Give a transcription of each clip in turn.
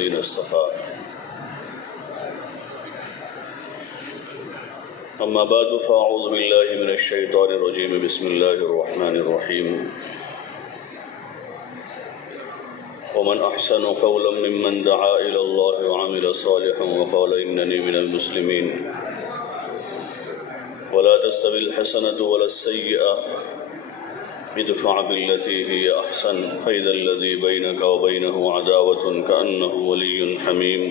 الذين اصطفى. أما بعد فأعوذ بالله من الشيطان الرجيم. بسم الله الرحمن الرحيم. ومن أحسن قولا ممن دعا إلى الله وعمل صالحا وقال إنني من المسلمين. ولا تستوي الحسنة ولا السيئة ادفع بالتي هي أحسن فإذا الذي بينك وبينه عداوة كأنه ولي حميم.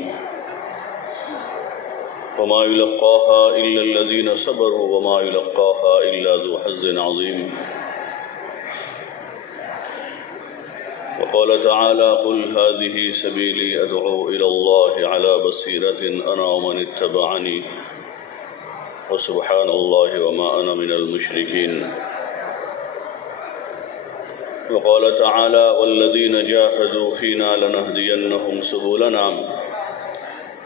وما يلقاها إلا الذين صبروا وما يلقاها إلا ذو حظ عظيم. وقال تعالى قل هذه سبيلي أدعو إلى الله على بصيرة أنا ومن اتبعني وسبحان الله وما أنا من المشركين. وقال تعالى والذين جاهدوا فينا لنهدينهم سبلنا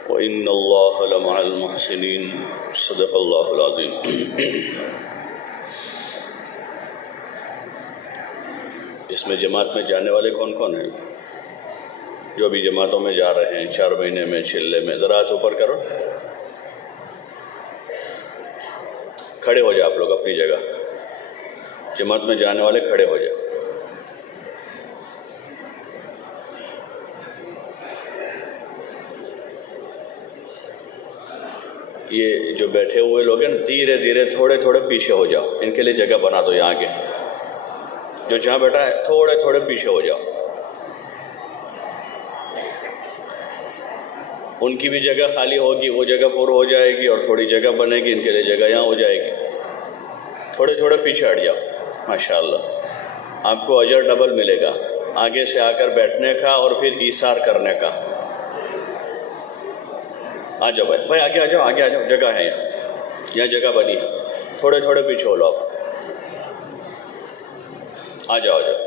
وإن الله لمع المحسنين. صدق الله العظيم. اس میں جماعت میں جانے والے کون کون ہیں؟ جو بھی جماعتوں میں جا رہے ہیں 4 مہینے میں چلے میں، ذرا ہاتھ اوپر کرو. کھڑے ہو جاؤ آپ لوگ اپنی جگہ. جماعت میں جانے والے کھڑے ہو جاؤ. یہ جو بیٹھے ہوئے لوگ ہیں دھیرے دھیرے تھوڑے تھوڑے پیچھے ہو جاؤ. ان کے لیے جگہ بنا دو یہاں کے. جو جہاں بیٹھا ہے تھوڑے تھوڑے پیچھے ہو جاؤ. ان کی بھی جگہ خالی ہوگی، وہ جگہ پر ہو جائے گی اور تھوڑی جگہ بنے گی، ان کے لیے جگہ یہاں ہو جائے گی. تھوڑے تھوڑے پیچھے ہٹ جاؤ. ماشاءاللہ آپ کو اجر ڈبل ملے گا، آگے سے آ کر بیٹھنے کا اور پھر ایثار کرنے کا. آ جاؤ بھائی آگے آ جاؤ، آگے آ جاؤ. جگہ ہے یہاں جگہ بنی ہے. تھوڑے تھوڑے پیچھے ہو لو آپ. آ جاؤ آ جاؤ.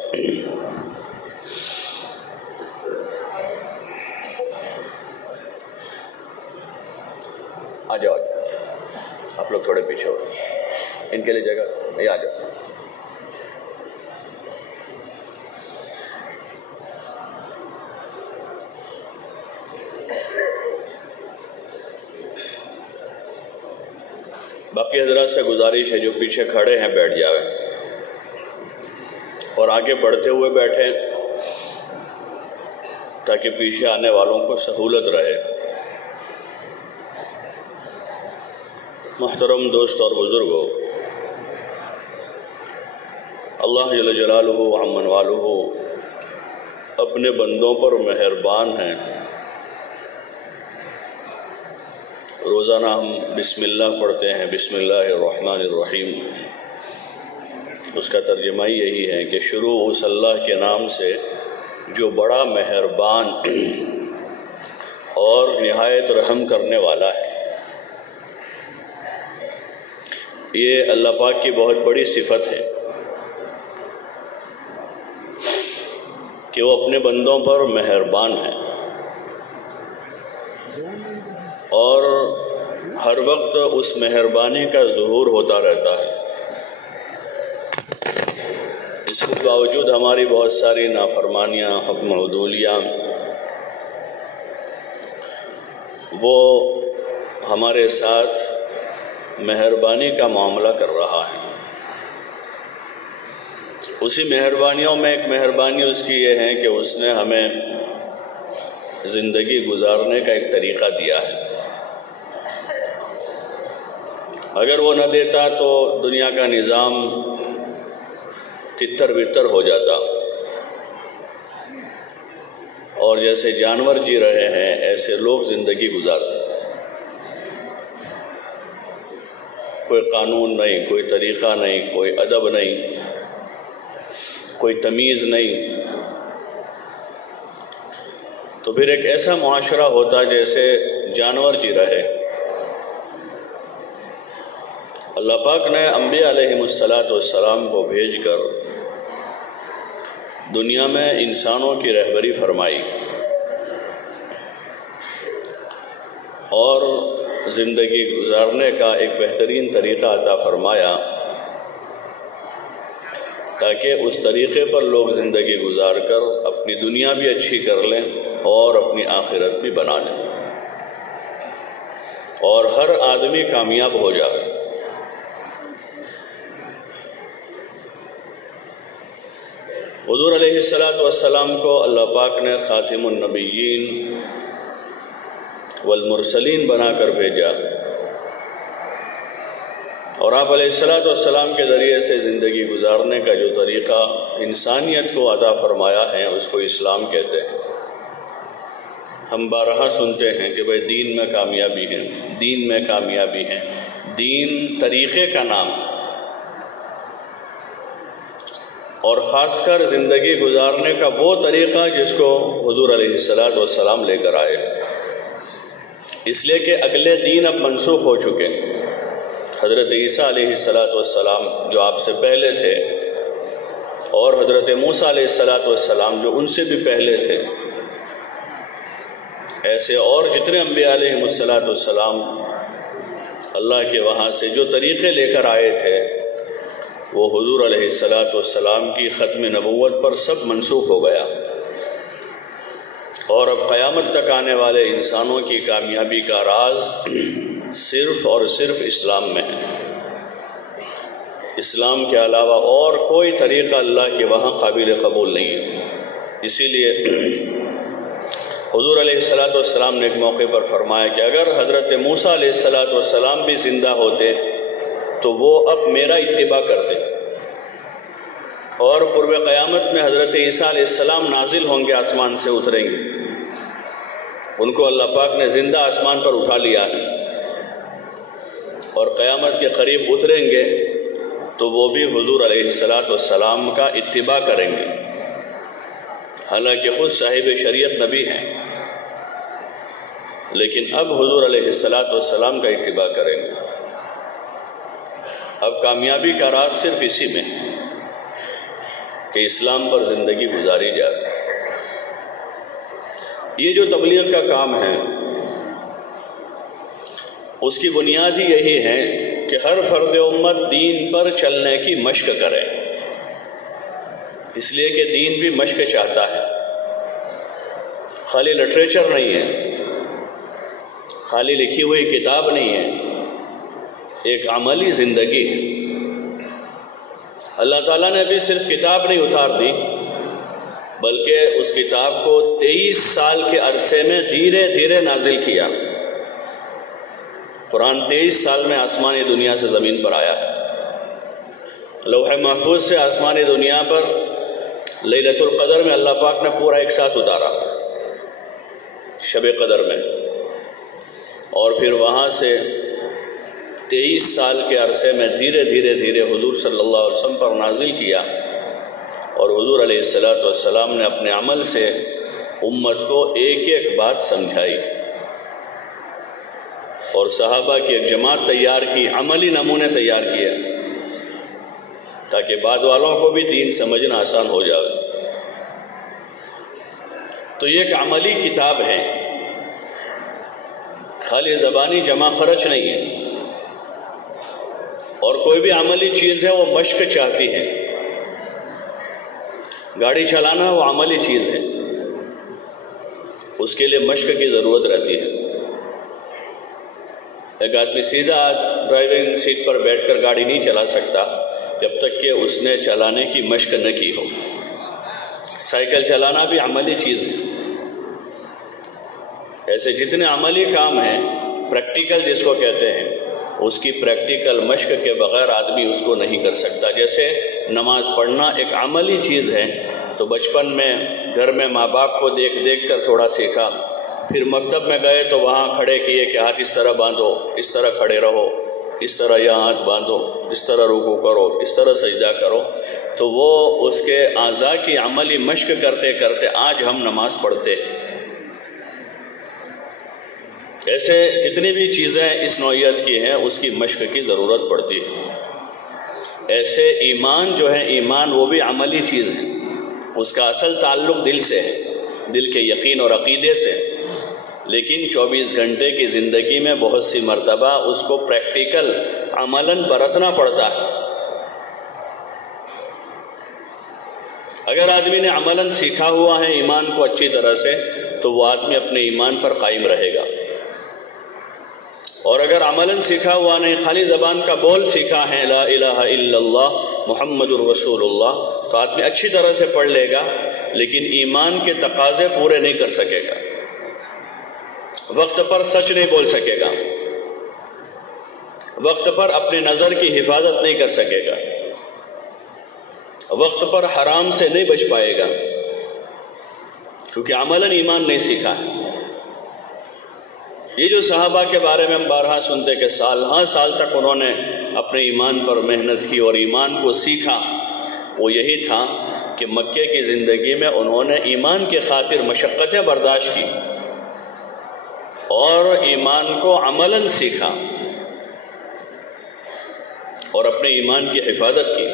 آ جاؤ آپ لوگ تھوڑے پیچھے ہو. ان کے لیے جگہ نہیں. آ جاؤ. باقی حضرات سے گزارش ہے جو پیچھے کھڑے ہیں بیٹھ جاویں اور آگے بڑھتے ہوئے بیٹھیں تاکہ پیچھے آنے والوں کو سہولت رہے. محترم دوست اور بزرگوں، اللہ جل جلالہ وعمن والہ اپنے بندوں پر مہربان ہیں. روزانہ ہم بسم اللہ پڑھتے ہیں، بسم اللہ الرحمن الرحیم. اس کا ترجمہ یہی ہے کہ شروع اس اللہ کے نام سے جو بڑا مہربان اور نہایت رحم کرنے والا ہے. یہ اللہ پاک کی بہت بڑی صفت ہے کہ وہ اپنے بندوں پر مہربان ہے اور ہر وقت اس مہربانی کا ظہور ہوتا رہتا ہے. اس کے باوجود ہماری بہت ساری نافرمانیاں، حکم عدولیاں، وہ ہمارے ساتھ مہربانی کا معاملہ کر رہا ہے. اسی مہربانیوں میں ایک مہربانی اس کی یہ ہے کہ اس نے ہمیں زندگی گزارنے کا ایک طریقہ دیا ہے. اگر وہ نہ دیتا تو دنیا کا نظام تتر بتر ہو جاتا اور جیسے جانور جی رہے ہیں ایسے لوگ زندگی گزارتے. کوئی قانون نہیں، کوئی طریقہ نہیں، کوئی ادب نہیں، کوئی تمیز نہیں. تو پھر ایک ایسا معاشرہ ہوتا جیسے جانور جی رہے. اللہ پاک نے انبیاء علیہم السلام کو بھیج کر دنیا میں انسانوں کی رہبری فرمائی اور زندگی گزارنے کا ایک بہترین طریقہ عطا فرمایا تاکہ اس طریقے پر لوگ زندگی گزار کر اپنی دنیا بھی اچھی کر لیں اور اپنی آخرت بھی بنا لیں، اور ہر آدمی کامیاب ہو جائے۔ حضور علیہ السلام کو اللہ پاک نے خاتم النبیین والمرسلین بنا کر بھیجا، اور آپ علیہ السلام کے ذریعے سے زندگی گزارنے کا جو طریقہ انسانیت کو عطا فرمایا ہے اس کو اسلام کہتے ہیں۔ ہم بارہا سنتے ہیں کہ بھئی دین میں کامیابی ہے، دین میں کامیابی ہے۔ دین طریقے کا نام، اور خاص کر زندگی گزارنے کا وہ طریقہ جس کو حضور علیہ السلام لے کر آئے، اس لیے کہ اگلے دین اب منسوخ ہو چکے۔ حضرت عیسیٰ علیہ السلام جو آپ سے پہلے تھے، اور حضرت موسیٰ علیہ السلام جو ان سے بھی پہلے تھے، ایسے اور جتنے انبیاء علیہ السلام اللہ کے وہاں سے جو طریقے لے کر آئے تھے وہ حضور علیہ السلام کی ختم نبوت پر سب منسوخ ہو گیا، اور اب قیامت تک آنے والے انسانوں کی کامیابی کا راز صرف اور صرف اسلام میں ہے۔ اسلام کے علاوہ اور کوئی طریقہ اللہ کے وہاں قابل قبول نہیں ہے۔ اسی لیے حضور علیہ السلام نے ایک موقع پر فرمایا کہ اگر حضرت موسیٰ علیہ السلام بھی زندہ ہوتے تو وہ اب میرا اتباع کرتے، اور قرب قیامت میں حضرت عیسیٰ علیہ السلام نازل ہوں گے، آسمان سے اتریں گے، ان کو اللہ پاک نے زندہ آسمان پر اٹھا لیا ہے، اور قیامت کے قریب اتریں گے تو وہ بھی حضور علیہ السلام کا اتباع کریں گے، حالانکہ خود صاحب شریعت نبی ہیں، لیکن اب حضور علیہ السلام کا اتباع کریں گے۔ اب کامیابی کا راز صرف اسی میں کہ اسلام پر زندگی گزاری جائے۔ یہ جو تبلیغ کا کام ہے اس کی بنیاد ہی یہی ہے کہ ہر فرد امت دین پر چلنے کی مشق کرے، اس لیے کہ دین بھی مشق چاہتا ہے، خالی لٹریچر نہیں ہے، خالی لکھی ہوئی کتاب نہیں ہے، ایک عملی زندگی ہے۔ اللہ تعالیٰ نے بھی صرف کتاب نہیں اتار دی، بلکہ اس کتاب کو 23 سال کے عرصے میں دھیرے دھیرے نازل کیا۔ قرآن 23 سال میں آسمانی دنیا سے زمین پر آیا ہے۔ لوح محفوظ سے آسمانی دنیا پر لیلۃ القدر میں اللہ پاک نے پورا ایک ساتھ اتارا، شب قدر میں، اور پھر وہاں سے 23 سال کے عرصے میں دھیرے دھیرے حضور صلی اللہ علیہ وسلم پر نازل کیا، اور حضور علیہ السلام نے اپنے عمل سے امت کو ایک ایک بات سمجھائی، اور صحابہ کی ایک جماعت تیار کی، عملی نمونے تیار کیے تاکہ بعد والوں کو بھی دین سمجھنا آسان ہو جائے۔ تو یہ ایک عملی کتاب ہے، خالی زبانی جمع خرچ نہیں ہے، اور کوئی بھی عملی چیز ہے وہ مشق چاہتی ہے۔ گاڑی چلانا وہ عملی چیز ہے، اس کے لیے مشق کی ضرورت رہتی ہے۔ ایک آدمی سیدھا ڈرائیونگ سیٹ پر بیٹھ کر گاڑی نہیں چلا سکتا جب تک کہ اس نے چلانے کی مشق نہ کی ہو۔ سائیکل چلانا بھی عملی چیز ہے۔ ایسے جتنے عملی کام ہیں، پریکٹیکل جس کو کہتے ہیں، اس کی پریکٹیکل مشق کے بغیر آدمی اس کو نہیں کر سکتا۔ جیسے نماز پڑھنا ایک عملی چیز ہے، تو بچپن میں گھر میں ماں باپ کو دیکھ دیکھ کر تھوڑا سیکھا، پھر مکتب میں گئے تو وہاں کھڑے کیے کہ ہاتھ اس طرح باندھو، اس طرح کھڑے رہو، اس طرح یہاں ہاتھ باندھو، اس طرح رکوع کرو، اس طرح سجدہ کرو، تو وہ اس کے اعضاء کی عملی مشق کرتے کرتے آج ہم نماز پڑھتے ہیں۔ ایسے جتنی بھی چیزیں اس نوعیت کی ہیں اس کی مشق کی ضرورت پڑتی ہے۔ ایسے ایمان جو ہے، ایمان وہ بھی عملی چیز ہے، اس کا اصل تعلق دل سے ہے، دل کے یقین اور عقیدے سے، لیکن 24 گھنٹے کی زندگی میں بہت سی مرتبہ اس کو پریکٹیکل عملاً برتنا پڑتا ہے۔ اگر آدمی نے عملاً سیکھا ہوا ہے ایمان کو اچھی طرح سے، تو وہ آدمی اپنے ایمان پر قائم رہے گا. اور اگر عملاً سیکھا ہوا نہیں، خالی زبان کا بول سیکھا ہے لا الہ الا اللہ محمد الرسول اللہ، تو آدمی اچھی طرح سے پڑھ لے گا لیکن ایمان کے تقاضے پورے نہیں کر سکے گا، وقت پر سچ نہیں بول سکے گا، وقت پر اپنے نظر کی حفاظت نہیں کر سکے گا، وقت پر حرام سے نہیں بچ پائے گا، کیونکہ عملاً ایمان نہیں سیکھا ہے. یہ جو صحابہ کے بارے میں ہم بارہا سنتے کہ سال تک انہوں نے اپنے ایمان پر محنت کی اور ایمان کو سیکھا، وہ یہی تھا کہ مکے کی زندگی میں انہوں نے ایمان کی خاطر مشقتیں برداشت کی اور ایمان کو عملاً سیکھا اور اپنے ایمان کی حفاظت کی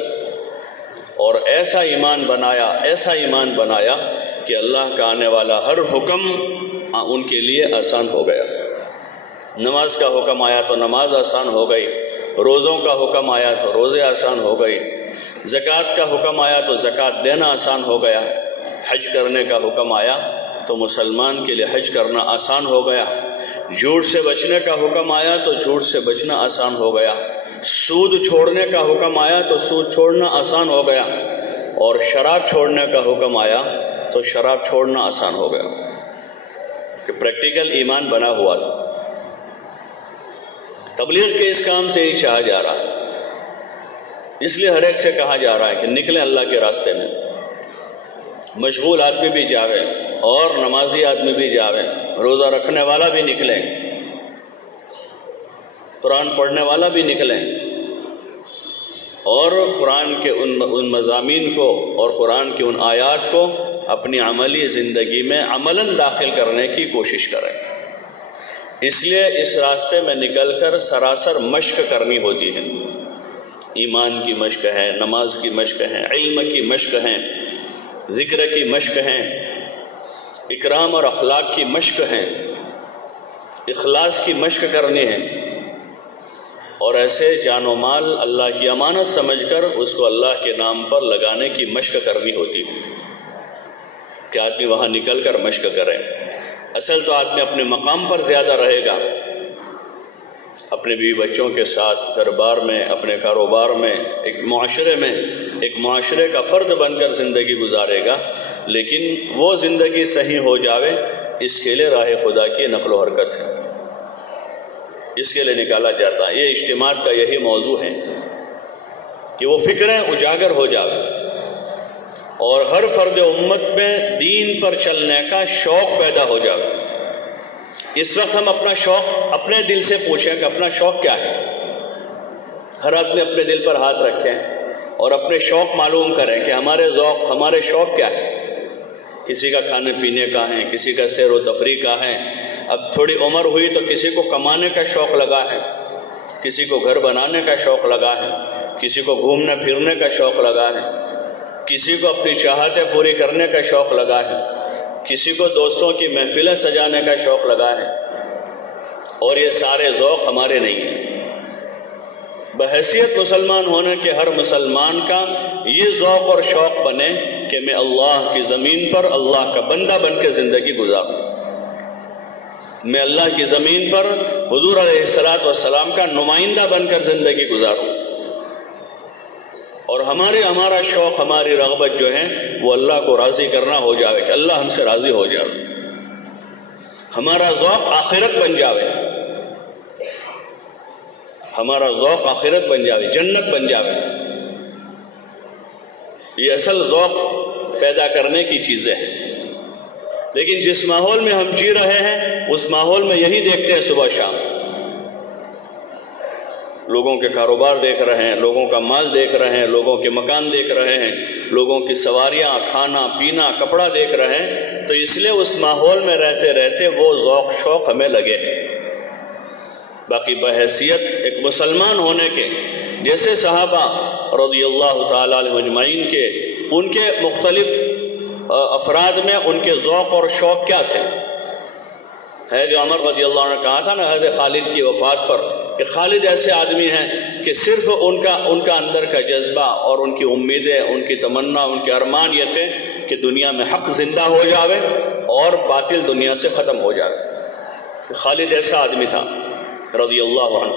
اور ایسا ایمان بنایا کہ اللہ کا آنے والا ہر حکم ان کے لیے آسان ہو گیا. نماز کا حکم آیا تو نماز آسان ہو گئی، روزوں کا حکم آیا تو روزے آسان ہو گئی، زکوٰۃ کا حکم آیا تو زکوٰۃ دینا آسان ہو گیا، حج کرنے کا حکم آیا تو مسلمان کے لیے حج کرنا آسان ہو گیا، جھوٹ سے بچنے کا حکم آیا تو جھوٹ سے بچنا آسان ہو گیا، سود چھوڑنے کا حکم آیا تو سود چھوڑنا آسان ہو گیا، اور شراب چھوڑنے کا حکم آیا تو شراب چھوڑنا آسان ہو گیا. کہ پریکٹیکل ایمان بنا ہوا تھا. تبلیغ کے اس کام سے ہی چاہا جا رہا ہے، اس لیے ہر ایک سے کہا جا رہا ہے کہ نکلیں اللہ کے راستے میں. مشغول آدمی بھی جاوے اور نمازی آدمی بھی جاوے، روزہ رکھنے والا بھی نکلیں، قرآن پڑھنے والا بھی نکلیں، اور قرآن کے ان مضامین کو اور قرآن کی ان آیات کو اپنی عملی زندگی میں عملاً داخل کرنے کی کوشش کریں. اس لیے اس راستے میں نکل کر سراسر مشق کرنی ہوتی ہے. ایمان کی مشق ہے، نماز کی مشق ہے، علم کی مشق ہے، ذکر کی مشق ہے، اکرام اور اخلاق کی مشق ہے، اخلاص کی مشق کرنی ہے، اور ایسے جان و مال اللہ کی امانت سمجھ کر اس کو اللہ کے نام پر لگانے کی مشق کرنی ہوتی ہے کہ آدمی وہاں نکل کر مشق کرے. اصل تو آدمی اپنے مقام پر زیادہ رہے گا، اپنے بیوی بچوں کے ساتھ گھر بار میں، اپنے کاروبار میں، ایک معاشرے کا فرد بن کر زندگی گزارے گا، لیکن وہ زندگی صحیح ہو جاوے اس کے لیے راہ خدا کی نقل و حرکت ہے، اس کے لیے نکالا جاتا ہے. یہ اجتماع کا یہی موضوع ہے کہ وہ فکریں اجاگر ہو جاوے اور ہر فرد امت میں دین پر چلنے کا شوق پیدا ہو جائے. اس وقت ہم اپنا شوق اپنے دل سے پوچھیں کہ اپنا شوق کیا ہے. ہر آدمی اپنے دل پر ہاتھ رکھیں اور اپنے شوق معلوم کریں کہ ہمارے شوق کیا ہے. کسی کا کھانے پینے کا ہے، کسی کا سیر و تفریح کا ہے. اب تھوڑی عمر ہوئی تو کسی کو کمانے کا شوق لگا ہے، کسی کو گھر بنانے کا شوق لگا ہے، کسی کو گھومنے پھرنے کا شوق لگا ہے، کسی کو اپنی چاہتیں پوری کرنے کا شوق لگا ہے، کسی کو دوستوں کی محفلیں سجانے کا شوق لگا ہے. اور یہ سارے ذوق ہمارے نہیں ہیں. بحیثیت مسلمان ہونے کے ہر مسلمان کا یہ ذوق اور شوق بنے کہ میں اللہ کی زمین پر اللہ کا بندہ بن کے زندگی گزاروں، میں اللہ کی زمین پر حضور علیہ السلام کا نمائندہ بن کر زندگی گزاروں، اور ہمارا شوق، ہماری رغبت جو ہے وہ اللہ کو راضی کرنا ہو جاوے کہ اللہ ہم سے راضی ہو جاوے. ہمارا ذوق آخرت بن جاوے، ہمارا ذوق آخرت بن جاوے، جنت بن جاوے. یہ اصل ذوق پیدا کرنے کی چیزیں ہیں. لیکن جس ماحول میں ہم جی رہے ہیں اس ماحول میں یہی دیکھتے ہیں صبح شام. لوگوں کے کاروبار دیکھ رہے ہیں، لوگوں کا مال دیکھ رہے ہیں، لوگوں کے مکان دیکھ رہے ہیں، لوگوں کی سواریاں، کھانا پینا، کپڑا دیکھ رہے ہیں. تو اس لیے اس ماحول میں رہتے رہتے وہ ذوق شوق ہمیں لگے ہیں. باقی بحیثیت ایک مسلمان ہونے کے، جیسے صحابہ رضی اللہ تعالیٰ عنہم اجمعین کے ان کے مختلف افراد میں ان کے ذوق اور شوق کیا تھے. حضرت عمر رضی اللہ عنہ نے کہا تھا نا حضرت خالد کی وفات پر کہ خالد ایسے آدمی ہیں کہ صرف ان کا اندر کا جذبہ اور ان کی امیدیں، ان کی تمنا، ان کے ارمان یہ تھے کہ دنیا میں حق زندہ ہو جاوے اور باطل دنیا سے ختم ہو جائے۔ خالد ایسا آدمی تھا رضی اللہ عنہ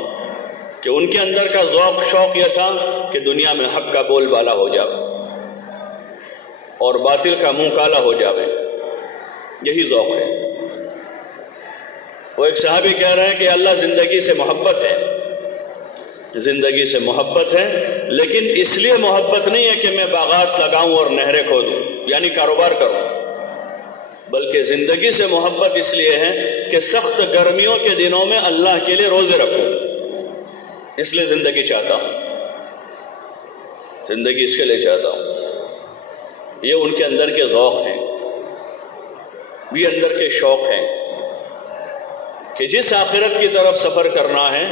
کہ ان کے اندر کا ذوق شوق یہ تھا کہ دنیا میں حق کا بول بالا ہو جائے اور باطل کا منہ کالا ہو جائے، یہی ذوق ہے۔ وہ ایک صحابی کہہ رہے ہیں کہ اللہ زندگی سے محبت ہے، زندگی سے محبت ہے، لیکن اس لیے محبت نہیں ہے کہ میں باغات لگاؤں اور نہریں کھودوں یعنی کاروبار کروں، بلکہ زندگی سے محبت اس لیے ہے کہ سخت گرمیوں کے دنوں میں اللہ کے لیے روزے رکھوں، اس لیے زندگی چاہتا ہوں، زندگی اس کے لیے چاہتا ہوں۔ یہ ان کے اندر کے ذوق ہیں، یہ اندر کے شوق ہیں کہ جس آخرت کی طرف سفر کرنا ہے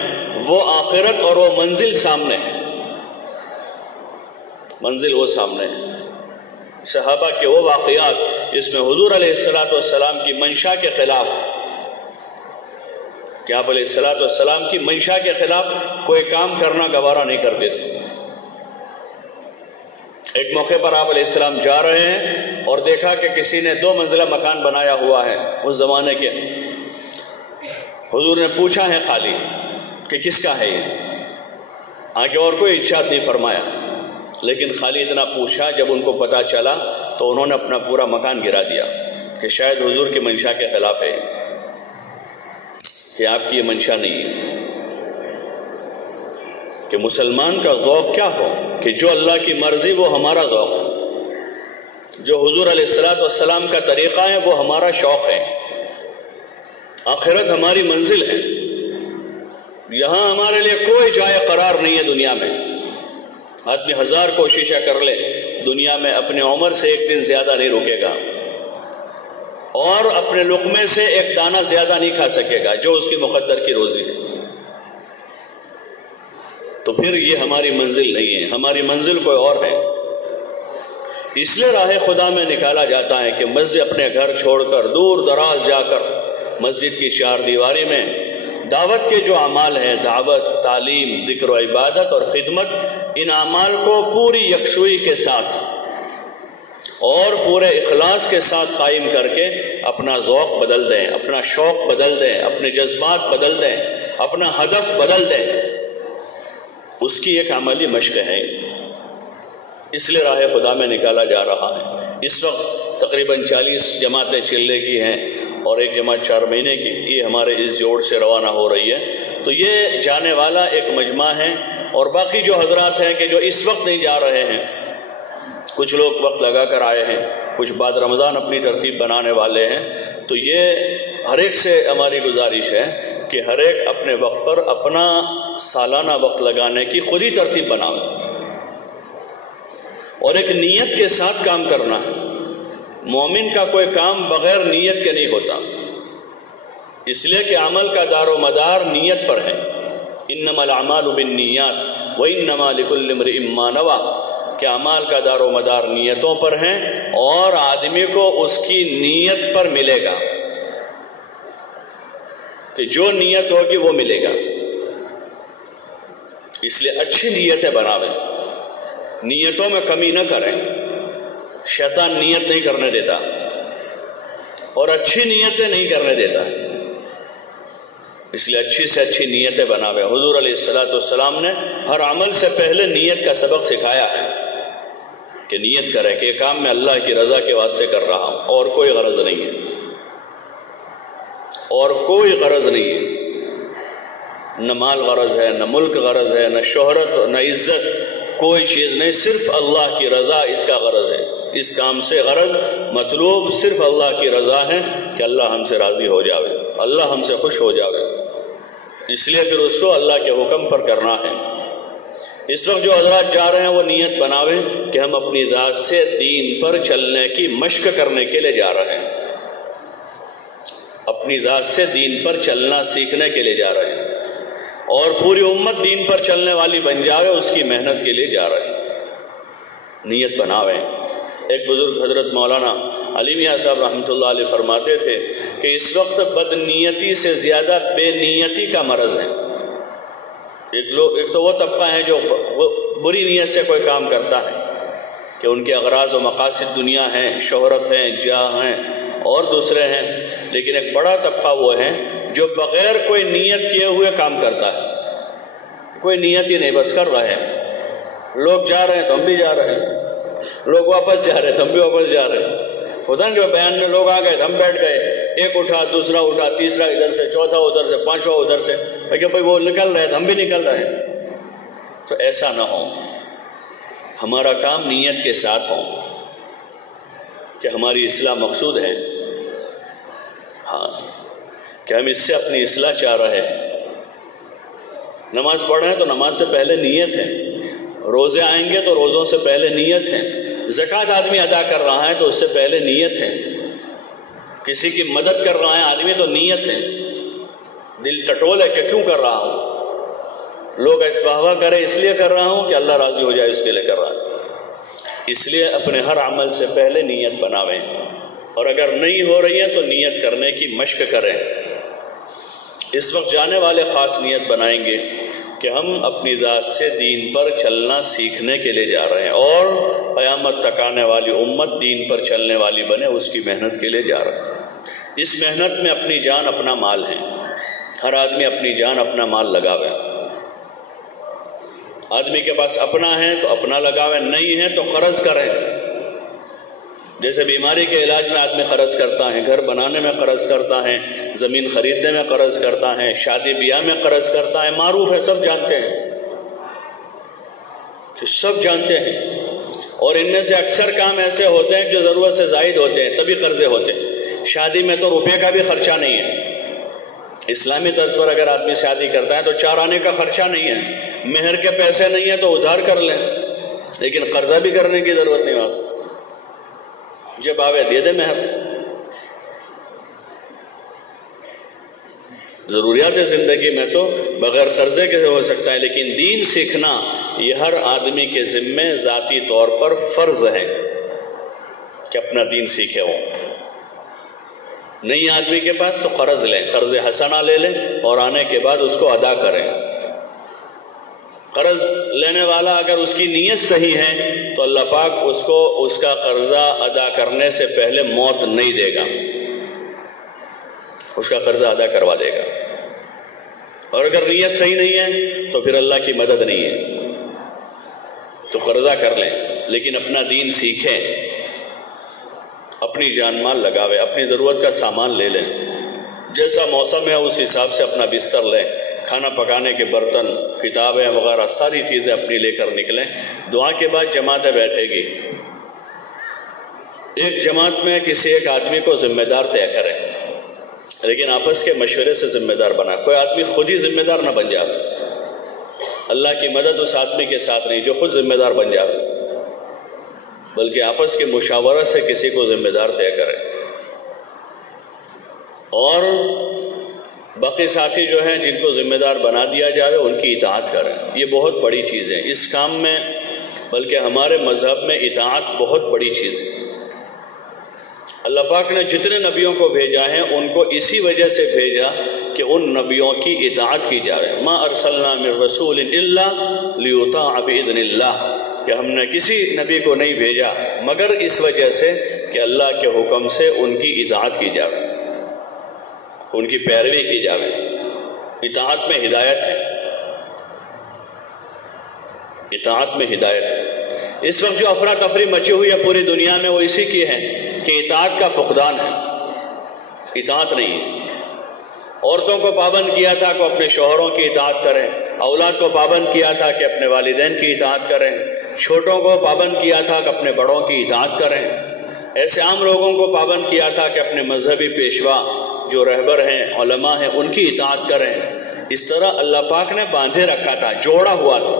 وہ آخرت اور وہ منزل سامنے ہے، منزل وہ سامنے ہے۔ صحابہ کے وہ واقعات اس میں حضور علیہ السلام کی منشا کے خلاف، کہ آپ علیہ السلام کی منشا کے خلاف کوئی کام کرنا گوارا نہیں کرتے تھے۔ ایک موقع پر آپ علیہ السلام جا رہے ہیں اور دیکھا کہ کسی نے 2 منزلہ مکان بنایا ہوا ہے اس زمانے کے۔ حضور نے پوچھا ہے خالی کہ کس کا ہے یہ؟ آگے اور کوئی ارشاد نہیں فرمایا، لیکن خالی اتنا پوچھا، جب ان کو پتا چلا تو انہوں نے اپنا پورا مکان گرا دیا کہ شاید حضور کی منشا کے خلاف ہے، کہ آپ کی یہ منشا نہیں ہے۔ کہ مسلمان کا ذوق کیا ہو کہ جو اللہ کی مرضی وہ ہمارا ذوق ہے، جو حضور علیہ السلام کا طریقہ ہے وہ ہمارا شوق ہے، آخرت ہماری منزل ہے، یہاں ہمارے لیے کوئی جائے قرار نہیں ہے دنیا میں۔ آدمی 1000 کوششیں کر لے دنیا میں اپنے عمر سے ایک دن زیادہ نہیں رکے گا اور اپنے لقمے سے ایک دانہ زیادہ نہیں کھا سکے گا جو اس کی مقدر کی روزی ہے۔ تو پھر یہ ہماری منزل نہیں ہے، ہماری منزل کوئی اور ہے۔ اس لیے راہ خدا میں نکالا جاتا ہے کہ مسجد اپنے گھر چھوڑ کر دور دراز جا کر مسجد کی 4 دیواری میں دعوت کے جو اعمال ہیں، دعوت، تعلیم، ذکر و عبادت اور خدمت، ان اعمال کو پوری یکسوئی کے ساتھ اور پورے اخلاص کے ساتھ قائم کر کے اپنا ذوق بدل دیں، اپنا شوق بدل دیں، اپنے جذبات بدل دیں، اپنا ہدف بدل دیں، اس کی ایک عملی مشق ہے۔ اس لیے راہ خدا میں نکالا جا رہا ہے۔ اس وقت تقریباً 40 جماعتیں چلنے کی ہیں اور ایک جماعت 4 مہینے کی، یہ ہمارے اس جوڑ سے روانہ ہو رہی ہے۔ تو یہ جانے والا ایک مجمع ہے، اور باقی جو حضرات ہیں کہ جو اس وقت نہیں جا رہے ہیں، کچھ لوگ وقت لگا کر آئے ہیں، کچھ بعد رمضان اپنی ترتیب بنانے والے ہیں، تو یہ ہر ایک سے ہماری گزارش ہے کہ ہر ایک اپنے وقت پر اپنا سالانہ وقت لگانے کی خود ہی ترتیب بنائے اور ایک نیت کے ساتھ کام کرنا ہے۔ مومن کا کوئی کام بغیر نیت کے نہیں ہوتا، اس لیے کہ عمل کا دار و مدار نیت پر ہے۔ انما الاعمال بالنیات وانما لکل امرئ ما نوى، کہ اعمال کا دار و مدار نیتوں پر ہیں اور آدمی کو اس کی نیت پر ملے گا، کہ جو نیت ہوگی وہ ملے گا۔ اس لیے اچھی نیتیں بناویں، نیتوں میں کمی نہ کریں، شیطان نیت نہیں کرنے دیتا اور اچھی نیتیں نہیں کرنے دیتا، اس لیے اچھی سے اچھی نیتیں بناویں۔ حضور علیہ السلام نے ہر عمل سے پہلے نیت کا سبق سکھایا ہے کہ نیت کرے کہ یہ کام میں اللہ کی رضا کے واسطے کر رہا ہوں اور کوئی غرض نہیں ہے، اور کوئی غرض نہیں ہے، نہ مال غرض ہے، نہ ملک غرض ہے، نہ شہرت، نہ عزت، کوئی چیز نہیں، صرف اللہ کی رضا اس کا غرض ہے۔ اس کام سے غرض مطلوب صرف اللہ کی رضا ہے کہ اللہ ہم سے راضی ہو جاوے، اللہ ہم سے خوش ہو جاوے، اس لیے پھر اس کو اللہ کے حکم پر کرنا ہے۔ اس وقت جو حضرات جا رہے ہیں وہ نیت بناویں کہ ہم اپنی ذات سے دین پر چلنے کی مشق کرنے کے لیے جا رہے ہیں، اپنی ذات سے دین پر چلنا سیکھنے کے لیے جا رہے ہیں، اور پوری امت دین پر چلنے والی بن جاوے، اس کی محنت کے لیے جا رہے ہیں۔ نیت بناویں۔ ایک بزرگ حضرت مولانا علی میاں صاحب رحمۃ اللہ علیہ فرماتے تھے کہ اس وقت بد نیتی سے زیادہ بے نیتی کا مرض ہے۔ ایک تو وہ طبقہ ہے جو بری نیت سے کوئی کام کرتا ہے کہ ان کے اغراض و مقاصد دنیا ہیں، شہرت ہیں، جاہ ہیں، اور دوسرے ہیں، لیکن ایک بڑا طبقہ وہ ہے جو بغیر کوئی نیت کیے ہوئے کام کرتا ہے، کوئی نیت ہی نہیں، بس کر رہے ہیں۔ لوگ جا رہے ہیں تو ہم بھی جا رہے ہیں، لوگ واپس جا رہے ہیں تو ہم بھی واپس جا رہے ہیں۔ ہوتا نا جو بیان میں لوگ آ گئے تو ہم بیٹھ گئے، ایک اٹھا، دوسرا اٹھا، تیسرا ادھر سے، چوتھا ادھر سے، پانچواں ادھر سے، کہ بھائی وہ نکل رہے تو ہم بھی نکل رہے ہیں۔ تو ایسا نہ ہو، ہمارا کام نیت کے ساتھ ہو کہ ہماری اصلاح مقصود ہے، ہاں، کہ ہم اس سے اپنی اصلاح چاہ رہے ہیں۔ نماز پڑھ رہے ہیں تو نماز سے پہلے نیت ہے، روزے آئیں گے تو روزوں سے پہلے نیت ہے، زکوٰۃ آدمی ادا کر رہا ہے تو اس سے پہلے نیت ہے، کسی کی مدد کر رہا ہے آدمی تو نیت ہے، دل ٹٹول ہے کہ کیوں کر رہا ہوں، لوگ واہ کرے اس لیے کر رہا ہوں کہ اللہ راضی ہو جائے اس کے لیے کر رہا ہوں۔ اس لیے اپنے ہر عمل سے پہلے نیت بناویں، اور اگر نہیں ہو رہی ہے تو نیت کرنے کی مشق کریں۔ اس وقت جانے والے خاص نیت بنائیں گے کہ ہم اپنی ذات سے دین پر چلنا سیکھنے کے لیے جا رہے ہیں، اور قیامت تک آنے والی امت دین پر چلنے والی بنے، اس کی محنت کے لیے جا رہے ہیں۔ اس محنت میں اپنی جان اپنا مال ہے، ہر آدمی اپنی جان اپنا مال لگاوے۔ آدمی کے پاس اپنا ہے تو اپنا لگاوے، نہیں ہے تو قرض کرے۔ جیسے بیماری کے علاج میں آدمی قرض کرتا ہے، گھر بنانے میں قرض کرتا ہے، زمین خریدنے میں قرض کرتا ہے، شادی بیاہ میں قرض کرتا ہے، معروف ہے، سب جانتے ہیں کہ سب جانتے ہیں۔ اور ان میں سے اکثر کام ایسے ہوتے ہیں جو ضرورت سے زائد ہوتے ہیں، تبھی قرضے ہوتے ہیں۔ شادی میں تو روپے کا بھی خرچہ نہیں ہے۔ اسلامی طرز پر اگر آدمی شادی کرتا ہے تو 4 آنے کا خرچہ نہیں ہے، مہر کے پیسے نہیں ہیں تو ادھار کر لیں، لیکن قرضہ بھی کرنے کی ضرورت نہیں ہوتی، جب آوے دے دے مہر۔ ضروریات زندگی میں تو بغیر قرضے کے ہو سکتا ہے، لیکن دین سیکھنا یہ ہر آدمی کے ذمے ذاتی طور پر فرض ہے کہ اپنا دین سیکھے ہو۔ نہیں آدمی کے پاس تو قرض لیں، قرض حسنہ لے لیں اور آنے کے بعد اس کو ادا کریں۔ قرض لینے والا اگر اس کی نیت صحیح ہے تو اللہ پاک اس کو اس کا قرضہ ادا کرنے سے پہلے موت نہیں دے گا، اس کا قرضہ ادا کروا دے گا۔ اور اگر نیت صحیح نہیں ہے تو پھر اللہ کی مدد نہیں ہے، تو قرضہ کر لیں، لیکن اپنا دین سیکھیں، اپنی جان مال لگاوے، اپنی ضرورت کا سامان لے لیں، جیسا موسم ہے اس حساب سے اپنا بستر لیں، کھانا پکانے کے برتن، کتابیں وغیرہ ساری چیزیں اپنی لے کر نکلیں۔ دعا کے بعد جماعتیں بیٹھے گی، ایک جماعت میں کسی ایک آدمی کو ذمہ دار طے کریں، لیکن آپس کے مشورے سے ذمہ دار بنا، کوئی آدمی خود ہی ذمہ دار نہ بن جائے، اللہ کی مدد اس آدمی کے ساتھ نہیں جو خود ذمہ دار بن جائے، بلکہ آپس کے مشاورت سے کسی کو ذمہ دار طے کرے، اور باقی ساتھی جو ہیں جن کو ذمہ دار بنا دیا جائے ان کی اطاعت کریں۔ یہ بہت بڑی چیز ہے اس کام میں، بلکہ ہمارے مذہب میں اطاعت بہت بڑی چیز ہے۔ اللہ پاک نے جتنے نبیوں کو بھیجا ہے ان کو اسی وجہ سے بھیجا کہ ان نبیوں کی اطاعت کی جائے۔ ما ارسلنا من رسول الا لیطاع باذن اللہ، کہ ہم نے کسی نبی کو نہیں بھیجا مگر اس وجہ سے کہ اللہ کے حکم سے ان کی اطاعت کی جائے، ان کی پیروی کی جائے۔ اطاعت میں ہدایت ہے، اطاعت میں ہدایت ہے۔ اس وقت جو افراتفری مچی ہوئی ہے پوری دنیا میں وہ اسی کی ہے کہ اطاعت کا فقدان ہے، اطاعت نہیں ہے۔ عورتوں کو پابند کیا تھا کہ اپنے شوہروں کی اطاعت کریں، اولاد کو پابند کیا تھا کہ اپنے والدین کی اطاعت کریں، چھوٹوں کو پابند کیا تھا کہ اپنے بڑوں کی اطاعت کریں، ایسے عام لوگوں کو پابند کیا تھا کہ اپنے مذہبی پیشوا جو رہبر ہیں، علماء ہیں، ان کی اطاعت کریں۔ اس طرح اللہ پاک نے باندھے رکھا تھا، جوڑا ہوا تھا،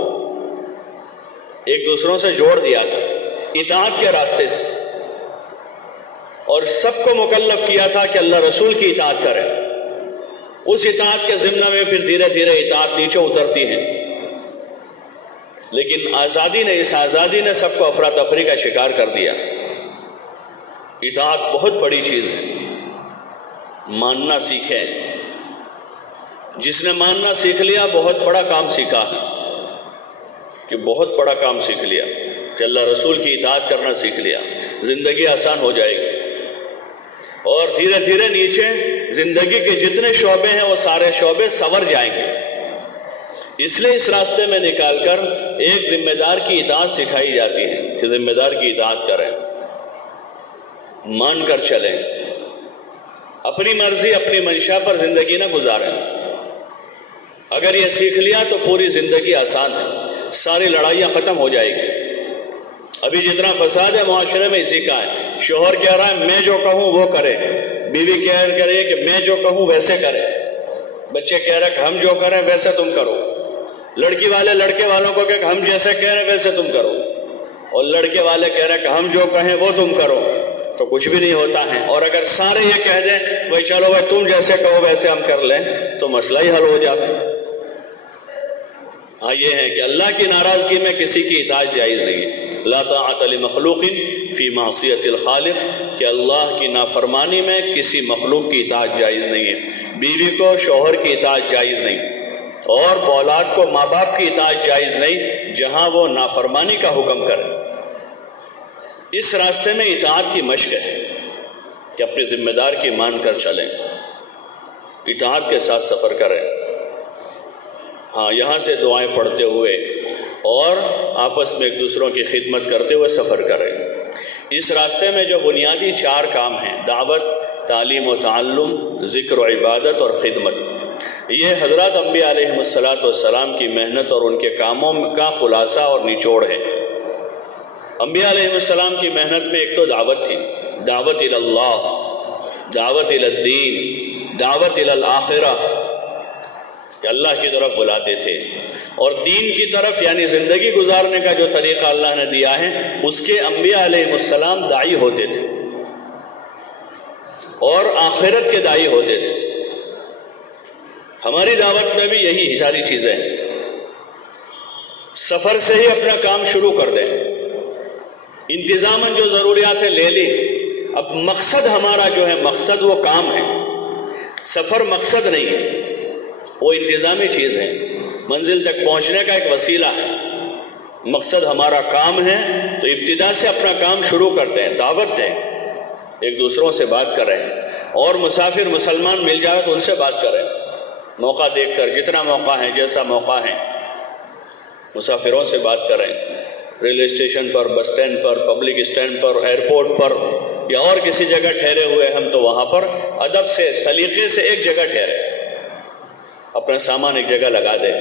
ایک دوسروں سے جوڑ دیا تھا اطاعت کے راستے سے، اور سب کو مکلف کیا تھا کہ اللہ رسول کی اطاعت کریں۔ اس اطاعت کے ضمن میں پھر دھیرے دھیرے اطاعت نیچے اترتی ہے، لیکن آزادی نے، اس آزادی نے سب کو افراتفری کا شکار کر دیا۔ اطاعت بہت بڑی چیز ہے، ماننا سیکھیں۔ جس نے ماننا سیکھ لیا بہت بڑا کام سیکھا ہے، کہ بہت بڑا کام سیکھ لیا، کہ اللہ رسول کی اطاعت کرنا سیکھ لیا، زندگی آسان ہو جائے گی۔ اور دھیرے دھیرے نیچے زندگی کے جتنے شعبے ہیں وہ سارے شعبے سنور جائیں گے۔ اس لیے اس راستے میں نکال کر ایک ذمہ دار کی اطاعت سکھائی جاتی ہے کہ ذمہ دار کی اطاعت کریں، مان کر چلیں، اپنی مرضی اپنی منشا پر زندگی نہ گزاریں۔ اگر یہ سیکھ لیا تو پوری زندگی آسان ہے، ساری لڑائیاں ختم ہو جائے گی۔ ابھی جتنا فساد ہے معاشرے میں اسی کا ہے۔ شوہر کہہ رہا ہے میں جو کہوں وہ کرے، بیوی کہہ رہی ہے کہ میں جو کہوں ویسے کرے، بچے کہہ رہے ہیں کہ ہم جو کریں ویسے تم کرو، لڑکی والے لڑکے والوں کو کہ ہم جیسے کہہ رہے ہیں ویسے تم کرو، اور لڑکے والے کہہ رہے ہیں کہ ہم جو کہیں وہ تم کرو، تو کچھ بھی نہیں ہوتا ہے۔ اور اگر سارے یہ کہہ دیں بھائی چلو بھائی تم جیسے کہو ویسے ہم کر لیں تو مسئلہ ہی حل ہو جاتا ہے۔ ہاں یہ ہے کہ اللہ کی ناراضگی میں کسی کی اطاعت جائز نہیں ہے۔ لا طاعت لمخلوق فی معصیت الخالق، کہ اللہ کی نافرمانی میں کسی مخلوق کی اطاعت جائز نہیں ہے۔ بیوی کو شوہر کی اطاعت جائز نہیں، اور اولاد کو ماں باپ کی اطاعت جائز نہیں جہاں وہ نافرمانی کا حکم کرے۔ اس راستے میں اطاعت کی مشق ہے کہ اپنے ذمہ دار کی مان کر چلیں، اطاعت کے ساتھ سفر کریں۔ ہاں یہاں سے دعائیں پڑھتے ہوئے اور آپس میں ایک دوسروں کی خدمت کرتے ہوئے سفر کریں۔ اس راستے میں جو بنیادی 4 کام ہیں، دعوت، تعلیم و تعلم، ذکر و عبادت اور خدمت، یہ حضرات انبیاء علیہ السلام کی محنت اور ان کے کاموں کا خلاصہ اور نچوڑ ہے۔ انبیاء علیہ السلام کی محنت میں ایک تو دعوت تھی، دعوت الی اللہ، دعوت الی الدین، دعوت الی الآخرہ، کہ اللہ کی طرف بلاتے تھے، اور دین کی طرف یعنی زندگی گزارنے کا جو طریقہ اللہ نے دیا ہے اس کے انبیاء علیہ السلام داعی ہوتے تھے اور آخرت کے داعی ہوتے تھے۔ ہماری دعوت میں بھی یہی ساری چیزیں ہیں۔ سفر سے ہی اپنا کام شروع کر دیں، انتظاماً جو ضروریات ہے لے لی۔ اب مقصد ہمارا جو ہے، مقصد وہ کام ہے، سفر مقصد نہیں ہے، وہ انتظامی چیز ہے، منزل تک پہنچنے کا ایک وسیلہ ہے۔ مقصد ہمارا کام ہے تو ابتدا سے اپنا کام شروع کرتے ہیں، دعوت دیں، ایک دوسروں سے بات کریں، اور مسافر مسلمان مل جائے تو ان سے بات کریں، موقع دیکھ کر، جتنا موقع ہے جیسا موقع ہے مسافروں سے بات کریں، ریلوے اسٹیشن پر، بس اسٹینڈ پر، پبلک اسٹینڈ پر، ایئرپورٹ پر، یا اور کسی جگہ ٹھہرے ہوئے ہم تو وہاں پر ادب سے سلیقے سے ایک جگہ ٹھہرے، اپنا سامان ایک جگہ لگا دے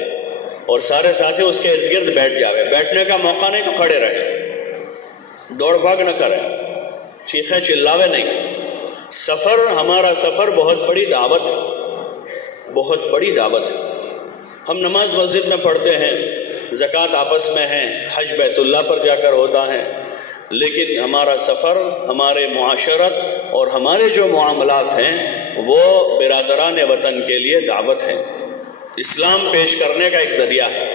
اور سارے ساتھی اس کے ارد گرد بیٹھ جاوے۔ بیٹھنے کا موقع نہیں تو کھڑے رہے، دوڑ بھاگ نہ کریں، چیخیں چلاوے نہیں۔ سفر، ہمارا سفر بہت بڑی دعوت ہے، بہت بڑی دعوت ہے۔ ہم نماز مسجد میں پڑھتے ہیں، زکوٰۃ آپس میں ہے، حج بیت اللہ پر جا کر ہوتا ہے، لیکن ہمارا سفر، ہمارے معاشرت اور ہمارے جو معاملات ہیں وہ برادران وطن کے لیے دعوت ہے، اسلام پیش کرنے کا ایک ذریعہ ہے۔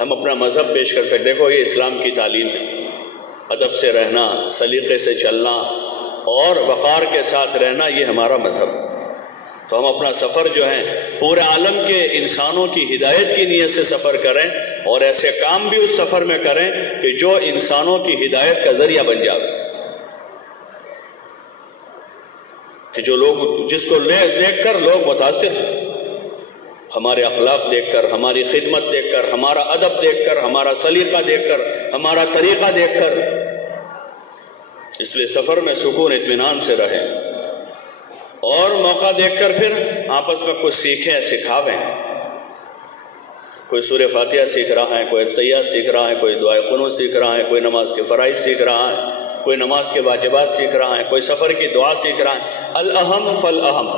ہم اپنا مذہب پیش کر سکتے، دیکھو یہ اسلام کی تعلیم ہے، ادب سے رہنا، سلیقے سے چلنا اور وقار کے ساتھ رہنا، یہ ہمارا مذہب۔ تو ہم اپنا سفر جو ہے پورے عالم کے انسانوں کی ہدایت کی نیت سے سفر کریں، اور ایسے کام بھی اس سفر میں کریں کہ جو انسانوں کی ہدایت کا ذریعہ بن جائے، کہ جو لوگ، جس کو دیکھ کر لوگ متاثر ہیں، ہمارے اخلاق دیکھ کر، ہماری خدمت دیکھ کر، ہمارا ادب دیکھ کر، ہمارا سلیقہ دیکھ کر، ہمارا طریقہ دیکھ کر۔ اس لیے سفر میں سکون اطمینان سے رہیں، اور موقع دیکھ کر پھر آپس میں کچھ سیکھیں، سکھاویں۔ کوئی سورہ فاتحہ سیکھ رہا ہے، کوئی تحیات سیکھ رہا ہے، کوئی دعائے قنوت سیکھ رہا ہے، کوئی نماز کے فرائض سیکھ رہا ہے، کوئی نماز کے واجبات سیکھ رہا ہے، کوئی سفر کی دعا سیکھ رہا ہے۔ الاہم فالاہم،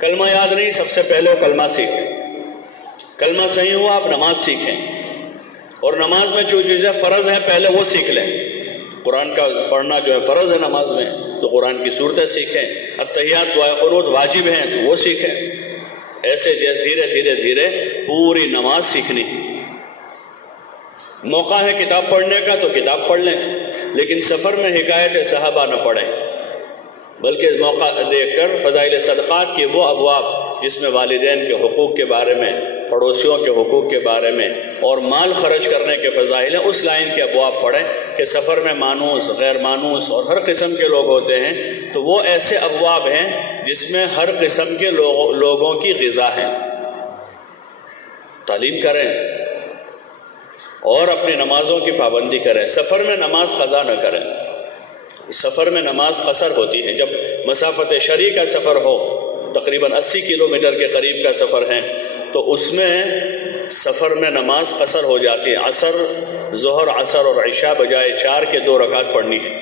کلمہ یاد نہیں، سب سے پہلے وہ کلمہ سیکھیں، کلمہ صحیح ہوا آپ نماز سیکھیں، اور نماز میں جو چیزیں فرض ہیں پہلے وہ سیکھ لیں۔ قرآن کا پڑھنا جو ہے فرض ہے نماز میں، تو قرآن کی صورتیں سیکھیں۔ التحیات، دعائے قنوت واجب ہیں تو وہ سیکھیں۔ ایسے دھیرے دھیرے دھیرے پوری نماز سیکھنی۔ موقع ہے کتاب پڑھنے کا تو کتاب پڑھ لیں، لیکن سفر میں حکایت صحابہ نہ پڑھیں، بلکہ موقع دیکھ کر فضائل صدقات کے وہ ابواب جس میں والدین کے حقوق کے بارے میں پڑوسیوں کے حقوق کے بارے میں اور مال خرچ کرنے کے فضائل ہیں، اس لائن کے ابواب پڑھیں کہ سفر میں مانوس، غیر مانوس اور ہر قسم کے لوگ ہوتے ہیں، تو وہ ایسے ابواب ہیں جس میں ہر قسم کے لوگوں کی غذا ہے۔ تعلیم کریں اور اپنی نمازوں کی پابندی کریں۔ سفر میں نماز قضا نہ کریں۔ سفر میں نماز قصر ہوتی ہے۔ جب مسافت شرعی کا سفر ہو، تقریباً 80 کلومیٹر کے قریب کا سفر ہے، تو اس میں سفر میں نماز قصر ہو جاتی ہے۔ عصر، ظہر، عصر اور عشاء بجائے 4 کے 2 رکعت پڑھنی ہے،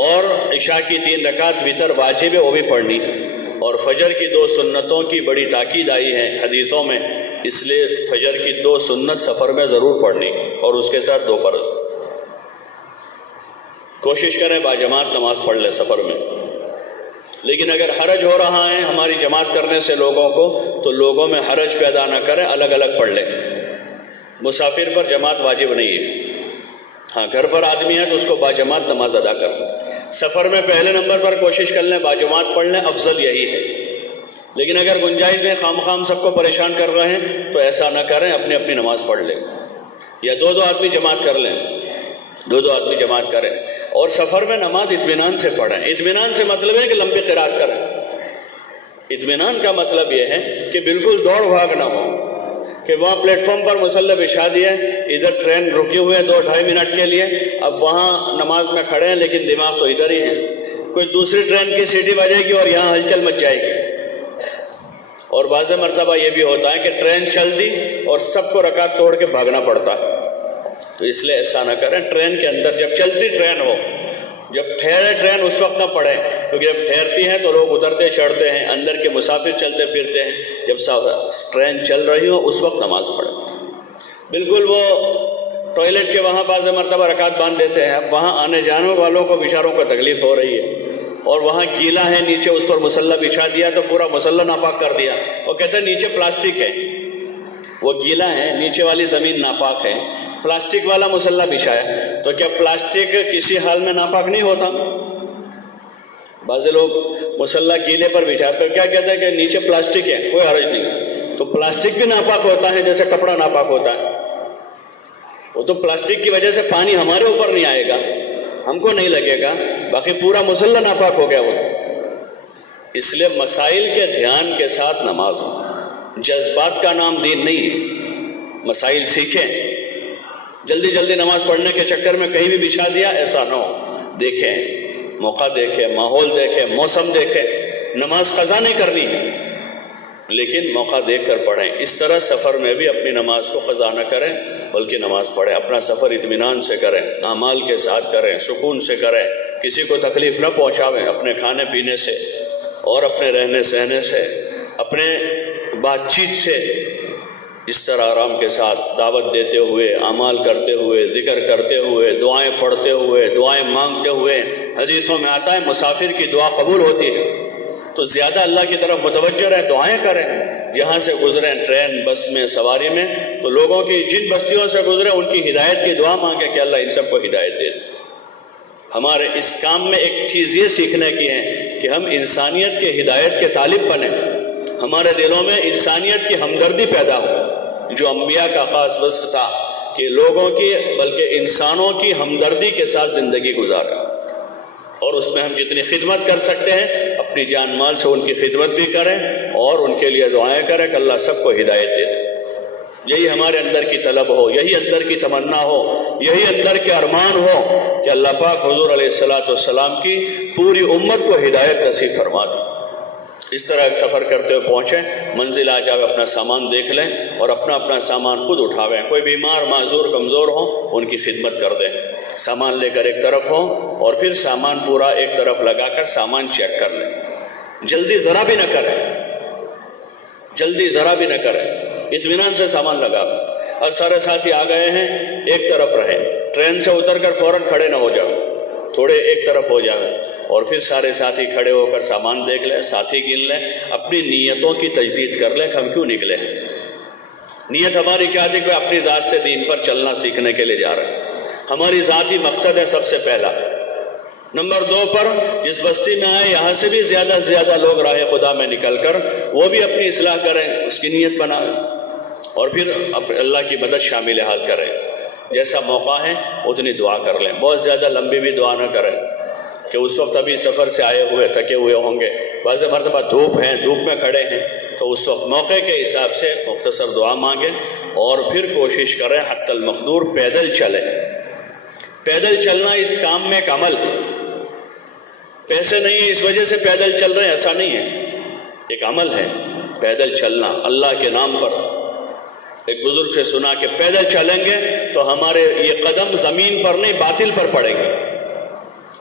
اور عشاء کی 3 رکعت وتر واجب ہے، وہ بھی پڑھنی ہے، اور فجر کی 2 سنتوں کی بڑی تاکید آئی ہے حدیثوں میں، اس لیے فجر کی 2 سنت سفر میں ضرور پڑھنی اور اس کے ساتھ 2 فرض۔ کوشش کریں باجماعت نماز پڑھ لیں سفر میں، لیکن اگر حرج ہو رہا ہے ہماری جماعت کرنے سے لوگوں کو، تو لوگوں میں حرج پیدا نہ کریں، الگ الگ پڑھ لیں۔ مسافر پر جماعت واجب نہیں ہے، ہاں گھر پر آدمی ہے تو اس کو باجماعت نماز ادا کر لیں۔ سفر میں پہلے نمبر پر کوشش کر لیں باجماعت پڑھ لیں، افضل یہی ہے۔ لیکن اگر گنجائش نہیں، خام سب کو پریشان کر رہے ہیں، تو ایسا نہ کریں، اپنی اپنی نماز پڑھ لیں، یا 2 آدمی جماعت کر لیں، 2 آدمی جماعت کریں۔ اور سفر میں نماز اطمینان سے پڑھیں۔ اطمینان سے مطلب ہے کہ لمبی قرات کریں۔ اطمینان کا مطلب یہ ہے کہ بالکل دوڑ بھاگ نہ ہو، کہ وہاں پلیٹ فارم پر مصلی بچھا دیے، ادھر ٹرین رکی ہوئے 2-2.5 منٹ کے لیے، اب وہاں نماز میں کھڑے ہیں لیکن دماغ تو ادھر ہی ہے، کوئی دوسری ٹرین کی سیٹی بجے گی اور یہاں ہلچل مچ جائے گی۔ اور بعض مرتبہ یہ بھی ہوتا ہے کہ ٹرین چل دی اور سب کو رکعت توڑ کے بھاگنا پڑتا ہے، تو اس لیے ایسا نہ کریں۔ ٹرین کے اندر جب چلتی ٹرین ہو، جب ٹھہرے ٹرین اس وقت نہ پڑھیں، کیونکہ جب ٹھہرتی ہیں تو لوگ اترتے چڑھتے ہیں، اندر کے مسافر چلتے پھرتے ہیں۔ جب ٹرین چل رہی ہو اس وقت نماز پڑھیں۔ بالکل وہ ٹوائلٹ کے وہاں بعض مرتبہ رکعت باندھ دیتے ہیں، اب وہاں آنے جانے والوں کو بیچاروں کو تکلیف ہو رہی ہے، اور وہاں گیلا ہے، نیچے اس پر مصلی بچھا دیا تو پورا مصلی ناپاک کر دیا۔ وہ کہتے ہیں نیچے پلاسٹک ہے، وہ گیلا ہے، نیچے والی زمین ناپاک ہے، پلاسٹک والا مصلی بچھایا، تو کیا پلاسٹک کسی حال میں ناپاک نہیں ہوتا؟ بعض لوگ مصلی گیلے پر بچھا کر کیا کہتے ہیں کہ نیچے پلاسٹک ہے، کوئی حرج نہیں، تو پلاسٹک بھی ناپاک ہوتا ہے جیسے کپڑا ناپاک ہوتا ہے۔ وہ تو پلاسٹک کی وجہ سے پانی ہمارے اوپر نہیں آئے گا، ہم کو نہیں لگے گا، باقی پورا مصلی ناپاک ہو گیا وہ۔ اس لیے مسائل کے دھیان کے ساتھ نماز ہو۔ جذبات کا نام دین نہیں ہے، مسائل سیکھیں۔ جلدی جلدی نماز پڑھنے کے چکر میں کہیں بھی بچھا دیا، ایسا نہ ہو، دیکھیں، موقع دیکھیں، ماحول دیکھیں، موسم دیکھیں۔ نماز قضا نہیں کرنی ہے، لیکن موقع دیکھ کر پڑھیں۔ اس طرح سفر میں بھی اپنی نماز کو قضا نہ کریں، بلکہ نماز پڑھیں۔ اپنا سفر اطمینان سے کریں، اعمال کے ساتھ کریں، سکون سے کریں، کسی کو تکلیف نہ پہنچاویں، اپنے کھانے پینے سے اور اپنے رہنے سہنے سے، اپنے بات چیت سے، اس طرح آرام کے ساتھ دعوت دیتے ہوئے، اعمال کرتے ہوئے، ذکر کرتے ہوئے، دعائیں پڑھتے ہوئے، دعائیں مانگتے ہوئے۔ حدیثوں میں آتا ہے مسافر کی دعا قبول ہوتی ہے، تو زیادہ اللہ کی طرف متوجہ رہیں، دعائیں کریں۔ جہاں سے گزریں، ٹرین، بس میں، سواری میں، تو لوگوں کی جن بستیوں سے گزریں ان کی ہدایت کی دعا مانگیں کہ اللہ ان سب کو ہدایت دے۔ ہمارے اس کام میں ایک چیز یہ سیکھنے کی ہے کہ ہم انسانیت کے ہدایت کے طالب بنیں، ہمارے دلوں میں انسانیت کی ہمدردی پیدا ہو، جو انبیاء کا خاص وصف تھا کہ لوگوں کی بلکہ انسانوں کی ہمدردی کے ساتھ زندگی گزاریں، اور اس میں ہم جتنی خدمت کر سکتے ہیں اپنی جان مال سے ان کی خدمت بھی کریں اور ان کے لیے دعائیں کریں کہ اللہ سب کو ہدایت دے۔ یہی ہمارے اندر کی طلب ہو، یہی اندر کی تمنا ہو، یہی اندر کے ارمان ہو کہ اللہ پاک حضور علیہ السلام کی پوری امت کو ہدایت نصیب فرما دے۔ اس طرح سفر کرتے ہوئے پہنچیں، منزل آ جاوے، اپنا سامان دیکھ لیں اور اپنا سامان خود اٹھاویں۔ کوئی بیمار، معذور، کمزور ہو ان کی خدمت کر دیں۔ سامان لے کر ایک طرف ہو اور پھر سامان پورا ایک طرف لگا کر سامان چیک کر لیں۔ جلدی ذرا بھی نہ کریں، جلدی ذرا بھی نہ کریں، اطمینان سے سامان لگا۔ اور سارے ساتھی آ گئے ہیں، ایک طرف رہیں، ٹرین سے اتر کر فوراً کھڑے نہ ہو جاؤ، تھوڑے ایک طرف ہو جائیں، اور پھر سارے ساتھی کھڑے ہو کر سامان دیکھ لیں، ساتھی گن لیں، اپنی نیتوں کی تجدید کر لیں کہ ہم کیوں نکلے ہیں۔ نیت ہماری کیا تھی کہ اپنی ذات سے دین پر چلنا سیکھنے کے لیے جا رہے ہیں، ہماری ذاتی مقصد ہے سب سے پہلا۔ نمبر 2 پر جس بستی میں آئے یہاں سے بھی زیادہ سے زیادہ لوگ راہ خدا میں نکل کر وہ بھی اپنی اصلاح کریں، اس کی نیت بنائیں۔ اور پھر اللہ کی مدد شامل حال کریں. جیسا موقع ہے اتنی دعا کر لیں. بہت زیادہ لمبی بھی دعا نہ کریں کہ اس وقت ابھی سفر سے آئے ہوئے تھکے ہوئے ہوں گے, بعض مرتبہ دھوپ ہیں, دھوپ میں کھڑے ہیں, تو اس وقت موقع کے حساب سے مختصر دعا مانگیں اور پھر کوشش کریں حتی المقدور پیدل چلیں. پیدل چلنا اس کام میں ایک عمل ہے. پیسے نہیں ہیں اس وجہ سے پیدل چل رہے ہیں ایسا نہیں ہے, ایک عمل ہے پیدل چلنا اللہ کے نام پر. ایک بزرگ سے سنا کہ پیدل چلیں گے تو ہمارے یہ قدم زمین پر نہیں باطل پر پڑیں گے.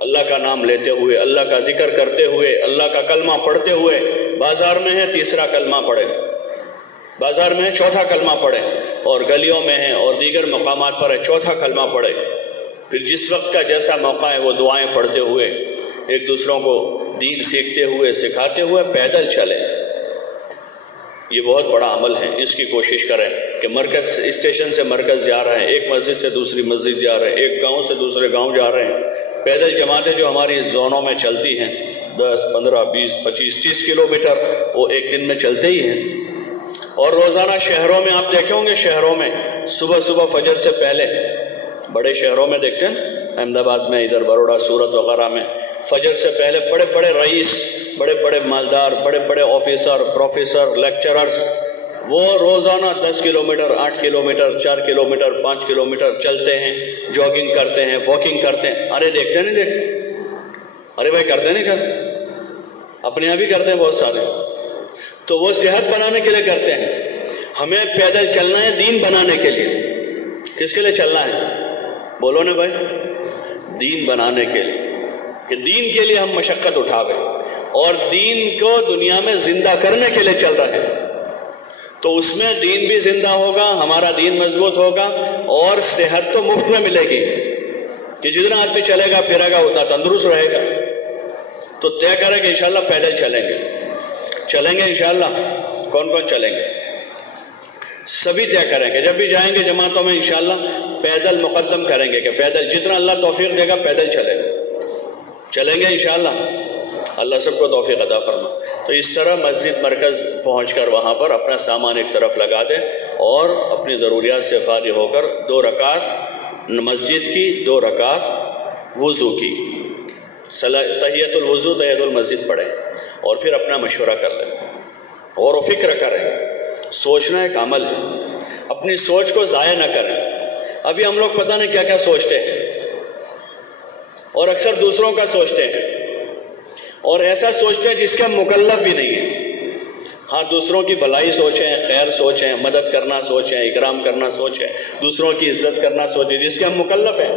اللہ کا نام لیتے ہوئے, اللہ کا ذکر کرتے ہوئے, اللہ کا کلمہ پڑھتے ہوئے. بازار میں ہے تیسرا کلمہ پڑھے, بازار میں ہے چوتھا کلمہ پڑھے, اور گلیوں میں ہے اور دیگر مقامات پر ہے چوتھا کلمہ پڑھے. پھر جس وقت کا جیسا موقع ہے وہ دعائیں پڑھتے ہوئے, ایک دوسروں کو دین سیکھتے ہوئے سکھاتے ہوئے پیدل چلیں. یہ بہت بڑا عمل ہے. اس کی کوشش کریں کہ مرکز اسٹیشن سے مرکز جا رہے ہیں, ایک مسجد سے دوسری مسجد جا رہے ہیں, ایک گاؤں سے دوسرے گاؤں جا رہے ہیں. پیدل جماعتیں جو ہماری زونوں میں چلتی ہیں 10, 15, 20, 25, 30 کلومیٹر وہ ایک دن میں چلتے ہی ہیں. اور روزانہ شہروں میں آپ دیکھیں ہوں گے, شہروں میں صبح صبح فجر سے پہلے, بڑے شہروں میں دیکھتے ہیں احمد آباد میں, ادھر بروڑا, سورت وغیرہ میں, فجر سے پہلے بڑے بڑے رئیس, بڑے بڑے مالدار, بڑے بڑے آفیسر, پروفیسر, لیکچررز, وہ روزانہ 10 کلومیٹر, 8 کلومیٹر, 4 کلومیٹر, 5 کلومیٹر چلتے ہیں, جاگنگ کرتے ہیں, واکنگ کرتے ہیں. ارے دیکھتے نہیں دیکھتے, ارے بھائی کرتے نہیں کرتے, اپنے یہاں بھی کرتے ہیں بہت سارے. تو وہ صحت بنانے کے لیے کرتے ہیں. ہمیں پیدل چلنا ہے دین بنانے کے لیے. کس کے لیے چلنا ہے بولو نا بھائی؟ دین بنانے کے لیے, کہ دین کے لیے ہم مشقت اٹھاویں اور دین کو دنیا میں زندہ کرنے کے لیے چل رہے ہیں. تو اس میں دین بھی زندہ ہوگا, ہمارا دین مضبوط ہوگا, اور صحت تو مفت میں ملے گی کہ جتنا آدمی چلے گا پھرے گا اتنا تندرست رہے گا. تو طے کریں کہ انشاءاللہ پیدل چلیں گے, چلیں گے انشاءاللہ. کون کون چلیں گے؟ سبھی طے کریں گے. جب بھی جائیں گے جماعتوں میں انشاءاللہ پیدل مقدم کریں گے کہ پیدل جتنا اللہ توفیق دے گا پیدل چلیں گے انشاءاللہ. اللہ سب کو توفیق عطا فرما. تو اس طرح مسجد مرکز پہنچ کر وہاں پر اپنا سامان ایک طرف لگا دیں اور اپنی ضروریات سے فارغ ہو کر 2 رکعت مسجد کی, 2 رکعت وضو کی, تحیۃ الوضو تحیۃ المسجد پڑھیں اور پھر اپنا مشورہ کر لیں اور فکر کریں. سوچنا ایک عمل ہے, اپنی سوچ کو ضائع نہ کریں. ابھی ہم لوگ پتہ نہیں کیا کیا سوچتے ہیں اور اکثر دوسروں کا سوچتے ہیں, اور ایسا سوچتے ہیں جس کے ہم مکلف بھی نہیں ہیں. ہاں دوسروں کی بھلائی سوچیں, خیر سوچیں, مدد کرنا سوچیں, اکرام کرنا سوچیں, دوسروں کی عزت کرنا سوچیں جس کے ہم مکلف ہیں.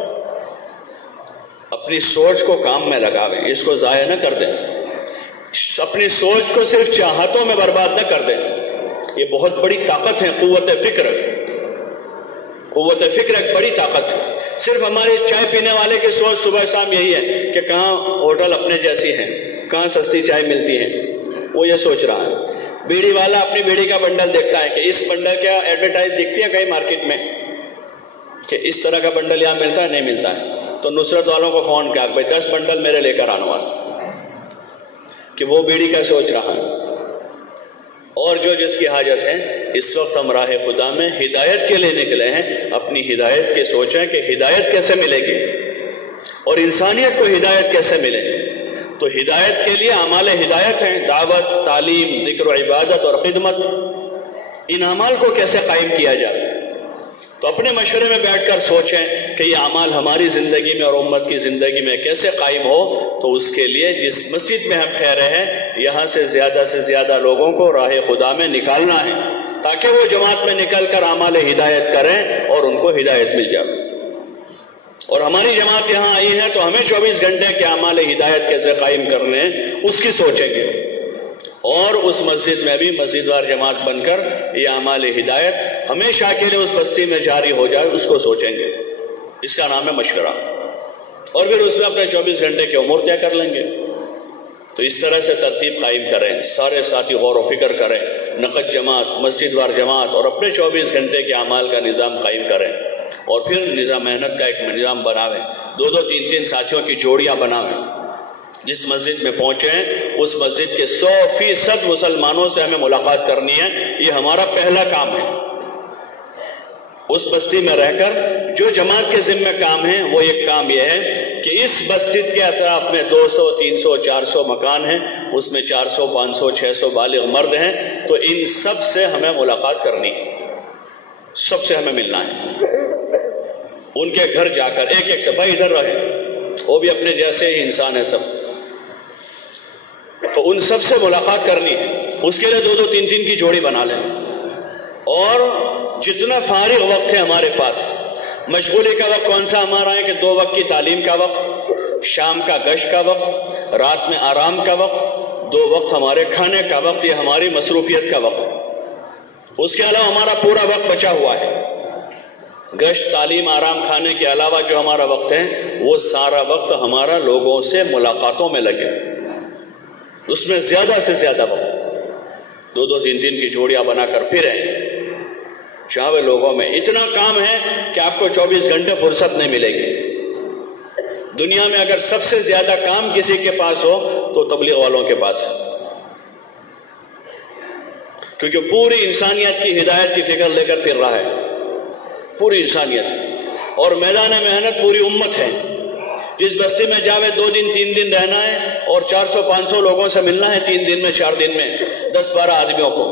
اپنی سوچ کو کام میں لگاویں, اس کو ضائع نہ کر دیں. اپنی سوچ کو صرف چاہتوں میں برباد نہ کر دیں. یہ بہت بڑی طاقت ہے قوت فکر. قوت فکر ایک بڑی طاقت ہے. صرف ہمارے چائے پینے والے کی سوچ صبح شام یہی ہے کہ کہاں ہوٹل اپنے جیسی ہیں, کہاں سستی چائے ملتی ہے, وہ یہ سوچ رہا ہے. بیڑی والا اپنی بیڑی کا بنڈل دیکھتا ہے کہ اس بنڈل کیا ایڈورٹائز دکھتی ہے کہیں مارکیٹ میں کہ اس طرح کا بنڈل یہاں ملتا ہے, نہیں ملتا ہے. تو نصرت والوں کو فون کیا بھائی 10 بنڈل میرے لے کر آنا وہاں کہ وہ بیڑی کا سوچ رہا ہے. اور جو جس کی حاجت ہے, اس وقت ہم راہ خدا میں ہدایت کے لیے نکلے ہیں. اپنی ہدایت کے سوچیں کہ ہدایت کیسے ملے گی اور انسانیت کو ہدایت کیسے ملے. تو ہدایت کے لیے اعمال ہدایت ہیں, دعوت, تعلیم, ذکر و عبادت اور خدمت. ان اعمال کو کیسے قائم کیا جائے؟ تو اپنے مشورے میں بیٹھ کر سوچیں کہ یہ اعمال ہماری زندگی میں اور امت کی زندگی میں کیسے قائم ہو. تو اس کے لیے جس مسجد میں ہم ٹھہرے ہیں یہاں سے زیادہ لوگوں کو راہ خدا میں نکالنا ہے تاکہ وہ جماعت میں نکل کر اعمال ہدایت کریں اور ان کو ہدایت مل جائے. اور ہماری جماعت یہاں آئی ہے تو ہمیں 24 گھنٹے کے اعمال ہدایت کیسے قائم کرنے ہیں اس کی سوچیں گے, اور اس مسجد میں بھی مسجد وار جماعت بن کر یہ اعمال ہدایت ہمیشہ کے لیے اس بستی میں جاری ہو جائے اس کو سوچیں گے. اس کا نام ہے مشورہ. اور پھر اس میں اپنے 24 گھنٹے کے امور طے کر لیں گے. تو اس طرح سے ترتیب قائم کریں, سارے ساتھی غور و فکر کریں, نقد جماعت, مسجد وار جماعت اور اپنے 24 گھنٹے کے اعمال کا نظام قائم کریں. اور پھر نظام محنت کا ایک نظام بناویں, 2-2, 3-3 ساتھیوں کی جوڑیاں بناویں. جس مسجد میں پہنچیں اس مسجد کے 100% مسلمانوں سے ہمیں ملاقات کرنی ہے. یہ ہمارا پہلا کام ہے. اس بستی میں رہ کر جو جماعت کے ذمہ کام ہیں وہ ایک کام یہ ہے کہ اس مسجد کے اطراف میں 200 300 400 مکان ہیں، اس میں 400 500 600 بالغ مرد ہیں، تو ان سب سے ہمیں ملاقات کرنی ہے، سب سے ہمیں ملنا ہے، ان کے گھر جا کر ایک ایک سے، بھائی ادھر رہے، وہ بھی اپنے جیسے ہی انسان ہے سب، تو ان سب سے ملاقات کرنی ہے۔ اس کے لیے 2 2 3 3 کی جوڑی بنا لیں، اور جتنا فارغ وقت ہے ہمارے پاس، مشغولی کا وقت کون سا ہمارا ہے کہ 2 وقت کی تعلیم کا وقت، شام کا گشت کا وقت، رات میں آرام کا وقت، 2 وقت ہمارے کھانے کا وقت، یہ ہماری مصروفیت کا وقت۔ اس کے علاوہ ہمارا پورا وقت بچا ہوا ہے، گشت، تعلیم، آرام، کھانے کے علاوہ جو ہمارا وقت ہے وہ سارا وقت ہمارا لوگوں سے ملاقاتوں میں لگے، اس میں زیادہ سے زیادہ وقت 2 2 3 3 کی جوڑیاں بنا کر پھریں چاہے لوگوں میں۔ اتنا کام ہے کہ آپ کو 24 گھنٹے فرصت نہیں ملے گی۔ دنیا میں اگر سب سے زیادہ کام کسی کے پاس ہو تو تبلیغ والوں کے پاس، کیونکہ پوری انسانیت کی ہدایت کی فکر لے کر پھر رہا ہے، پوری انسانیت، اور میدان محنت پوری امت ہے۔ جس بستی میں جاوے 2 دن 3 دن رہنا ہے اور 400 500 لوگوں سے ملنا ہے 3 دن میں 4 دن میں 10 12 آدمیوں کو،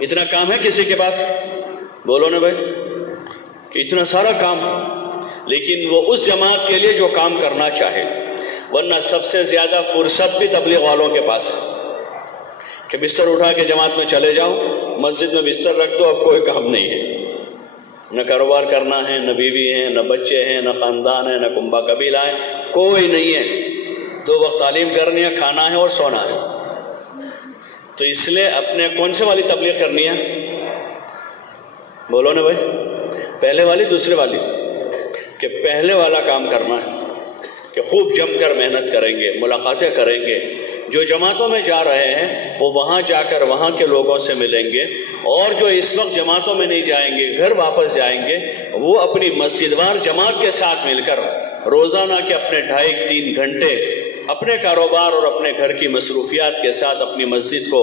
اتنا کام ہے کسی کے پاس؟ بولو نا بھائی کہ اتنا سارا کام ہے، لیکن وہ اس جماعت کے لیے جو کام کرنا چاہے، ورنہ سب سے زیادہ فرصت بھی تبلیغ والوں کے پاس ہے کہ بستر اٹھا کے جماعت میں چلے جاؤ، مسجد میں بستر رکھ دو، اب کوئی کام نہیں ہے، نہ کاروبار کرنا ہے، نہ بیوی ہے، نہ بچے ہیں، نہ خاندان ہے، نہ کنبہ قبیلہ ہے، کوئی نہیں ہے، 2 وقت تعلیم کرنی ہے، کھانا ہے اور سونا ہے۔ تو اس لیے اپنے کون سے والی تبلیغ کرنی ہے؟ بولو نا بھائی، پہلے والی دوسرے والی؟ کہ پہلے والا کام کرنا ہے کہ خوب جم کر محنت کریں گے، ملاقاتیں کریں گے، جو جماعتوں میں جا رہے ہیں وہ وہاں جا کر وہاں کے لوگوں سے ملیں گے، اور جو اس وقت جماعتوں میں نہیں جائیں گے، گھر واپس جائیں گے، وہ اپنی مسجد وار جماعت کے ساتھ مل کر روزانہ کے اپنے 2.5 3 گھنٹے اپنے کاروبار اور اپنے گھر کی مصروفیات کے ساتھ اپنی مسجد کو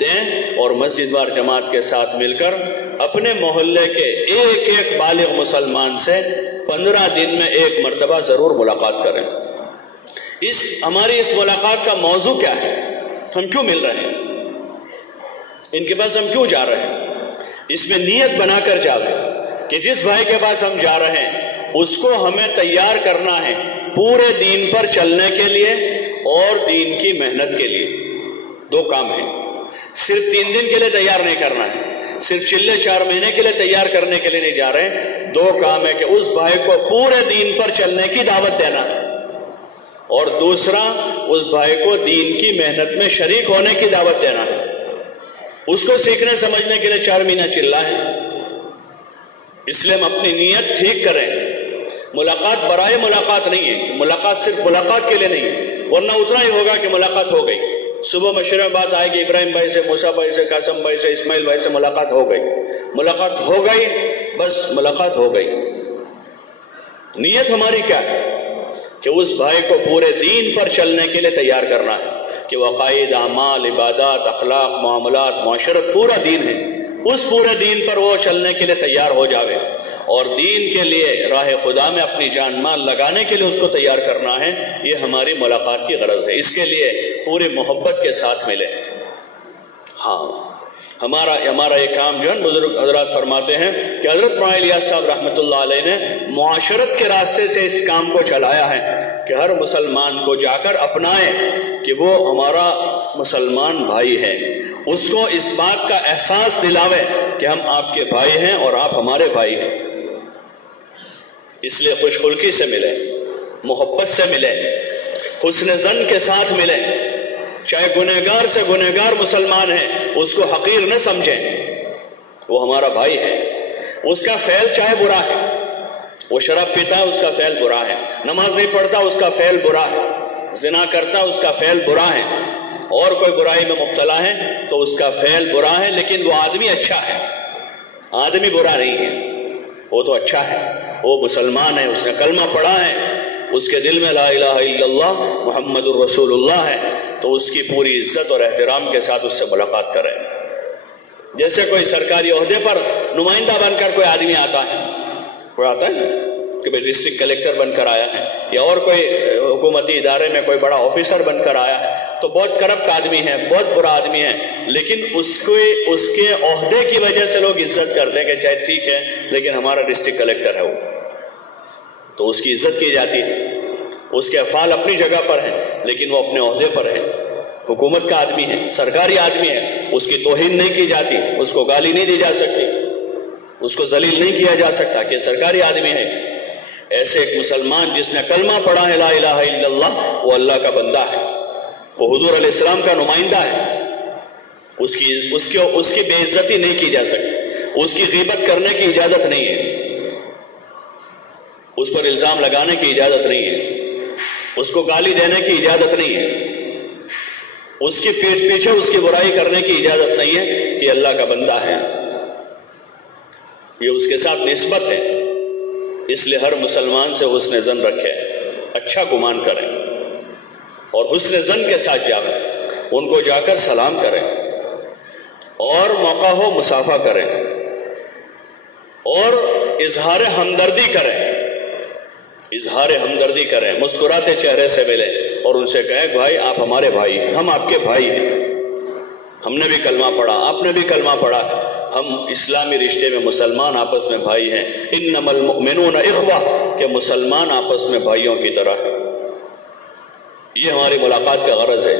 دیں، اور مسجد وار جماعت کے ساتھ مل کر اپنے محلے کے ایک ایک بالغ مسلمان سے 15 دن میں 1 مرتبہ ضرور ملاقات کریں۔ ہماری اس ملاقات کا موضوع کیا ہے؟ ہم کیوں مل رہے ہیں؟ ان کے پاس ہم کیوں جا رہے ہیں؟ اس میں نیت بنا کر جاوے کہ جس بھائی کے پاس ہم جا رہے ہیں اس کو ہمیں تیار کرنا ہے پورے دین پر چلنے کے لیے اور دین کی محنت کے لیے۔ 2 کام ہیں، صرف 3 دن کے لیے تیار نہیں کرنا ہے، صرف چلے 4 مہینے کے لیے تیار کرنے کے لیے نہیں جا رہے ہیں۔ 2 کام ہے کہ اس بھائی کو پورے دین پر چلنے کی دعوت دینا ہے، اور دوسرا اس بھائی کو دین کی محنت میں شریک ہونے کی دعوت دینا ہے۔ اس کو سیکھنے سمجھنے کے لیے 4 مہینہ چلائیں، اس لیے ہم اپنی نیت ٹھیک کریں۔ ملاقات برائے ملاقات نہیں ہے، ملاقات صرف ملاقات کے لیے نہیں ہے، ورنہ اتنا ہی ہوگا کہ ملاقات ہو گئی، صبح مشورے میں بات آئے گی، ابراہیم بھائی سے، موسیٰ بھائی سے، قاسم بھائی سے، اسماعیل بھائی سے ملاقات ہو گئی، ملاقات ہو گئی، بس ملاقات ہو گئی۔ نیت ہماری کیا ہے کہ اس بھائی کو پورے دین پر چلنے کے لیے تیار کرنا ہے، کہ وہ عقائد، اعمال، عبادات، اخلاق، معاملات، معاشرت، پورا دین ہے، اس پورے دین پر وہ چلنے کے لیے تیار ہو جاوے، اور دین کے لیے راہ خدا میں اپنی جان مال لگانے کے لیے اس کو تیار کرنا ہے۔ یہ ہماری ملاقات کی غرض ہے، اس کے لیے پوری محبت کے ساتھ ملے۔ ہاں، ہمارا یہ کام جو ہے بزرگ حضرات فرماتے ہیں کہ حضرت مولانا الیاس صاحب رحمۃ اللہ علیہ نے معاشرت کے راستے سے اس کام کو چلایا ہے کہ ہر مسلمان کو جا کر اپنائے کہ وہ ہمارا مسلمان بھائی ہے، اس کو اس بات کا احساس دلاوے کہ ہم آپ کے بھائی ہیں اور آپ ہمارے بھائی ہیں۔ اس لیے خوش خلقی سے ملے، محبت سے ملے، حسن ظن کے ساتھ ملے، چاہے گنہگار سے گنہگار مسلمان ہے اس کو حقیر نہ سمجھیں، وہ ہمارا بھائی ہے، اس کا فعل چاہے برا ہے، وہ شراب پیتا ہے اس کا فعل برا ہے، نماز نہیں پڑھتا اس کا فعل برا ہے، زنا کرتا اس کا فعل برا ہے، اور کوئی برائی میں مبتلا ہے تو اس کا فعل برا ہے، لیکن وہ آدمی اچھا ہے، آدمی برا نہیں ہے، وہ تو اچھا ہے، وہ مسلمان ہے، اس نے کلمہ پڑھا ہے، اس کے دل میں لا الہ الا اللہ محمد الرسول اللہ ہے، تو اس کی پوری عزت اور احترام کے ساتھ اس سے ملاقات کریں۔ جیسے کوئی سرکاری عہدے پر نمائندہ بن کر کوئی آدمی آتا ہے کہ بھئی ڈسٹرکٹ کلیکٹر بن کر آیا ہے یا اور کوئی حکومتی ادارے میں کوئی بڑا آفیسر بن کر آیا ہے تو بہت کرپٹ آدمی ہے، بہت برا آدمی ہے، لیکن اس کے عہدے کی وجہ سے لوگ عزت کرتے ہیں کہ چاہے ٹھیک ہے لیکن ہمارا ڈسٹرکٹ کلیکٹر ہے وہ، تو اس کی عزت کی جاتی ہے، اس کے افعال اپنی جگہ پر ہیں لیکن وہ اپنے عہدے پر ہے، حکومت کا آدمی ہے، سرکاری آدمی ہے، اس کی توہین نہیں کی جاتی، اس کو گالی نہیں دی جا سکتی، اس کو ذلیل نہیں کیا جا سکتا کہ سرکاری آدمی ہے۔ ایسے ایک مسلمان جس نے کلمہ پڑھا ہے لا الہ الا اللہ، وہ اللہ کا بندہ ہے، وہ حضور علیہ السلام کا نمائندہ ہے، اس کی بے عزتی نہیں کی جا سکتی، اس کی غیبت کرنے کی اجازت نہیں ہے، اس پر الزام لگانے کی اجازت نہیں ہے، اس کو گالی دینے کی اجازت نہیں ہے، اس کی پیٹھ پیچھے اس کی برائی کرنے کی اجازت نہیں ہے کہ اللہ کا بندہ ہے، یہ اس کے ساتھ نسبت ہے۔ اس لیے ہر مسلمان سے حسن ظن رکھے، اچھا گمان کریں اور حسن ظن کے ساتھ جائیں، ان کو جا کر سلام کریں اور موقع ہو مصافحہ کریں اور اظہار ہمدردی کریں، مسکراتے چہرے سے ملیں اور ان سے کہیں بھائی آپ ہمارے بھائی ہیں، ہم آپ کے بھائی ہیں، ہم نے بھی کلمہ پڑھا، آپ نے بھی کلمہ پڑھا، ہم اسلامی رشتے میں مسلمان آپس میں بھائی ہیں، انما المؤمنون اخوہ، کہ مسلمان آپس میں بھائیوں کی طرح ہیں۔ یہ ہماری ملاقات کا غرض ہے،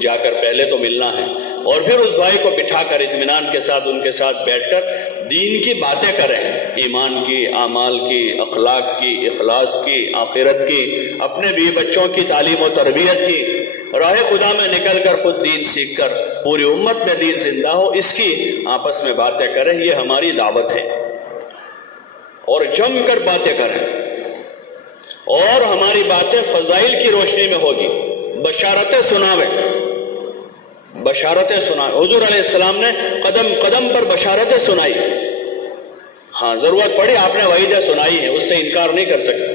جا کر پہلے تو ملنا ہے اور پھر اس بھائی کو بٹھا کر اطمینان کے ساتھ ان کے ساتھ بیٹھ کر دین کی باتیں کریں، ایمان کی، اعمال کی، اخلاق کی، اخلاص کی، آخرت کی، اپنے بیوی بچوں کی تعلیم و تربیت کی، راہ خدا میں نکل کر خود دین سیکھ کر پوری امت میں دین زندہ ہو، اس کی آپس میں باتیں کریں، یہ ہماری دعوت ہے، اور جم کر باتیں کریں اور ہماری باتیں فضائل کی روشنی میں ہوگی، بشارتیں سناویں، حضور علیہ السلام نے قدم قدم پر بشارتیں سنائی، ہاں ضرورت پڑی آپ نے وعیدیں سنائی ہیں، اس سے انکار نہیں کر سکتے،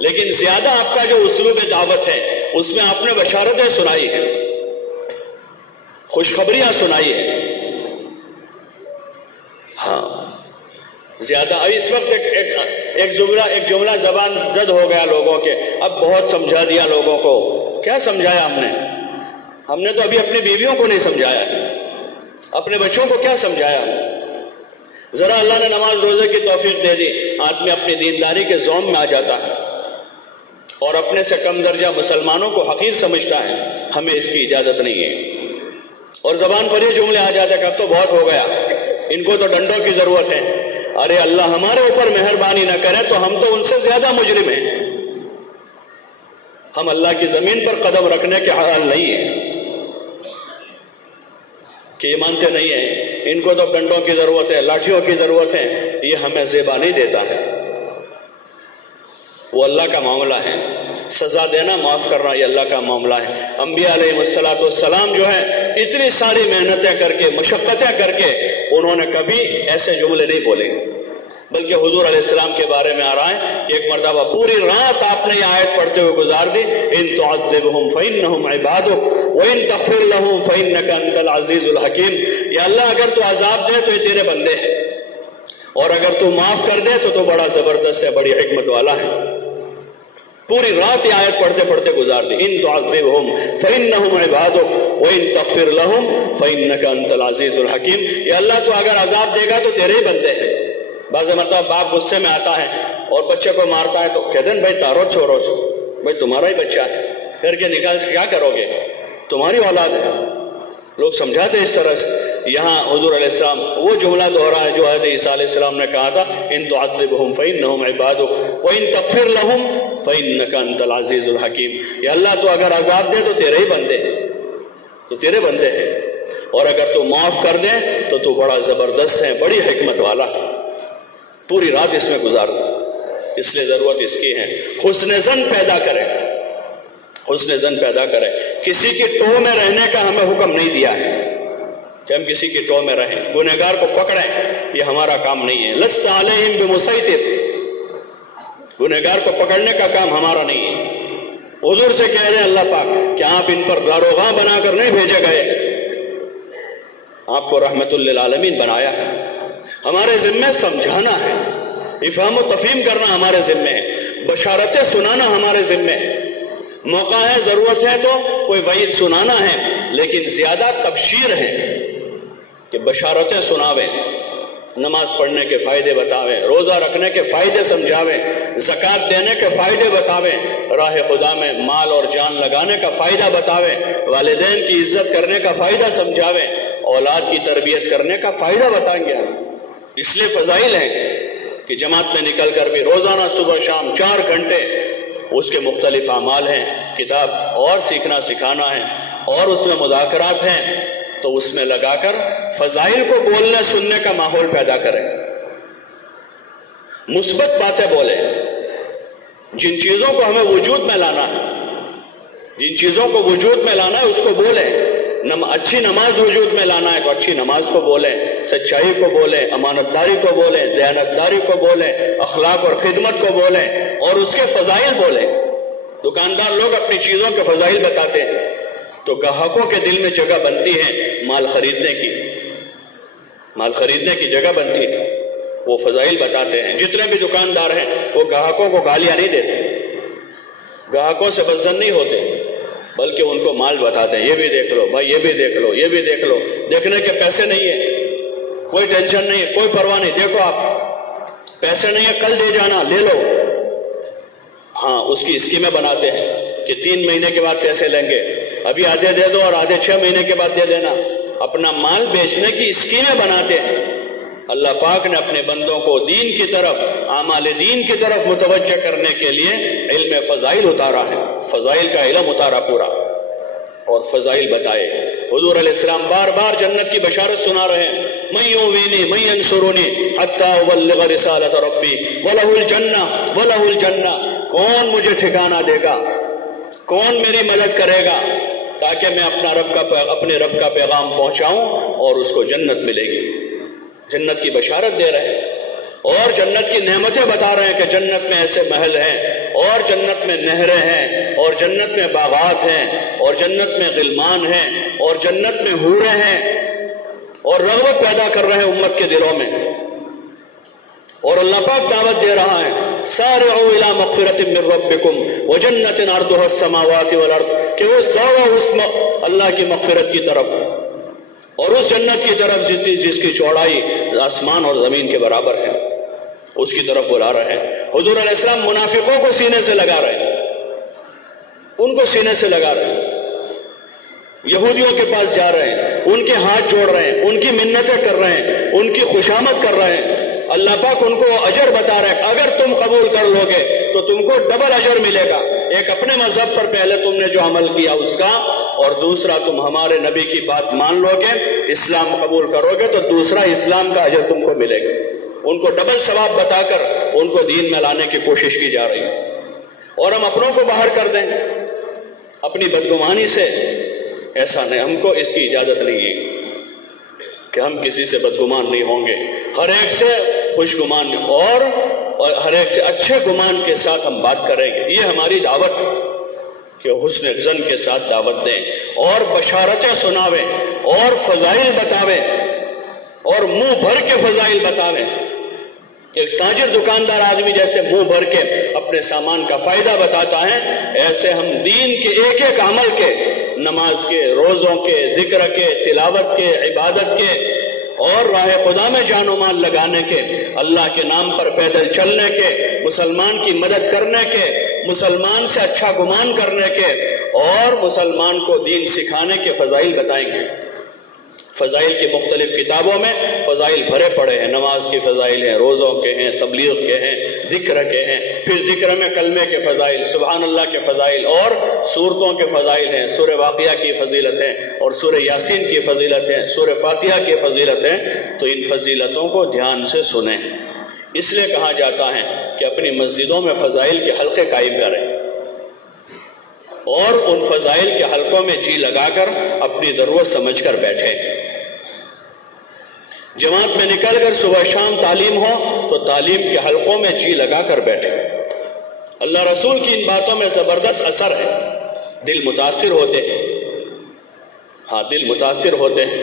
لیکن زیادہ آپ کا جو اسلوب دعوت ہے اس میں آپ نے بشارتیں سنائی ہیں، خوشخبریاں سنائی ہیں، ہاں زیادہ۔ اب اس وقت ایک جملہ زبان زد ہو گیا لوگوں کے، اب بہت سمجھا دیا لوگوں کو، کیا سمجھایا ہم نے تو ابھی اپنی بیویوں کو نہیں سمجھایا، اپنے بچوں کو کیا سمجھایا ہم؟ ذرا اللہ نے نماز روزے کی توفیق دے دی، آدمی اپنی دینداری کے زوم میں آ جاتا ہے اور اپنے سے کم درجہ مسلمانوں کو حقیر سمجھتا ہے، ہمیں اس کی اجازت نہیں ہے، اور زبان پر یہ جملے آ جاتے کہ اب تو بہت ہو گیا، ان کو تو ڈنڈوں کی ضرورت ہے، ارے اللہ ہمارے اوپر مہربانی نہ کرے تو ہم تو ان سے زیادہ مجرم ہیں، ہم اللہ کی زمین پر قدم رکھنے کے حال نہیں ہیں کہ یہ مانتے نہیں ہیں، ان کو تو ڈنڈوں کی ضرورت ہے، لاٹھیوں کی ضرورت ہے، یہ ہمیں زیبا نہیں دیتا ہے، وہ اللہ کا معاملہ ہے، سزا دینا معاف کرنا یہ اللہ کا معاملہ ہے۔ انبیاء علیہ السلام جو ہے اتنی ساری محنتیں کر کے، مشقتیں کر کے، انہوں نے کبھی ایسے جملے نہیں بولے، بلکہ حضور علیہ السلام کے بارے میں آ رہا ہے کہ ایک مرتبہ پوری رات آپ نے یہ آیت پڑھتے ہوئے گزار دی، ان تعذبهم فانهم عبادك وان تغفر لهم فانك انت العزیز الحکیم، یا اللہ اگر تو عذاب دے تو یہ تیرے بندے ہیں، اور اگر تو معاف کر دے تو بڑا زبردست ہے، بڑی حکمت والا ہے۔ پوری رات یہ آیت پڑھتے پڑھتے گزار دی، ان تعذبهم فانهم عبادك وان تغفر لهم فانك انت العزیز الحکیم، یا اللہ تو اگر عذاب دے گا تو تیرے ہی بندے ہیں۔ بعض مرتبہ باپ غصے میں آتا ہے اور بچے کو مارتا ہے تو کہتے ہیں بھائی تارو چھوڑو، بھائی تمہارا ہی بچہ ہے، گھر کے نکال سے کیا کرو گے، تمہاری اولاد ہے، لوگ سمجھاتے اس طرح سے۔ یہاں حضور علیہ السلام وہ جملہ دہرا ہے جو حضرت عیسیٰ علیہ السلام نے کہا تھا، ان تعذبهم فانهم عبادك وان تغفر لهم فانك انت العزیز الحکیم، یا اللہ تو اگر عذاب دے تو تیرے ہی بندے ہیں، تو تیرے بندے ہیں، اور اگر تو معاف کر دے تو بڑا زبردست ہے، بڑی حکمت والا ہے۔ پوری رات اس میں گزار دیں، اس لیے ضرورت اس کی ہے حسن ظن پیدا کریں، حسن ظن پیدا کریں، کسی کی ٹو میں رہنے کا ہمیں حکم نہیں دیا ہے کہ ہم کسی کی ٹو میں رہیں، گنہگار کو پکڑیں، یہ ہمارا کام نہیں ہے، لست علیہم بمسیطر، گنہگار کو پکڑنے کا کام ہمارا نہیں ہے۔ حضور سے کہہ رہے ہیں اللہ پاک کہ آپ ان پر داروغاں بنا کر نہیں بھیجے گئے، آپ کو رحمت للعالمین بنایا ہے، ہمارے ذمہ سمجھانا ہے، افہام و تفہیم کرنا ہمارے ذمہ ہے، بشارتیں سنانا ہمارے ذمہ ہے، موقع ہے ضرورت ہے تو کوئی وعید سنانا ہے، لیکن زیادہ تبشیر ہے کہ بشارتیں سناویں، نماز پڑھنے کے فائدے بتاویں، روزہ رکھنے کے فائدے سمجھاویں، زکوٰۃ دینے کے فائدے بتاویں، راہ خدا میں مال اور جان لگانے کا فائدہ بتاویں، والدین کی عزت کرنے کا فائدہ سمجھاویں، اولاد کی تربیت کرنے کا فائدہ بتائیں گے۔ اس لیے فضائل ہیں کہ جماعت میں نکل کر بھی روزانہ صبح شام 4 گھنٹے اس کے مختلف اعمال ہیں، کتاب اور سیکھنا سکھانا ہے، اور اس میں مذاکرات ہیں، تو اس میں لگا کر فضائل کو بولنے سننے کا ماحول پیدا کریں، مثبت باتیں بولیں، جن چیزوں کو ہمیں وجود میں لانا ہے، جن چیزوں کو وجود میں لانا ہے اس کو بولیں، اچھی نماز وجود میں لانا ہے تو اچھی نماز کو بولیں، سچائی کو بولیں، امانت داری کو بولیں، دیانتداری کو بولیں، اخلاق اور خدمت کو بولیں، اور اس کے فضائل بولیں۔ دکاندار لوگ اپنی چیزوں کے فضائل بتاتے ہیں تو گاہکوں کے دل میں جگہ بنتی ہے، مال خریدنے کی جگہ بنتی ہے، وہ فضائل بتاتے ہیں۔ جتنے بھی دکاندار ہیں وہ گاہکوں کو گالیاں نہیں دیتے، گاہکوں سے بدظن نہیں ہوتے، بلکہ ان کو مال بتاتے ہیں، یہ بھی دیکھ لو بھائی، یہ بھی دیکھ لو، یہ بھی دیکھ لو، دیکھنے کے پیسے نہیں ہے، کوئی ٹینشن نہیں ہے، کوئی پرواہ نہیں، دیکھو آپ پیسے نہیں ہے کل دے جانا، لے لو۔ ہاں، اس کی اسکیمیں بناتے ہیں کہ 3 مہینے کے بعد پیسے لیں گے، ابھی آدھے دے دو اور آدھے 6 مہینے کے بعد دے دینا، اپنا مال بیچنے کی اسکیمیں بناتے ہیں۔ اللہ پاک نے اپنے بندوں کو دین کی طرف، اعمال دین کی طرف متوجہ کرنے کے لیے علم فضائل اتارا ہے، فضائل کا علم اتارا پورا، اور فضائل بتائے۔ حضور علیہ السلام بار بار جنت کی بشارت سنا رہے ہیں، من یؤوینی من ینصرنی حتی ابلغ رسالۃ ربی ولہ الجنہ ولہ الجنہ، کون مجھے ٹھکانہ دے گا، کون میری مدد کرے گا تاکہ میں اپنے رب کا پیغام پہنچاؤں اور اس کو جنت ملے گی۔ جنت کی بشارت دے رہے ہیں اور جنت کی نعمتیں بتا رہے ہیں کہ جنت میں ایسے محل ہیں، اور جنت میں نہریں ہیں، اور جنت میں باغات ہیں، اور جنت میں غلمان ہیں، اور جنت میں حوریں ہیں، اور رغبت پیدا کر رہے ہیں امت کے دلوں میں۔ اور اللہ پاک دعوت دے رہا ہے، سارعوا الی مغفرۃ من ربکم وجنۃ عرضها السماوات والارض، کہ دوڑو اس اللہ کی مغفرت کی طرف اور اس جنت کی طرف جس کی چوڑائی آسمان اور زمین کے برابر ہے، اس کی طرف بلا رہے ہیں۔ حضور علیہ السلام منافقوں کو سینے سے لگا رہے ہیں، ان کو سینے سے لگا رہے ہیں، یہودیوں کے پاس جا رہے ہیں، ان کے ہاتھ جوڑ رہے ہیں، ان کی منتیں کر رہے ہیں، ان کی خوشامد کر رہے ہیں۔ اللہ پاک ان کو اجر بتا رہا ہے، اگر تم قبول کر لو گے تو تم کو ڈبل اجر ملے گا، ایک اپنے مذہب پر پہلے تم نے جو عمل کیا اس کا، اور دوسرا تم ہمارے نبی کی بات مان لو گے، اسلام قبول کرو گے تو دوسرا اسلام کا اجر تم کو ملے گا۔ ان کو ڈبل ثواب بتا کر ان کو دین میں لانے کی کوشش کی جا رہی ہے، اور ہم اپنوں کو باہر کر دیں اپنی بدگمانی سے، ایسا نہیں، ہم کو اس کی اجازت نہیں ہے کہ ہم کسی سے بدگمان نہیں ہوں گے، ہر ایک سے خوش گمان اور ہر ایک سے اچھے گمان کے ساتھ ہم بات کریں گے۔ یہ ہماری دعوت کہ حسن ظن کے ساتھ دعوت دیں اور بشارتیں سناویں اور فضائل بتاویں اور منہ بھر کے فضائل بتاویں۔ ایک تاجر دکاندار آدمی جیسے منہ بھر کے اپنے سامان کا فائدہ بتاتا ہے، ایسے ہم دین کے ایک ایک عمل کے، نماز کے، روزوں کے، ذکر کے، تلاوت کے، عبادت کے، اور راہ خدا میں جان و مال لگانے کے، اللہ کے نام پر پیدل چلنے کے، مسلمان کی مدد کرنے کے، مسلمان سے اچھا گمان کرنے کے، اور مسلمان کو دین سکھانے کے فضائل بتائیں گے۔ فضائل کی مختلف کتابوں میں فضائل بھرے پڑے ہیں، نماز کی فضائل ہیں، روزوں کے ہیں، تبلیغ کے ہیں، ذکر کے ہیں، پھر ذکر میں کلمے کے فضائل، سبحان اللہ کے فضائل، اور سورتوں کے فضائل ہیں، سورہ واقعہ کی فضیلت ہیں، اور سورہ یاسین کی فضیلت ہیں، سورہ فاتحہ کی فضیلت ہیں۔ تو ان فضیلتوں کو دھیان سے سنیں، اس لیے کہا جاتا ہے کہ اپنی مسجدوں میں فضائل کے حلقے قائم کریں اور ان فضائل کے حلقوں میں جی لگا کر اپنی ضرورت سمجھ کر بیٹھیں۔ جماعت میں نکل کر صبح شام تعلیم ہو تو تعلیم کے حلقوں میں جی لگا کر بیٹھیں۔ اللہ رسول کی ان باتوں میں زبردست اثر ہے، دل متاثر ہوتے ہیں، ہاں دل متاثر ہوتے ہیں۔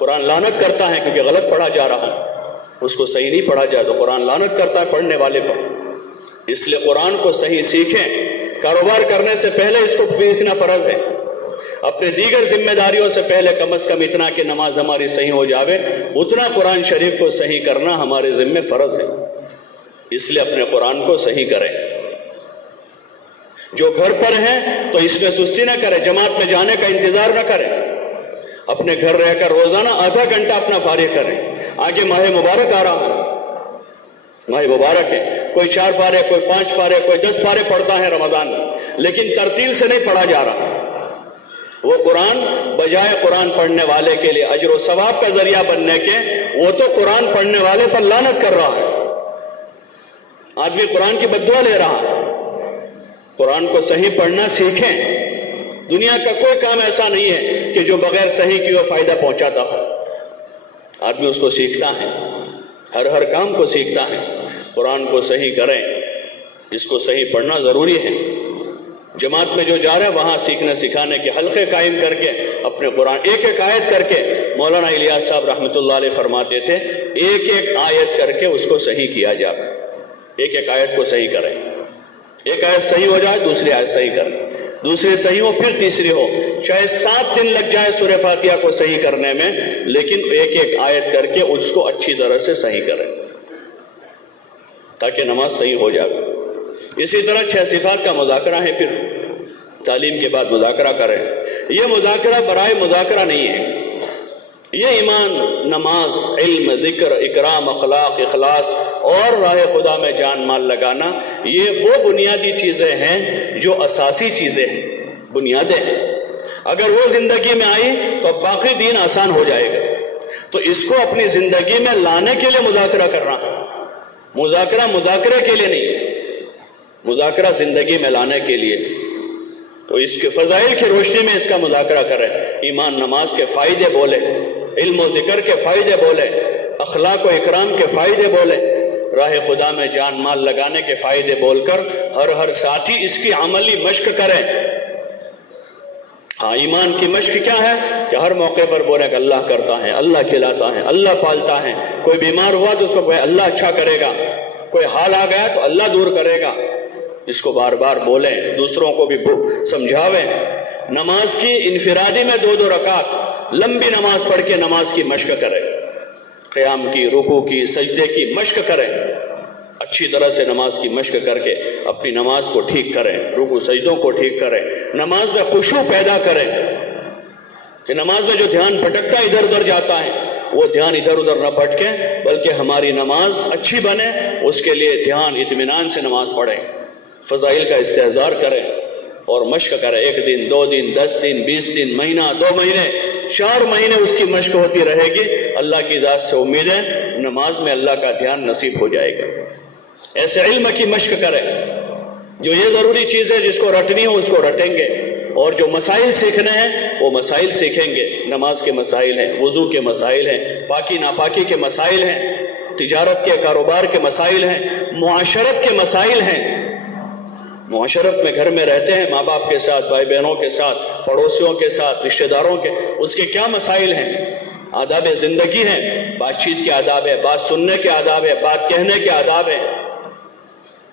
قرآن لعنت کرتا ہے کیونکہ غلط پڑھا جا رہا ہے، اس کو صحیح نہیں پڑھا جائے تو قرآن لعنت کرتا ہے پڑھنے والے پر۔ اس لیے قرآن کو صحیح سیکھیں، کاروبار کرنے سے پہلے اس کو سیکھنا فرض ہے، اپنے دیگر ذمہ داریوں سے پہلے کم از کم اتنا کہ نماز ہماری صحیح ہو جاوے، اتنا قرآن شریف کو صحیح کرنا ہمارے ذمہ فرض ہے۔ اس لیے اپنے قرآن کو صحیح کریں۔ جو گھر پر ہیں تو اس میں سستی نہ کریں، جماعت میں جانے کا انتظار نہ کریں، اپنے گھر رہ کر روزانہ آدھا گھنٹہ اپنا فارغ کریں۔ آگے ماہ مبارک آ رہا ہے، ماہ مبارک ہے، کوئی 4 پارے، کوئی 5 پارے، کوئی 10 پارے پڑھتا ہے رمضان میں، لیکن ترتیل سے نہیں پڑھا جا رہا۔ وہ قرآن بجائے قرآن پڑھنے والے کے لیے اجر و ثواب کا ذریعہ بننے کے، وہ تو قرآن پڑھنے والے پر لعنت کر رہا ہے۔ آدمی قرآن کی بددعا لے رہا ہے۔ قرآن کو صحیح پڑھنا سیکھیں۔ دنیا کا کوئی کام ایسا نہیں ہے کہ جو بغیر صحیح کی وہ فائدہ پہنچاتا ہو، آدمی اس کو سیکھتا ہے، ہر کام کو سیکھتا ہے۔ قرآن کو صحیح کریں، اس کو صحیح پڑھنا ضروری ہے۔ جماعت میں جو جا رہے ہیں وہاں سیکھنے سکھانے کے حلقے قائم کر کے اپنے قرآن ایک آیت کر کے، مولانا الیاس صاحب رحمۃ اللہ علیہ فرماتے تھے ایک آیت کر کے اس کو صحیح کیا جائے، ایک آیت کو صحیح کریں، ایک آیت صحیح ہو جائے دوسری آیت صحیح کریں، دوسری صحیح ہو پھر تیسری ہو، چاہے 7 دن لگ جائے سورہ فاتحہ کو صحیح کرنے میں، لیکن ایک آیت کر کے اس کو اچھی طرح سے صحیح کریں تاکہ نماز صحیح ہو جائے۔ اسی طرح 6 صفات کا مذاکرہ ہے، پھر تعلیم کے بعد مذاکرہ کریں۔ یہ مذاکرہ برائے مذاکرہ نہیں ہے، یہ ایمان، نماز، علم، ذکر، اکرام، اخلاق، اخلاص اور راہ خدا میں جان مال لگانا، یہ وہ بنیادی چیزیں ہیں جو اساسی چیزیں ہیں، بنیادیں ہیں۔ اگر وہ زندگی میں آئی تو باقی دین آسان ہو جائے گا۔ تو اس کو اپنی زندگی میں لانے کے لیے مذاکرہ کرنا، مذاکرے کے لیے نہیں، مذاکرہ زندگی میں لانے کے لیے۔ تو اس کے فضائل کی روشنی میں اس کا مذاکرہ کریں، ایمان نماز کے فائدے بولے، علم و ذکر کے فائدے بولے، اخلاق و اکرام کے فائدے بولے، راہ خدا میں جان مال لگانے کے فائدے بول کر ہر ساتھی اس کی عملی مشق کرے۔ ہاں، ایمان کی مشق کیا ہے کہ ہر موقع پر بولے کہ اللہ کرتا ہے، اللہ کھلاتا ہے، اللہ پالتا ہے، کوئی بیمار ہوا تو اس کو اللہ اچھا کرے گا، کوئی حال آ گیا تو اللہ دور کرے گا، اس کو بار بار بولیں، دوسروں کو بھی سمجھاویں۔ نماز کی انفرادی میں 2 رکعت لمبی نماز پڑھ کے نماز کی مشق کریں، قیام کی، رکوع کی، سجدے کی مشق کریں، اچھی طرح سے نماز کی مشق کر کے اپنی نماز کو ٹھیک کریں، رکوع سجدوں کو ٹھیک کریں، نماز میں خشوع پیدا کریں کہ نماز میں جو دھیان بھٹکتا ادھر ادھر جاتا ہے وہ دھیان ادھر ادھر نہ بھٹکے، بلکہ ہماری نماز اچھی بنے، اس کے لیے دھیان اطمینان سے نماز پڑھیں، فضائل کا استحضار کریں اور مشق کریں۔ 1 دن، 2 دن، 10 دن، 20 دن، مہینہ، 2 مہینے، 4 مہینے اس کی مشق ہوتی رہے گی۔ اللہ کی ذات سے امید ہے نماز میں اللہ کا دھیان نصیب ہو جائے گا۔ ایسے علم کی مشق کریں، جو یہ ضروری چیز ہے جس کو رٹنی ہو اس کو رٹیں گے، اور جو مسائل سیکھنے ہیں وہ مسائل سیکھیں گے۔ نماز کے مسائل ہیں، وضو کے مسائل ہیں، پاکی ناپاکی کے مسائل ہیں، تجارت کے، کاروبار کے مسائل ہیں، معاشرت کے مسائل ہیں۔ معاشرت میں گھر میں رہتے ہیں، ماں باپ کے ساتھ، بھائی بہنوں کے ساتھ، پڑوسیوں کے ساتھ، رشتہ داروں کے، اس کے کیا مسائل ہیں؟ آداب زندگی ہیں، بات چیت کے آداب ہے، بات سننے کے آداب ہے، بات کہنے کے آداب ہے،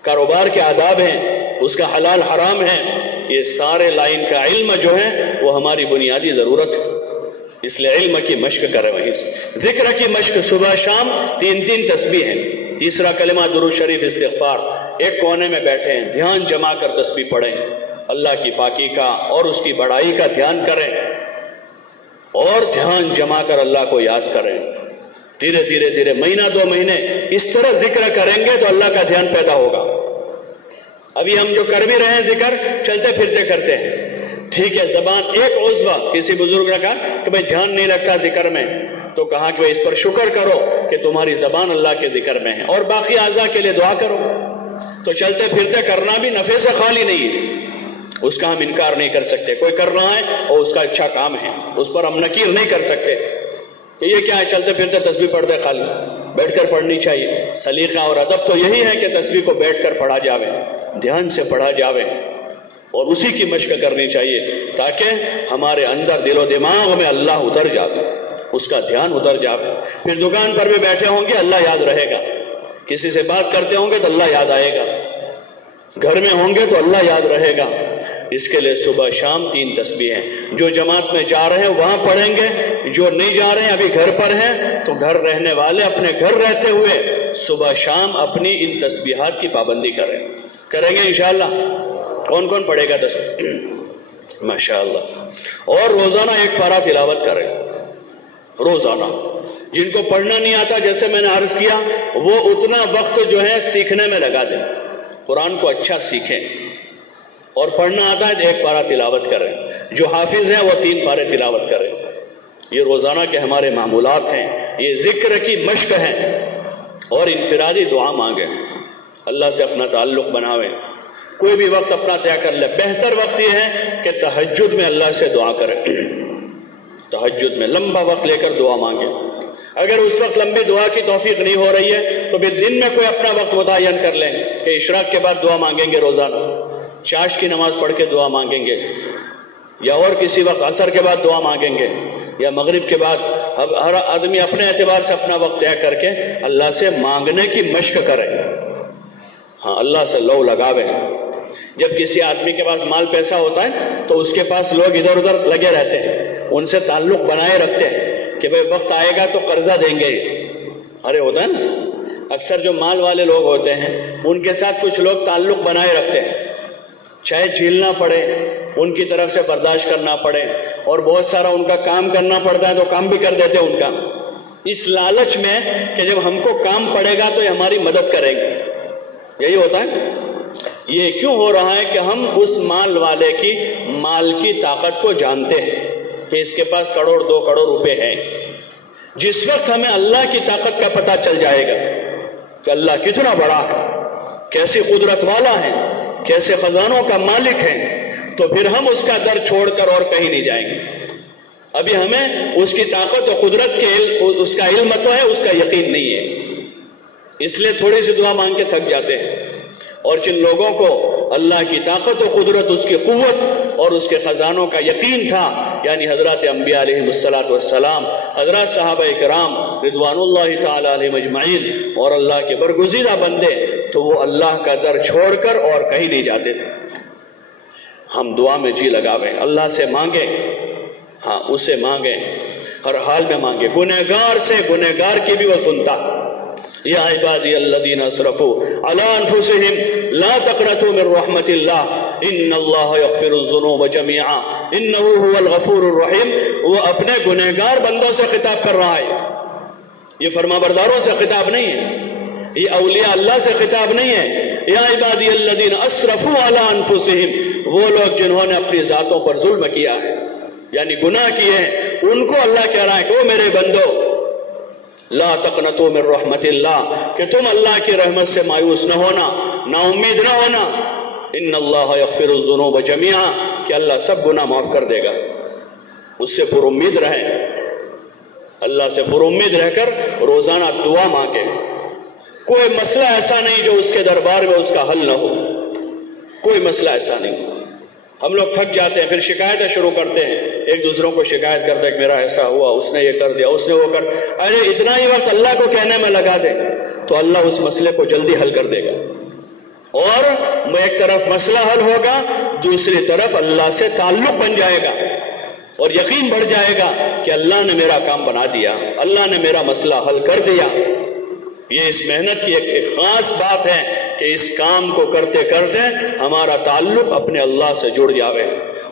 کاروبار کے آداب ہیں، اس کا حلال حرام ہے۔ یہ سارے لائن کا علم جو ہے وہ ہماری بنیادی ضرورت ہے، اس لیے علم کی مشق کریں۔ وہیں ذکر کی مشق، صبح شام 3 تسبیح ہے، تیسرا کلمہ درود شریف استغفار، ایک کونے میں بیٹھے ہیں، دھیان جما کر تسبیح پڑھیں، اللہ کی پاکی کا اور اس کی بڑائی کا دھیان کریں، اور دھیان جما کر اللہ کو یاد کریں۔ دھیرے دھیرے مہینہ 2 مہینے اس طرح ذکر کریں گے تو اللہ کا دھیان پیدا ہوگا۔ ابھی ہم جو کر بھی رہے ہیں ذکر، چلتے پھرتے کرتے ہیں، ٹھیک ہے، زبان ایک عضو، کسی بزرگ نے کہا کہ بھئی دھیان نہیں رکھتا ذکر میں، تو کہا کہ اس پر شکر کرو کہ تمہاری زبان اللہ کے ذکر میں ہے، اور باقی اعضاء کے لیے دعا کرو۔ تو چلتے پھرتے کرنا بھی نفع سے خالی نہیں ہے، اس کا ہم انکار نہیں کر سکتے، کوئی کر رہا ہے اور اس کا اچھا کام ہے، اس پر ہم نکیر نہیں کر سکتے کہ یہ کیا ہے، چلتے پھرتے تسبیح پڑھ دے، خالی بیٹھ کر پڑھنی چاہیے۔ سلیقہ اور ادب تو یہی ہے کہ تسبیح کو بیٹھ کر پڑھا جاوے، دھیان سے پڑھا جاوے، اور اسی کی مشق کرنی چاہیے تاکہ ہمارے اندر دل و دماغ میں اللہ اتر جائے۔ اس کا دھیان ادھر جاوے. پھر دکان پر بھی بیٹھے ہوں گے اللہ یاد رہے گا, کسی سے بات کرتے ہوں گے تو اللہ یاد آئے گا, گھر میں ہوں گے تو اللہ یاد رہے گا. اس کے لیے صبح شام 3 تسبیحیں, جو جماعت میں جا رہے ہیں وہاں پڑھیں گے, جو نہیں جا رہے ہیں ابھی گھر پر ہیں تو گھر رہنے والے اپنے گھر رہتے ہوئے صبح شام اپنی ان تسبیحات کی پابندی کریں گے انشاءاللہ. کون کون پڑھے گا تسبیح؟ ماشاءاللہ. اور روزانہ 1 پارہ تلاوت کریں روزانہ. جن کو پڑھنا نہیں آتا جیسے میں نے عرض کیا وہ اتنا وقت جو ہے سیکھنے میں لگا دیں, قرآن کو اچھا سیکھیں. اور پڑھنا آتا ہے تو 1 پارہ تلاوت کریں. جو حافظ ہیں وہ 3 پارے تلاوت کریں. یہ روزانہ کے ہمارے معمولات ہیں, یہ ذکر کی مشق ہے. اور انفرادی دعا مانگیں, اللہ سے اپنا تعلق بناویں. کوئی بھی وقت اپنا طے کر لے. بہتر وقت یہ ہے کہ تہجد میں اللہ سے دعا کریں. تہجد میں لمبا وقت لے کر دعا مانگیں. اگر اس وقت لمبی دعا کی توفیق نہیں ہو رہی ہے تو پھر دن میں کوئی اپنا وقت متعین کر لیں کہ اشراق کے بعد دعا مانگیں گے روزانہ, چاشت کی نماز پڑھ کے دعا مانگیں گے, یا اور کسی وقت عصر کے بعد دعا مانگیں گے, یا مغرب کے بعد. ہر آدمی اپنے اعتبار سے اپنا وقت طے کر کے اللہ سے مانگنے کی مشق کرے. ہاں, اللہ سے لو لگاویں. جب کسی آدمی کے پاس مال پیسہ ہوتا ہے تو اس کے پاس لوگ ادھر ادھر لگے رہتے ہیں, ان سے تعلق بنائے رکھتے ہیں کہ بھئی وقت آئے گا تو قرضہ دیں گے. ارے ہوتا ہے نا, اکثر جو مال والے لوگ ہوتے ہیں ان کے ساتھ کچھ لوگ تعلق بنائے رکھتے ہیں, چاہے جھیلنا پڑے, ان کی طرف سے برداشت کرنا پڑے, اور بہت سارا ان کا کام کرنا پڑتا ہے تو کام بھی کر دیتے ان کا, اس لالچ میں کہ جب ہم کو کام پڑے گا تو یہ ہماری مدد کریں گے. یہی ہوتا ہے. یہ کیوں ہو رہا ہے کہ ہم اس مال والے کی مال کی طاقت کو جانتے ہیں کہ اس کے پاس 1 کروڑ 2 کروڑ روپے ہیں. جس وقت ہمیں اللہ کی طاقت کا پتہ چل جائے گا کہ اللہ کتنا بڑا ہے, کیسی قدرت والا ہے, کیسے خزانوں کا مالک ہے, تو پھر ہم اس کا در چھوڑ کر اور کہیں نہیں جائیں گے. ابھی ہمیں اس کی طاقت و قدرت کے اس کا علم تو ہے, اس کا یقین نہیں ہے, اس لیے تھوڑی سی دعا مانگ کے تھک جاتے ہیں. اور جن لوگوں کو اللہ کی طاقت و قدرت, اس کی قوت اور اس کے خزانوں کا یقین تھا, یعنی حضرات انبیاء علیہ السلام, حضرات صحابہ کرام رضوان اللہ تعالی علیہم اجمعین, اور اللہ کے برگزیدہ بندے, تو وہ اللہ کا در چھوڑ کر اور کہیں نہیں جاتے تھے. ہم دعا میں جی لگاویں, اللہ سے مانگیں. ہاں, اسے مانگیں, ہر حال میں مانگیں. گنہگار سے گنہگار کی بھی وہ سنتا. یا عبادی الذین اسرفوا علی انفسہم لا تقنطوا من رحمت اللہ ان اللہ یغفر الذنوب جميعا انہ هو الغفور الرحیم. وہ اپنے گنہگار بندوں سے خطاب کر رہا ہے, یہ فرمانبرداروں سے خطاب نہیں ہے, یہ اولیاء اللہ سے خطاب نہیں ہے. یا عبادی الذین اسرفوا علی انفسہم, وہ لوگ جنہوں نے اپنی ذاتوں پر ظلم کیا ہے, یعنی گناہ کیے ہیں, ان کو اللہ کہہ رہا ہے کہ وہ میرے بندو لا تقنطوا من رحمت اللہ, کہ تم اللہ کی رحمت سے مایوس نہ ہونا, نا امید نہ ہونا. ان اللہ یغفر الذنوب جميعا, کہ اللہ سب گناہ معاف کر دے گا. اس سے پر امید رہیں, اللہ سے پر امید رہ کر روزانہ دعا مانگے. کوئی مسئلہ ایسا نہیں جو اس کے دربار میں اس کا حل نہ ہو, کوئی مسئلہ ایسا نہیں. ہم لوگ تھک جاتے ہیں, پھر شکایتیں شروع کرتے ہیں, ایک دوسروں کو شکایت کرتے ہیں کہ میرا ایسا ہوا, اس نے یہ کر دیا, اس نے وہ کر. ارے اتنا ہی وقت اللہ کو کہنے میں لگا دے تو اللہ اس مسئلے کو جلدی حل کر دے گا. اور ایک طرف مسئلہ حل ہوگا, دوسری طرف اللہ سے تعلق بن جائے گا, اور یقین بڑھ جائے گا کہ اللہ نے میرا کام بنا دیا, اللہ نے میرا مسئلہ حل کر دیا. یہ اس محنت کی ایک خاص بات ہے کہ اس کام کو کرتے کرتے ہمارا تعلق اپنے اللہ سے جڑ جاوے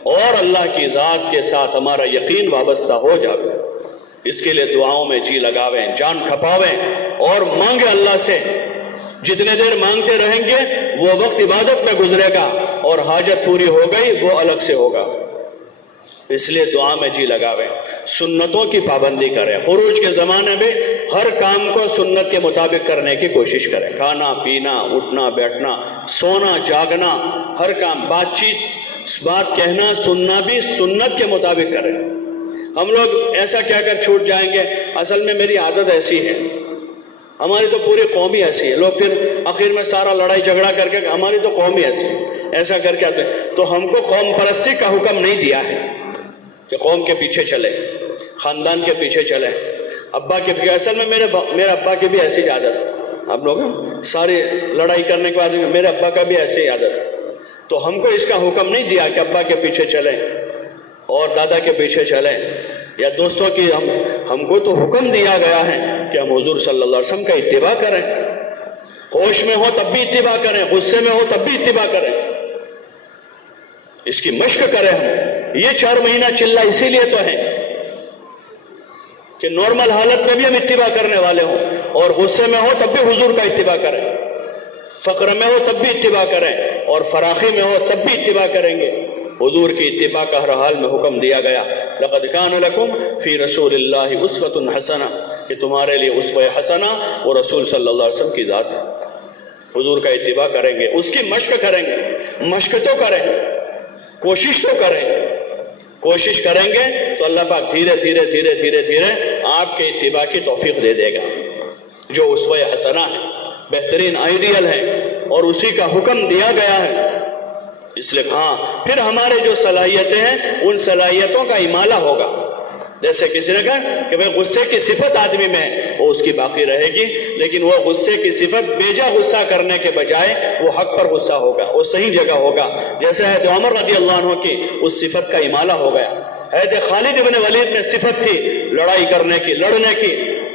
اور اللہ کی ذات کے ساتھ ہمارا یقین وابستہ ہو جاوے. اس کے لیے دعاؤں میں جی لگاویں, جان کھپاویں اور مانگیں اللہ سے. جتنے دیر مانگتے رہیں گے وہ وقت عبادت میں گزرے گا, اور حاجت پوری ہو گئی وہ الگ سے ہوگا. اس لیے دعا میں جی لگاویں, سنتوں کی پابندی کریں. خروج کے زمانے میں ہر کام کو سنت کے مطابق کرنے کی کوشش کریں. کھانا پینا, اٹھنا بیٹھنا, سونا جاگنا, ہر کام, بات چیت, بات کہنا سننا بھی سنت کے مطابق کریں. ہم لوگ ایسا کہہ کر چھوٹ جائیں گے اصل میں میری عادت ایسی ہے, ہماری تو پوری قوم ہی ایسی ہے. لوگ پھر آخر میں سارا لڑائی جھگڑا کر کے ہماری تو قوم ہی ایسی ہے, ایسا کر کے آتے ہیں. تو ہم کو قوم پرستی کا حکم نہیں دیا ہے کہ قوم کے پیچھے چلے. خاندان کے پیچھے چلیں، ابا کے پیچھے. اصل میں میرے ابا کی بھی ایسی عادت ہے. آپ لوگ ساری لڑائی کرنے کے بعد میرے ابا کا بھی ایسی عادت ہے. تو ہم کو اس کا حکم نہیں دیا کہ ابا کے پیچھے چلیں اور دادا کے پیچھے چلیں یا دوستوں کی. ہم کو تو حکم دیا گیا ہے کہ ہم حضور صلی اللہ علیہ وسلم کا اتباع کریں. ہوش میں ہو تب بھی اتباع کریں، غصے میں ہو تب بھی اتباع کریں. اس کی مشق کریں. ہم یہ 4 مہینہ چلنا اسی لیے تو ہے کہ نارمل حالت میں بھی ہم اتباع کرنے والے ہوں، اور غصے میں ہو تب بھی حضور کا اتباع کریں، فقر میں ہو تب بھی اتباع کریں، اور فراخی میں ہو تب بھی اتباع کریں گے. حضور کی اتباع کا ہر حال میں حکم دیا گیا. لقد کان لکم فی رسول اللہ اسوۃ حسنہ، کہ تمہارے لیے اسوہ حسنہ وہ رسول صلی اللہ علیہ وسلم کی ذات ہے. حضور کا اتباع کریں گے، اس کی مشق کریں گے. مشق تو کریں، کوشش تو کریں. کوشش کریں گے تو اللہ پاک دھیرے دھیرے دھیرے دھیرے دھیرے آپ کے اتباع کی توفیق دے دے گا. جو اسوہ حسنہ ہے، بہترین آئیڈیل ہے، اور اسی کا حکم دیا گیا ہے. اس لیے پھر ہمارے جو صلاحیتیں ہیں ان صلاحیتوں کا امالہ ہوگا. جیسے کسی نے کہا کہ بھئی غصے کی صفت آدمی میں وہ اس کی باقی رہے گی، لیکن وہ غصے کی صفت بیجا غصہ کرنے کے بجائے وہ حق پر غصہ ہوگا، وہ صحیح جگہ ہوگا. جیسے حضرت عمر رضی اللہ عنہ کی اس صفت کا امالہ ہو گیا. حضرت خالد ابن ولید میں صفت تھی لڑائی کرنے کی، لڑنے کی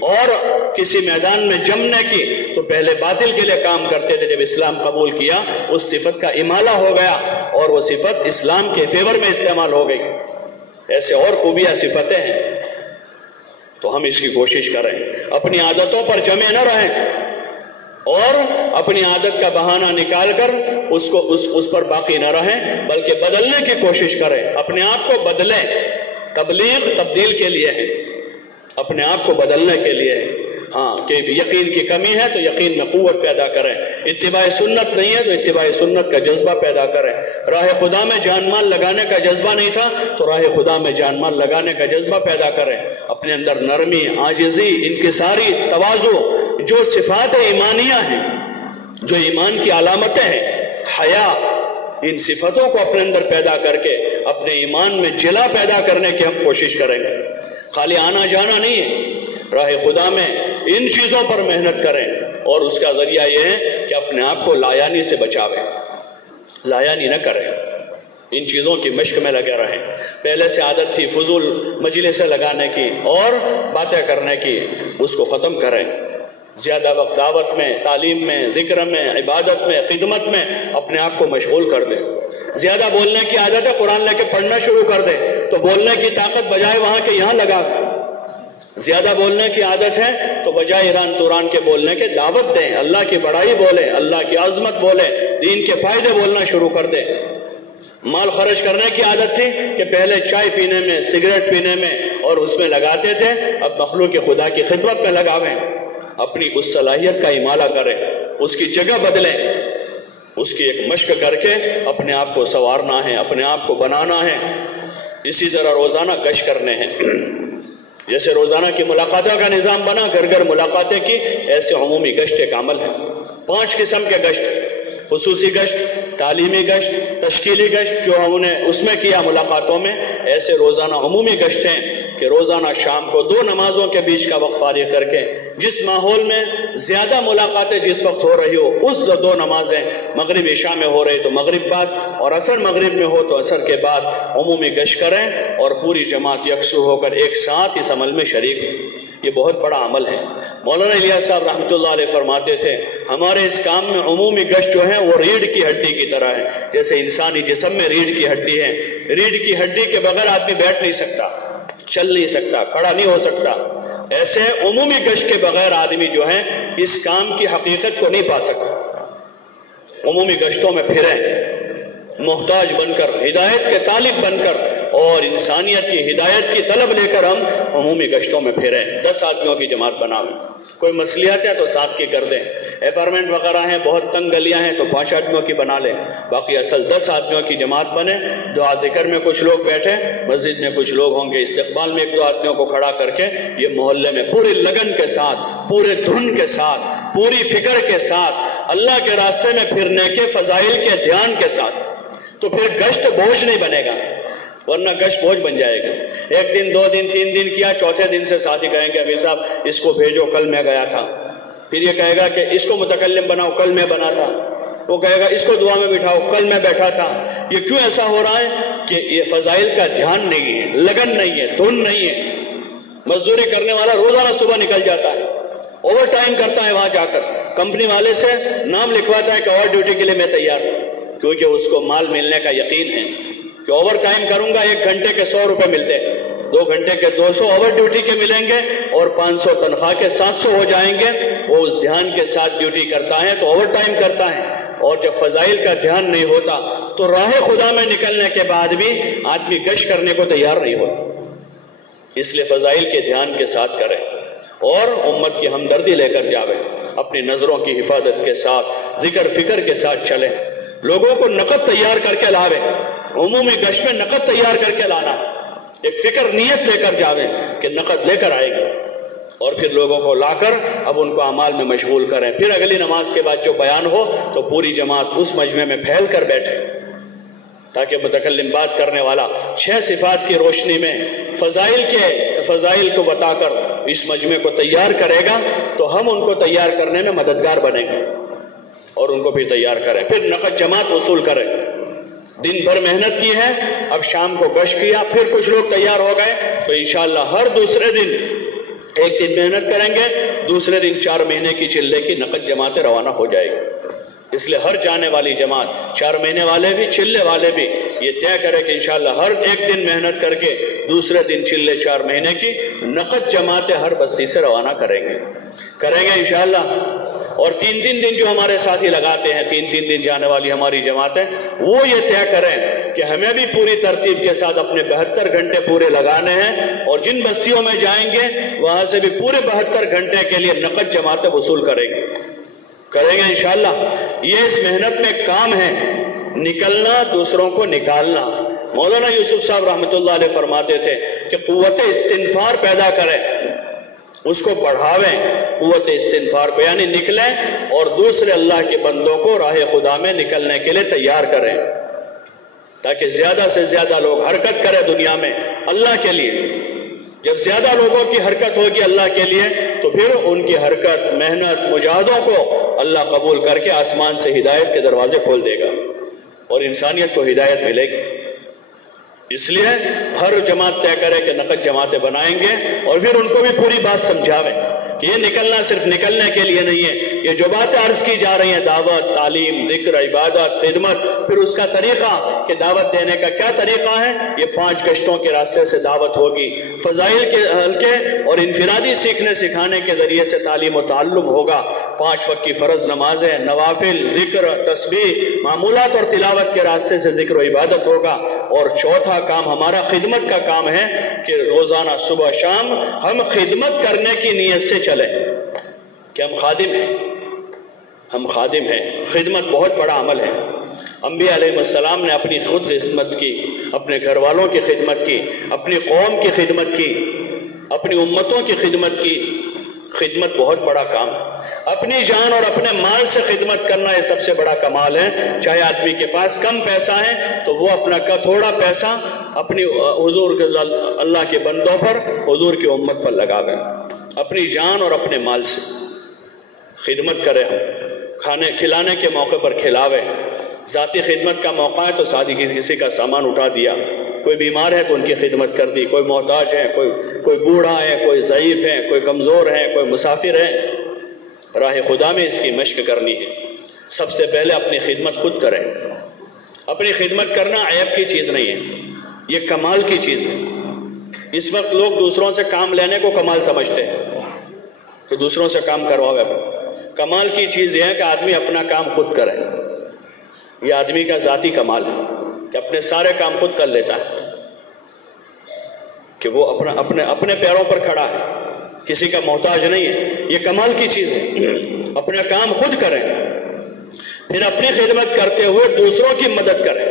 اور کسی میدان میں جمنے کی، تو پہلے باطل کے لیے کام کرتے تھے. جب اسلام قبول کیا اس صفت کا امالہ ہو گیا اور وہ صفت اسلام کے فیور میں استعمال ہو گئی. ایسے اور خوبیاں صفتیں ہیں. تو ہم اس کی کوشش کریں، اپنی عادتوں پر جمے نہ رہیں اور اپنی عادت کا بہانہ نکال کر اس پر باقی نہ رہیں، بلکہ بدلنے کی کوشش کریں. اپنے آپ کو بدلیں. تبلیغ تبدیل کے لیے ہے، اپنے آپ کو بدلنے کے لیے ہے. کہ یقین کی کمی ہے تو یقین میں قوت پیدا کریں. اتباع سنت نہیں ہے تو اتباع سنت کا جذبہ پیدا کریں. راہ خدا میں جان مال لگانے کا جذبہ نہیں تھا تو راہ خدا میں جان مال لگانے کا جذبہ پیدا کریں. اپنے اندر نرمی، عاجزی، انکساری، تواضع، جو صفات ایمانیہ ہیں، جو ایمان کی علامتیں ہیں، حیا، ان صفتوں کو اپنے اندر پیدا کر کے اپنے ایمان میں جلا پیدا کرنے کی ہم کوشش کریں گے. خالی آنا جانا نہیں ہے، راہ خدا میں ان چیزوں پر محنت کریں. اور اس کا ذریعہ یہ ہے کہ اپنے آپ کو لایانی سے بچاویں، لایانی نہ کریں. ان چیزوں کی مشق میں لگے رہیں. پہلے سے عادت تھی فضول مجلسیں لگانے کی اور باتیں کرنے کی، اس کو ختم کریں. زیادہ وقت دعوت میں، تعلیم میں، ذکر میں، عبادت میں، خدمت میں اپنے آپ کو مشغول کر دیں. زیادہ بولنے کی عادت ہے، قرآن لے کے پڑھنا شروع کر دیں تو بولنے کی طاقت بجائے وہاں کے یہاں لگا. زیادہ بولنے کی عادت ہے تو بجائے ایران توران کے بولنے کے دعوت دیں، اللہ کی بڑائی بولیں، اللہ کی عظمت بولیں، دین کے فائدے بولنا شروع کر دیں. مال خرچ کرنے کی عادت تھی کہ پہلے چائے پینے میں، سگریٹ پینے میں اور اس میں لگاتے تھے، اب مخلوق خدا کی خدمت میں لگاویں. اپنی اس صلاحیت کا امالہ کریں، اس کی جگہ بدلیں، اس کی ایک مشق کر کے اپنے آپ کو سنوارنا ہے، اپنے آپ کو بنانا ہے. اسی طرح روزانہ گشت کرنے ہیں. جیسے روزانہ کی ملاقاتوں کا نظام بنا، گھر گھر ملاقاتیں کی، ایسے عمومی گشت ایک عمل ہے. 5 قسم کے گشت: خصوصی گشت، تعلیمی گشت، تشکیلی گشت جو ہم نے اس میں کیا ملاقاتوں میں. ایسے روزانہ عمومی گشت ہیں کہ روزانہ شام کو 2 نمازوں کے بیچ کا وقت فارغ کر کے جس ماحول میں زیادہ ملاقاتیں جس وقت ہو رہی ہو اس 2 نمازیں، مغرب عشاء میں ہو رہی تو مغرب بعد اور عصر مغرب میں ہو تو عصر کے بعد عمومی گشت کریں اور پوری جماعت یکسو ہو کر ایک ساتھ اس عمل میں شریک ہوں. یہ بہت بڑا عمل ہے. مولانا الیاس صاحب رحمۃ اللہ علیہ فرماتے تھے ہمارے اس کام میں عمومی گشت جو ہے وہ ریڑھ کی ہڈی کی طرح ہے. جیسے انسانی جسم میں ریڑھ کی ہڈی ہے، ریڑھ کی ہڈی کے بغیر آدمی بیٹھ نہیں سکتا، چل نہیں سکتا، کھڑا نہیں ہو سکتا. ایسے عمومی گشت کے بغیر آدمی جو ہے اس کام کی حقیقت کو نہیں پا سکتا. عمومی گشتوں میں پھریں، محتاج بن کر، ہدایت کے طالب بن کر اور انسانیت کی ہدایت کی طلب لے کر ہم عمومی گشتوں میں پھریں. 10 آدمیوں کی جماعت بناویں. کوئی مصلیحت ہے تو 7 کی کر دیں. اپارٹمنٹ وغیرہ ہیں، بہت تنگ گلیاں ہیں تو 5 آدمیوں کی بنا لیں. باقی اصل 10 آدمیوں کی جماعت بنے. دعا ذکر میں کچھ لوگ بیٹھے، مسجد میں کچھ لوگ ہوں گے، استقبال میں 1-2 آدمیوں کو کھڑا کر کے یہ محلے میں پوری لگن کے ساتھ، پورے دھن کے ساتھ، پوری فکر کے ساتھ اللہ کے راستے میں پھرنے کے فضائل کے دھیان کے ساتھ، تو پھر گشت بوجھ نہیں بنے گا. ورنہ گشت بوجھ بن جائے گا. ایک دن 2 دن 3 دن کیا، چوتھے دن سے ساتھی کہیں گے امیر صاحب اس کو بھیجو کل میں گیا تھا. پھر یہ کہے گا کہ اس کو متکلم بناؤ کل میں بنا تھا. وہ کہے گا اس کو دعا میں بٹھاؤ کل میں بیٹھا تھا. یہ کیوں ایسا ہو رہا ہے کہ یہ فضائل کا دھیان نہیں ہے، لگن نہیں ہے، دھن نہیں ہے. مزدوری کرنے والا روزانہ صبح نکل جاتا ہے، اوور ٹائم کرتا ہے، وہاں جا کر کمپنی والے سے نام لکھواتا ہے کہ اوور ڈیوٹی کے لیے میں تیار ہوں، کیونکہ اس کو مال ملنے کا یقین ہے کہ اوور ٹائم کروں گا 1 گھنٹے کے 100 روپے ملتے ہیں، 2 گھنٹے کے 200 اوور ڈیوٹی کے ملیں گے اور 500 تنخواہ کے 700 ہو جائیں گے. وہ اس دھیان کے ساتھ ڈیوٹی کرتا ہے تو اوور ٹائم کرتا ہے. اور جب فضائل کا دھیان نہیں ہوتا تو راہ خدا میں نکلنے کے بعد بھی آدمی گشت کرنے کو تیار نہیں ہوتا. اس لیے فضائل کے دھیان کے ساتھ کریں اور امت کی ہمدردی لے کر جاویں. اپنی نظروں کی حفاظت کے ساتھ ذکر فکر کے ساتھ چلیں. لوگوں کو نقد تیار کر کے لاویں. عمومی گشت میں نقد تیار کر کے لانا، ایک فکر نیت لے کر جاویں کہ نقد لے کر آئے گی، اور پھر لوگوں کو لا کر اب ان کو اعمال میں مشغول کریں. پھر اگلی نماز کے بعد جو بیان ہو تو پوری جماعت اس مجمع میں پھیل کر بیٹھے، تاکہ متکلم بات کرنے والا 6 صفات کی روشنی میں فضائل کو بتا کر اس مجمع کو تیار کرے گا تو ہم ان کو تیار کرنے میں مددگار بنیں گے اور ان کو بھی تیار کریں. پھر نقد جماعت وصول کریں. دن بھر محنت کی ہے، اب شام کو گشت کیا، پھر کچھ لوگ تیار ہو گئے تو انشاءاللہ ہر دوسرے دن 1 دن محنت کریں گے، دوسرے دن 4 مہینے کی چلے کی نقد جماعتیں روانہ ہو جائے گی. اس لیے ہر جانے والی جماعت 4 مہینے والے بھی چلے والے بھی یہ طے کرے کہ انشاءاللہ ہر 1 دن محنت کر کے دوسرے دن چلے 4 مہینے کی نقد جماعتیں ہر بستی سے روانہ کریں گے انشاءاللہ. اور 3 دن جو ہمارے ساتھی لگاتے ہیں، 3 دن جانے والی ہماری جماعتیں، وہ یہ طے کریں کہ ہمیں بھی پوری ترتیب کے ساتھ اپنے 72 گھنٹے پورے لگانے ہیں اور جن بستیوں میں جائیں گے وہاں سے بھی پورے 72 گھنٹے کے لیے نقد جماعتیں وصول کریں گے انشاءاللہ. یہ اس محنت میں کام ہے، نکلنا دوسروں کو نکالنا. مولانا یوسف صاحب رحمۃ اللہ علیہ فرماتے تھے کہ قوت استنفار پیدا کریں، اس کو بڑھاویں، قوت استنفار کو، یعنی نکلیں اور دوسرے اللہ کے بندوں کو راہ خدا میں نکلنے کے لیے تیار کریں، تاکہ زیادہ سے زیادہ لوگ حرکت کریں دنیا میں اللہ کے لیے. جب زیادہ لوگوں کی حرکت ہوگی اللہ کے لیے تو پھر ان کی حرکت، محنت، مجاہدوں کو اللہ قبول کر کے آسمان سے ہدایت کے دروازے کھول دے گا اور انسانیت کو ہدایت ملے گی. اس لیے ہر جماعت طے کرے کہ نقد جماعتیں بنائیں گے اور پھر ان کو بھی پوری بات سمجھاویں کہ یہ نکلنا صرف نکلنے کے لیے نہیں ہے. یہ جو باتیں عرض کی جا رہی ہیں، دعوت، تعلیم، ذکر، عبادت، خدمت، پھر اس کا طریقہ کہ دعوت دینے کا کیا طریقہ ہے، یہ 5 گشتوں کے راستے سے دعوت ہوگی. فضائل کے حلقے اور انفرادی سیکھنے سکھانے کے ذریعے سے تعلیم و تعلم ہوگا. 5 وقت کی فرض نمازیں، نوافل، ذکر، تسبیح، معمولات اور تلاوت کے راستے سے ذکر و عبادت ہوگا. اور چوتھا کام ہمارا خدمت کا کام ہے کہ روزانہ صبح شام ہم خدمت کرنے کی نیت سے چلیں کہ ہم خادم ہیں. خدمت بہت بڑا عمل ہے. انبیاء علیہ السلام نے اپنی خود خدمت کی، اپنے گھر والوں کی خدمت کی، اپنی قوم کی خدمت کی، اپنی امتوں کی خدمت کی. خدمت بہت بڑا کام ہے. اپنی جان اور اپنے مال سے خدمت کرنا یہ سب سے بڑا کمال ہے. چاہے آدمی کے پاس کم پیسہ ہے تو وہ اپنا تھوڑا پیسہ اپنی حضور اللہ کے بندوں پر، حضور کی امت پر لگاویں. اپنی جان اور اپنے مال سے خدمت کریں. کھانے کھلانے کے موقع پر کھلاویں. ذاتی خدمت کا موقع ہے تو ساتھی کسی کا سامان اٹھا دیا، کوئی بیمار ہے تو ان کی خدمت کر دی، کوئی محتاج ہے، کوئی بوڑھا ہے، کوئی ضعیف ہے، کوئی کمزور ہے، کوئی مسافر ہے. راہ خدا میں اس کی مشق کرنی ہے. سب سے پہلے اپنی خدمت خود کریں. اپنی خدمت کرنا عیب کی چیز نہیں ہے، یہ کمال کی چیز ہے. اس وقت لوگ دوسروں سے کام لینے کو کمال سمجھتے ہیں کہ دوسروں سے کام کرواوے. کمال کی چیز یہ ہے کہ آدمی اپنا کام خود کرے. یہ آدمی کا ذاتی کمال ہے کہ اپنے سارے کام خود کر لیتا ہے، کہ وہ اپنے پیروں پر کھڑا ہے، کسی کا محتاج نہیں ہے. یہ کمال کی چیز ہے. اپنا کام خود کریں، پھر اپنی خدمت کرتے ہوئے دوسروں کی مدد کریں.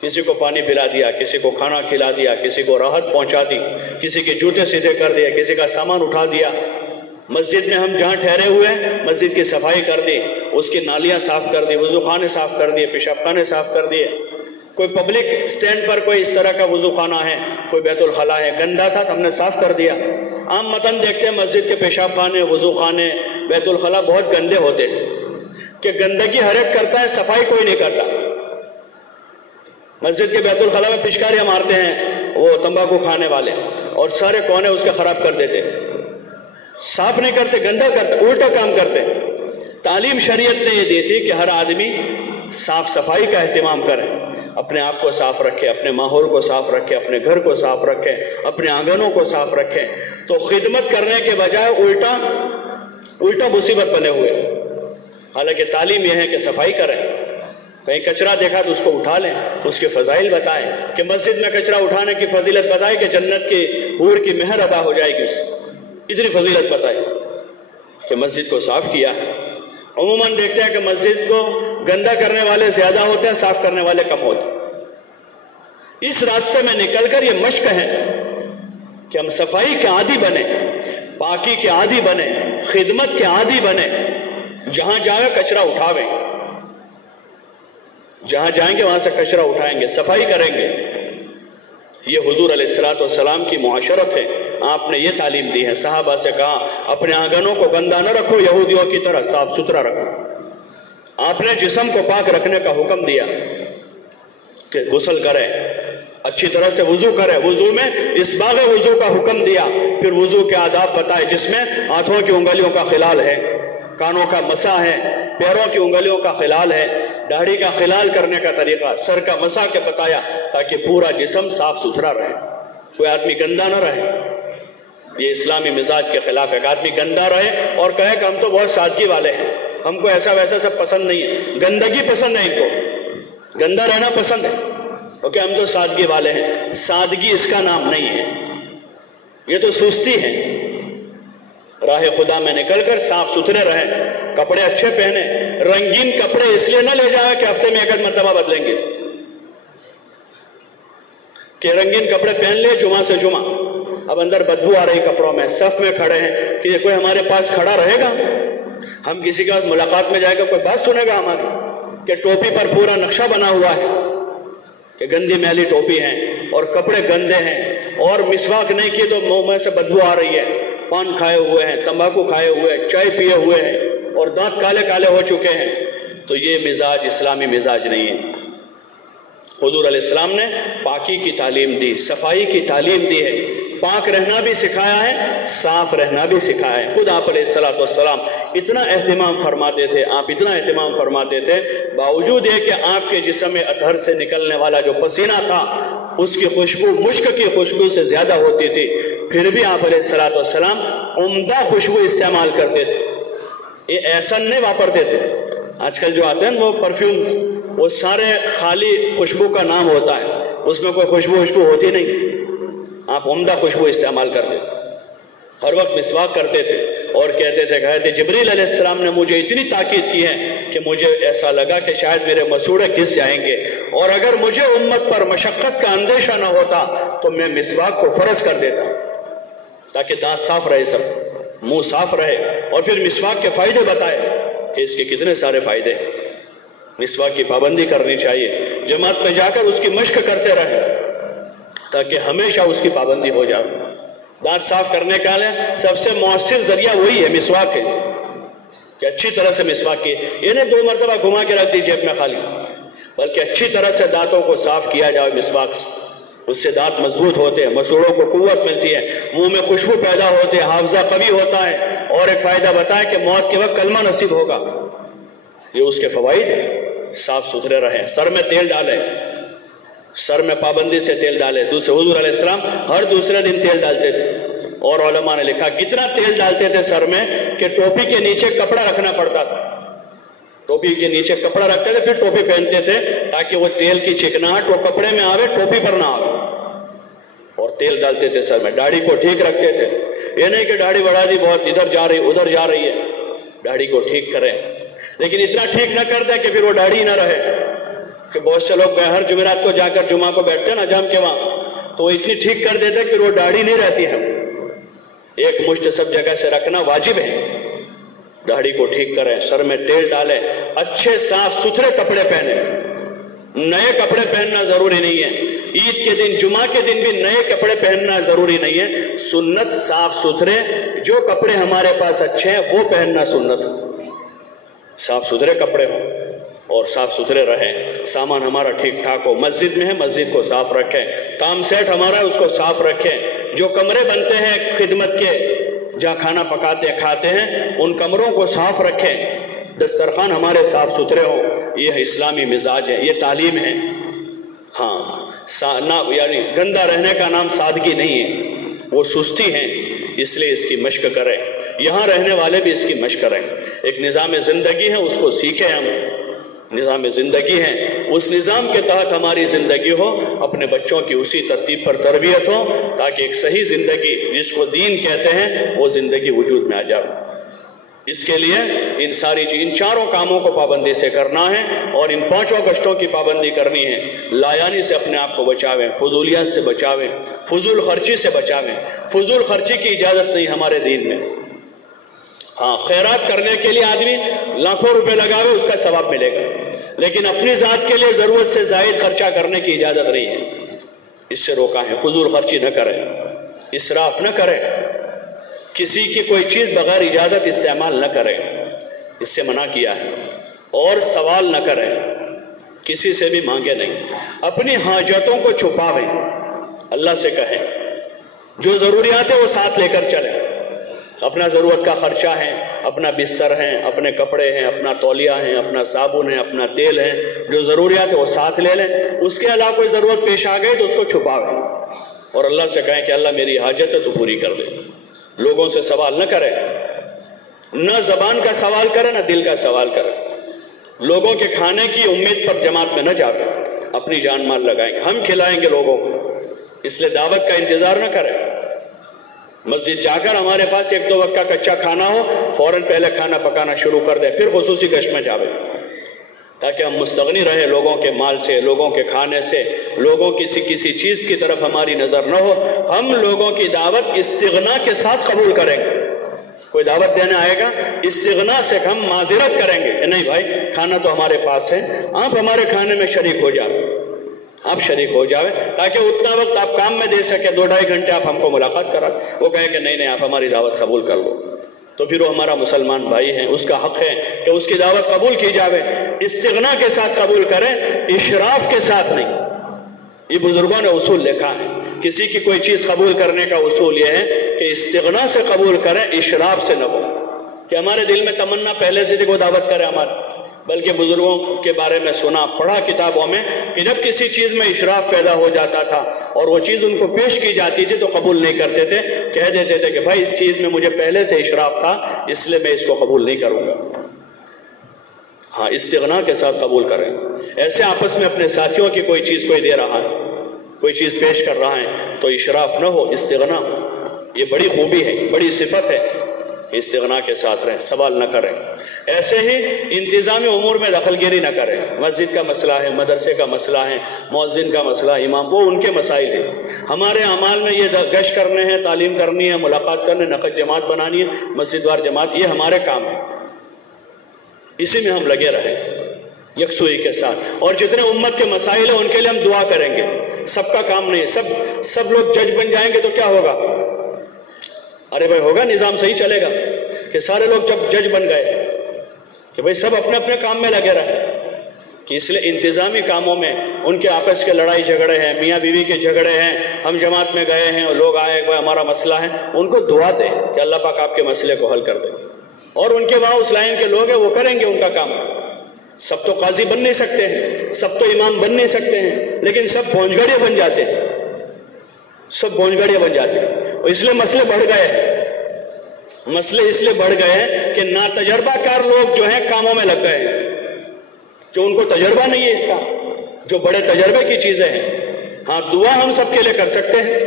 کسی کو پانی پلا دیا، کسی کو کھانا کھلا دیا، کسی کو راحت پہنچا دی، کسی کے جوتے سیدھے کر دیا، کسی کا سامان اٹھا دیا. مسجد میں ہم جہاں ٹھہرے ہوئے مسجد کی صفائی کر دی، اس کی نالیاں صاف کر دی، وضو خانے صاف کر دیے، پیشاب خانے صاف کر دیے. کوئی پبلک سٹینڈ پر کوئی اس طرح کا وضو خانہ ہے، کوئی بیت الخلا ہے، گندا تھا تو ہم نے صاف کر دیا۔ عام متن دیکھتے ہیں مسجد کے پیشاب خانے، وضو خانے، بیت الخلا بہت گندے ہوتے ہیں کہ گندگی ہر ایک کرتا ہے، صفائی کوئی نہیں کرتا۔ مسجد کے بیت الخلا میں پچکاریاں مارتے ہیں وہ تمباکو کھانے والے، اور سارے کونے اس کے خراب کر دیتے، صاف نہیں کرتے، گندا کرتے، الٹا کام کرتے۔ تعلیم شریعت نے یہ دی تھی کہ ہر آدمی صاف صفائی کا اہتمام کرے، اپنے آپ کو صاف رکھے، اپنے ماحول کو صاف رکھے، اپنے گھر کو صاف رکھے، اپنے آنگنوں کو صاف رکھے۔ تو خدمت کرنے کے بجائے الٹا مصیبت بنے ہوئے۔ حالانکہ تعلیم یہ ہے کہ صفائی کریں، کہیں کچرا دیکھا تو اس کو اٹھا لیں، اس کے فضائل بتائیں کہ مسجد میں کچرا اٹھانے کی فضیلت بتائے کہ جنت کی حور کی مہر ادا ہو جائے گی، اس اتنی فضیلت بتائے کہ مسجد کو صاف کیا ہے۔ عموماً دیکھتے ہیں کہ مسجد کو گندا کرنے والے زیادہ ہوتے ہیں، صاف کرنے والے کم ہوتے ہیں۔ اس راستے میں نکل کر یہ مشق ہے کہ ہم صفائی کے عادی بنیں، پاکی کے عادی بنیں، خدمت کے عادی بنیں، جہاں جائیں کچرا اٹھاویں، جہاں جائیں گے وہاں سے کچرا اٹھائیں گے، صفائی کریں گے۔ یہ حضور علیہ السلام کی معاشرت ہے، آپ نے یہ تعلیم دی ہے۔ صحابہ سے کہا اپنے آنگنوں کو گندا نہ رکھو، یہودیوں کی طرح صاف ستھرا رکھو۔ آپ نے جسم کو پاک رکھنے کا حکم دیا کہ غسل کریں، اچھی طرح سے وضو کریں، وضو میں اسباغ وضو کا حکم دیا، پھر وضو کے آداب بتائے جس میں ہاتھوں کی انگلیوں کا خلال ہے، کانوں کا مسح ہے، پیروں کی انگلیوں کا خلال ہے، داڑھی کا خلال کرنے کا طریقہ، سر کا مسح کے بتایا تاکہ پورا جسم صاف ستھرا رہے، کوئی آدمی گندا نہ رہے۔ یہ اسلامی مزاج کے خلاف ہے کہ آدمی گندا رہے اور کہے کہ ہم تو بہت سادگی والے ہیں، ہم کو ایسا ویسا سب پسند نہیں ہے، گندگی پسند ہے، ان کو گندا رہنا پسند ہے، کیونکہ ہم تو سادگی والے ہیں۔ سادگی اس کا نام نہیں ہے، یہ تو سستی ہے۔ راہ خدا میں نکل کر صاف ستھرے رہیں، کپڑے اچھے پہنے، رنگین کپڑے اس لیے نہ لے جائیں کہ ہفتے میں ایک مرتبہ بدلیں گے، کہ رنگین کپڑے پہن لے جمعہ سے جمعہ، اب اندر بدبو آ رہی کپڑوں میں، صف میں کھڑے ہیں کہ کوئی ہمارے پاس کھڑا رہے گا، ہم کسی کے پاس ملاقات میں جائے گا کوئی بات سنے گا ہماری، کہ ٹوپی پر پورا نقشہ بنا ہوا ہے کہ گندی میلی ٹوپی ہے اور کپڑے گندے ہیں، اور مسواک نہیں کی تو منہ میں سے بدبو آ رہی ہے، پان کھائے ہوئے ہیں، تمباکو کھائے ہوئے ہیں، چائے پیے ہوئے ہیں اور دانت کالے کالے ہو چکے ہیں، تو یہ مزاج اسلامی مزاج نہیں ہے۔ حضور علیہ السلام نے پاکی کی تعلیم دی، صفائی کی تعلیم دی ہے، پاک رہنا بھی سکھایا ہے، صاف رہنا بھی سکھایا ہے۔ خود آپ علیہ السلام اتنا اہتمام فرماتے تھے، آپ اتنا اہتمام فرماتے تھے، باوجود یہ کہ آپ کے جسم میں اطہر سے نکلنے والا جو پسینہ تھا اس کی خوشبو مشک کی خوشبو سے زیادہ ہوتی تھی، پھر بھی آپ علیہ السلام عمدہ خوشبو استعمال کرتے تھے، یہ احسن نہیں واپرتے تھے۔ آج کل جو آتے ہیں وہ پرفیوم، وہ سارے خالی خوشبو کا نام ہوتا ہے، اس میں کوئی خوشبو ہوتی نہیں۔ آپ عمدہ خوشبو استعمال کرتے تھے، ہر وقت مسواک کرتے تھے اور کہتے تھے کہ حضرت جبریل علیہ السلام نے مجھے اتنی تاکید کی ہے کہ مجھے ایسا لگا کہ شاید میرے مسوڑے گھس جائیں گے، اور اگر مجھے امت پر مشقت کا اندیشہ نہ ہوتا تو میں مسواک کو فرض کر دیتا تاکہ دانت صاف رہے، سب منہ صاف رہے، اور پھر مسواک کے فائدے بتائے کہ اس کے کتنے سارے فائدے۔ مسواک کی پابندی کرنی چاہیے، جماعت میں جا کر اس کی مشق کرتے رہے تاکہ ہمیشہ اس کی پابندی ہو جائے۔ دانت صاف کرنے کا سب سے مؤثر ذریعہ وہی ہے، مسواک ہے، کہ اچھی طرح سے مسواک کی، یہ نہیں 2 مرتبہ گھما کے رکھ دیجیے اپنے خالی، بلکہ اچھی طرح سے دانتوں کو صاف کیا جائے مسواک سے، اس سے دانت مضبوط ہوتے ہیں، مسوڑوں کو قوت ملتی ہے، منہ میں خوشبو پیدا ہوتی ہے، حافظہ قوی ہوتا ہے، اور ایک فائدہ بتائیں کہ موت کے وقت کلمہ نصیب ہوگا۔ یہ اس کے فوائد ہیں۔ صاف ستھرے رہیں، سر میں تیل ڈالیں، سر میں پابندی سے تیل ڈالیں۔ دوسرے حضور علیہ السلام ہر دوسرے دن تیل ڈالتے تھے، اور علماء نے لکھا کتنا تیل ڈالتے تھے سر میں کہ ٹوپی کے نیچے کپڑا رکھنا پڑتا تھا، ٹوپی کے نیچے کپڑا رکھتے تھے پھر ٹوپی پہنتے تھے تاکہ وہ تیل کی چکناہٹ وہ کپڑے میں آوے، ٹوپی پر نہ آوے، اور تیل ڈالتے تھے سر میں۔ داڑھی کو ٹھیک رکھتے تھے، یہ نہیں کہ داڑھی بڑھا دی بہت، ادھر جا رہی ادھر جا رہی ہے، داڑھی کو ٹھیک کریں، لیکن اتنا ٹھیک نہ کر دیں کہ پھر وہ داڑھی نہ رہے، کہ بہت سے لوگ ہر جمعرات کو جا کر جمعہ کو بیٹھتے ہیں نا جام کے وہاں، تو اتنی ٹھیک کر دیتے کہ وہ داڑھی نہیں رہتی ہے۔ ایک مشت سب جگہ سے رکھنا واجب ہے، داڑھی کو ٹھیک کریں، سر میں تیل ڈالیں، اچھے صاف ستھرے کپڑے پہنیں، نئے کپڑے پہننا ضروری نہیں ہے، عید کے دن جمعہ کے دن بھی نئے کپڑے پہننا ضروری نہیں ہے، سنت صاف ستھرے جو کپڑے ہمارے پاس اچھے ہیں وہ پہننا سنت، صاف ستھرے کپڑے ہوں اور صاف ستھرے رہیں، سامان ہمارا ٹھیک ٹھاک ہو، مسجد میں ہے مسجد کو صاف رکھیں، کام سیٹ ہمارا ہے اس کو صاف رکھیں، جو کمرے بنتے ہیں خدمت کے جہاں کھانا پکاتے کھاتے ہیں ان کمروں کو صاف رکھیں، دسترخوان ہمارے صاف ستھرے ہوں، یہ اسلامی مزاج ہے، یہ تعلیم ہے۔ ہاں یعنی گندہ رہنے کا نام سادگی نہیں ہے، وہ سستی ہے، اس لیے اس کی مشق کریں، یہاں رہنے والے بھی اس کی مشق کریں، ایک نظام زندگی ہے اس کو سیکھیں، ہم نظام زندگی ہے اس نظام کے تحت ہماری زندگی ہو، اپنے بچوں کی اسی ترتیب پر تربیت ہو تاکہ ایک صحیح زندگی جس کو دین کہتے ہیں وہ زندگی وجود میں آ جائے۔ اس کے لیے ان چاروں کاموں کو پابندی سے کرنا ہے اور ان 5 گشتوں کی پابندی کرنی ہے، لایانی سے اپنے آپ کو بچاویں، فضولیات سے بچاویں، فضول خرچی سے بچاویں، فضول خرچی کی اجازت نہیں ہمارے دین میں۔ ہاں خیرات کرنے کے لیے آدمی لاکھوں روپے لگاوے اس کا ثواب ملے گا، لیکن اپنی ذات کے لیے ضرورت سے زائد خرچہ کرنے کی اجازت نہیں ہے، اس سے روکا ہے۔ فضول خرچی نہ کریں، اسراف نہ کریں، کسی کی کوئی چیز بغیر اجازت استعمال نہ کریں، اس سے منع کیا ہے، اور سوال نہ کریں، کسی سے بھی مانگے نہیں، اپنی حاجتوں کو چھپاویں، اللہ سے کہیں، جو ضروریات ہے وہ ساتھ لے کر چلیں، اپنا ضرورت کا خرچہ ہے، اپنا بستر ہے، اپنے کپڑے ہیں، اپنا تولیہ ہے، اپنا صابن ہے، اپنا تیل ہے، جو ضروریات ہے وہ ساتھ لے لیں، اس کے علاوہ کوئی ضرورت پیش آ گئی تو اس کو چھپاویں اور اللہ سے کہیں کہ اللہ میری حاجت ہے تو پوری کر دے۔ لوگوں سے سوال نہ کریں، نہ زبان کا سوال کریں نہ دل کا سوال کریں، لوگوں کے کھانے کی امید پر جماعت میں نہ جاویں، اپنی جان مال لگائیں گے، ہم کھلائیں گے لوگوں کو، اس لیے دعوت کا انتظار نہ کریں، مسجد جا کر ہمارے پاس 1-2 وقت کا کچا کھانا ہو فوراً پہلے کھانا پکانا شروع کر دیں، پھر خصوصی گشت میں جاویں تاکہ ہم مستغنی رہیں لوگوں کے مال سے، لوگوں کے کھانے سے، لوگوں کسی چیز کی طرف ہماری نظر نہ ہو، ہم لوگوں کی دعوت استغنا کے ساتھ قبول کریں گے، کوئی دعوت دینے آئے گا استغنا سے ہم معذرت کریں گے کہ نہیں بھائی کھانا تو ہمارے پاس ہے، آپ ہمارے کھانے میں شریک ہو جائیں، آپ شریک ہو جاوے تاکہ اتنا وقت آپ کام میں دے سکیں، 2-2.5 گھنٹے آپ ہم کو ملاقات کرا، وہ کہے کہ نہیں آپ ہماری دعوت قبول کر لو، تو پھر وہ ہمارا مسلمان بھائی ہے، اس کا حق ہے کہ اس کی دعوت قبول کی جاوے، استغنا کے ساتھ قبول کریں، اشراف کے ساتھ نہیں۔ یہ بزرگوں نے اصول لکھا ہے، کسی کی کوئی چیز قبول کرنے کا اصول یہ ہے کہ استغنا سے قبول کریں، اشراف سے نہ ہو کہ ہمارے دل میں تمنا پہلے سے کوئی دعوت کرے ہمارے، بلکہ بزرگوں کے بارے میں سنا پڑھا کتابوں میں کہ جب کسی چیز میں اشراف پیدا ہو جاتا تھا اور وہ چیز ان کو پیش کی جاتی تھی تو قبول نہیں کرتے تھے، کہہ دیتے تھے کہ بھائی اس چیز میں مجھے پہلے سے اشراف تھا اس لیے میں اس کو قبول نہیں کروں گا۔ ہاں استغنا کے ساتھ قبول کریں، ایسے آپس میں اپنے ساتھیوں کی کوئی چیز کوئی دے رہا ہے، کوئی چیز پیش کر رہا ہے تو اشراف نہ ہو، استغنا، یہ بڑی خوبی ہے، بڑی صفت ہے، استغنا کے ساتھ رہیں، سوال نہ کریں۔ ایسے ہی انتظامی امور میں دخل گیری نہ کریں، مسجد کا مسئلہ ہے، مدرسے کا مسئلہ ہے، مؤذن کا مسئلہ، امام، وہ ان کے مسائل ہیں، ہمارے اعمال میں یہ گشت کرنے ہیں، تعلیم کرنی ہے، ملاقات کرنے، نقد جماعت بنانی ہے، مسجد وار جماعت، یہ ہمارے کام ہے، اسی میں ہم لگے رہیں یکسوئی کے ساتھ، اور جتنے امت کے مسائل ہیں ان کے لیے ہم دعا کریں گے، سب کا کام نہیں ہے، سب لوگ جج بن جائیں گے تو کیا ہوگا؟ ارے بھائی ہوگا، نظام صحیح چلے گا کہ سارے لوگ جب جج بن گئے کہ بھائی سب اپنے اپنے کام میں لگے رہے، کہ اس لیے انتظامی کاموں میں ان کے آپس کے لڑائی جھگڑے ہیں، میاں بیوی کے جھگڑے ہیں، ہم جماعت میں گئے ہیں اور لوگ آئے کہ ہمارا مسئلہ ہے، ان کو دعا دیں کہ اللہ پاک آپ کے مسئلے کو حل کر دے، اور ان کے وہاں اس لائن کے لوگ ہیں وہ کریں گے ان کا کام، سب تو قاضی بن نہیں سکتے ہیں، سب تو امام بن نہیں سکتے ہیں، لیکن سب بھونجگڑیے بن جاتے ہیں، سب بھونجگڑیے بن جاتے ہیں، اور اس لیے مسئلے بڑھ گئے ہیں، مسئلے اس لیے بڑھ گئے ہیں کہ ناتجربہ کار لوگ جو ہیں کاموں میں لگ گئے ہیں، جو ان کو تجربہ نہیں ہے اس کا، جو بڑے تجربے کی چیزیں ہیں۔ ہاں دعا ہم سب کے لیے کر سکتے ہیں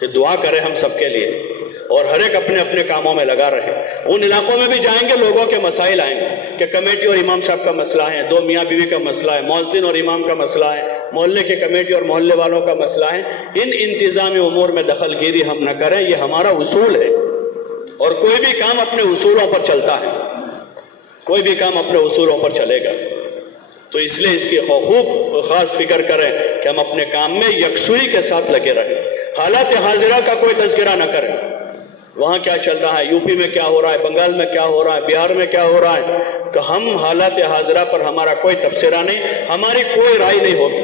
کہ دعا کریں ہم سب کے لیے، اور ہر ایک اپنے اپنے کاموں میں لگا رہے، ان علاقوں میں بھی جائیں گے لوگوں کے مسائل آئیں گے کہ کمیٹی اور امام صاحب کا مسئلہ ہے، 2 میاں بیوی کا مسئلہ ہے، مؤذن اور امام کا مسئلہ ہے، محلے کے کمیٹی اور محلے والوں کا مسئلہ ہے، ان انتظامی امور میں دخل گیری ہم نہ کریں، یہ ہمارا اصول ہے، اور کوئی بھی کام اپنے اصولوں پر چلتا ہے، کوئی بھی کام اپنے اصولوں پر چلے گا، تو اس لیے اس کی خوب خاص فکر کریں کہ ہم اپنے کام میں یکسوئی کے ساتھ لگے رہیں، حالات حاضرہ کا کوئی تذکرہ نہ کریں، وہاں کیا چل رہا ہے، یو پی میں کیا ہو رہا ہے، بنگال میں کیا ہو رہا ہے، بہار میں کیا ہو رہا ہے، کہ ہم حالات حاضرہ پر ہمارا کوئی تبصرہ نہیں، ہماری کوئی رائے نہیں ہوگی۔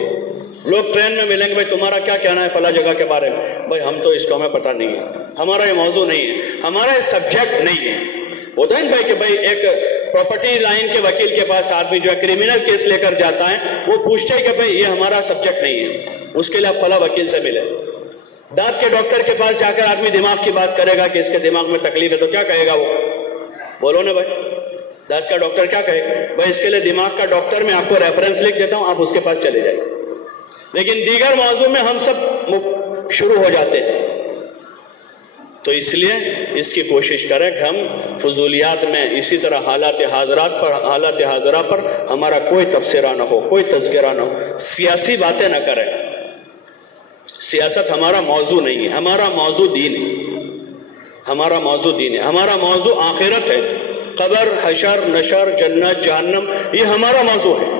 لوگ ٹرین میں ملیں گے، بھائی تمہارا کیا کہنا ہے فلاں جگہ کے بارے میں، بھائی ہم تو اس کو ہمیں پتہ نہیں ہے، ہمارا یہ موضوع نہیں ہے، ہمارا یہ سبجیکٹ نہیں ہے۔ ہوتا ہے بھائی کہ بھائی ایک پراپرٹی لائن کے وکیل کے پاس آدمی جو ہے کرمنل کیس لے کر جاتا ہے، وہ پوچھتے ہیں کہ بھائی یہ ہمارا سبجیکٹ نہیں ہے، اس کے لیے آپ فلاں وکیل سے ملے۔ دانت کے ڈاکٹر کے پاس جا کر آدمی دماغ کی بات کرے گا کہ اس کے دماغ میں تکلیف ہے، تو کیا کہے گا وہ؟ بولو نا بھائی، دانت کا ڈاکٹر کیا کہے گا؟ بھائی اس کے لیے دماغ کا ڈاکٹر میں آپ کو ریفرنس لکھ دیتا ہوں، آپ اس کے پاس چلے جائیں۔ لیکن دیگر موضوع میں ہم سب شروع ہو جاتے ہیں۔ تو اس لیے اس کی کوشش کریں کہ ہم فضولیات میں اسی طرح حالات حاضرہ پر ہمارا کوئی تبصرہ نہ ہو، کوئی تذکرہ نہ ہو، سیاسی باتیں نہ کریں۔ سیاست ہمارا موضوع نہیں ہے، ہمارا موضوع دین ہے، ہمارا موضوع دین ہے، ہمارا موضوع آخرت ہے، قبر، حشر، نشر، جنت، جہنم، یہ ہمارا موضوع ہے،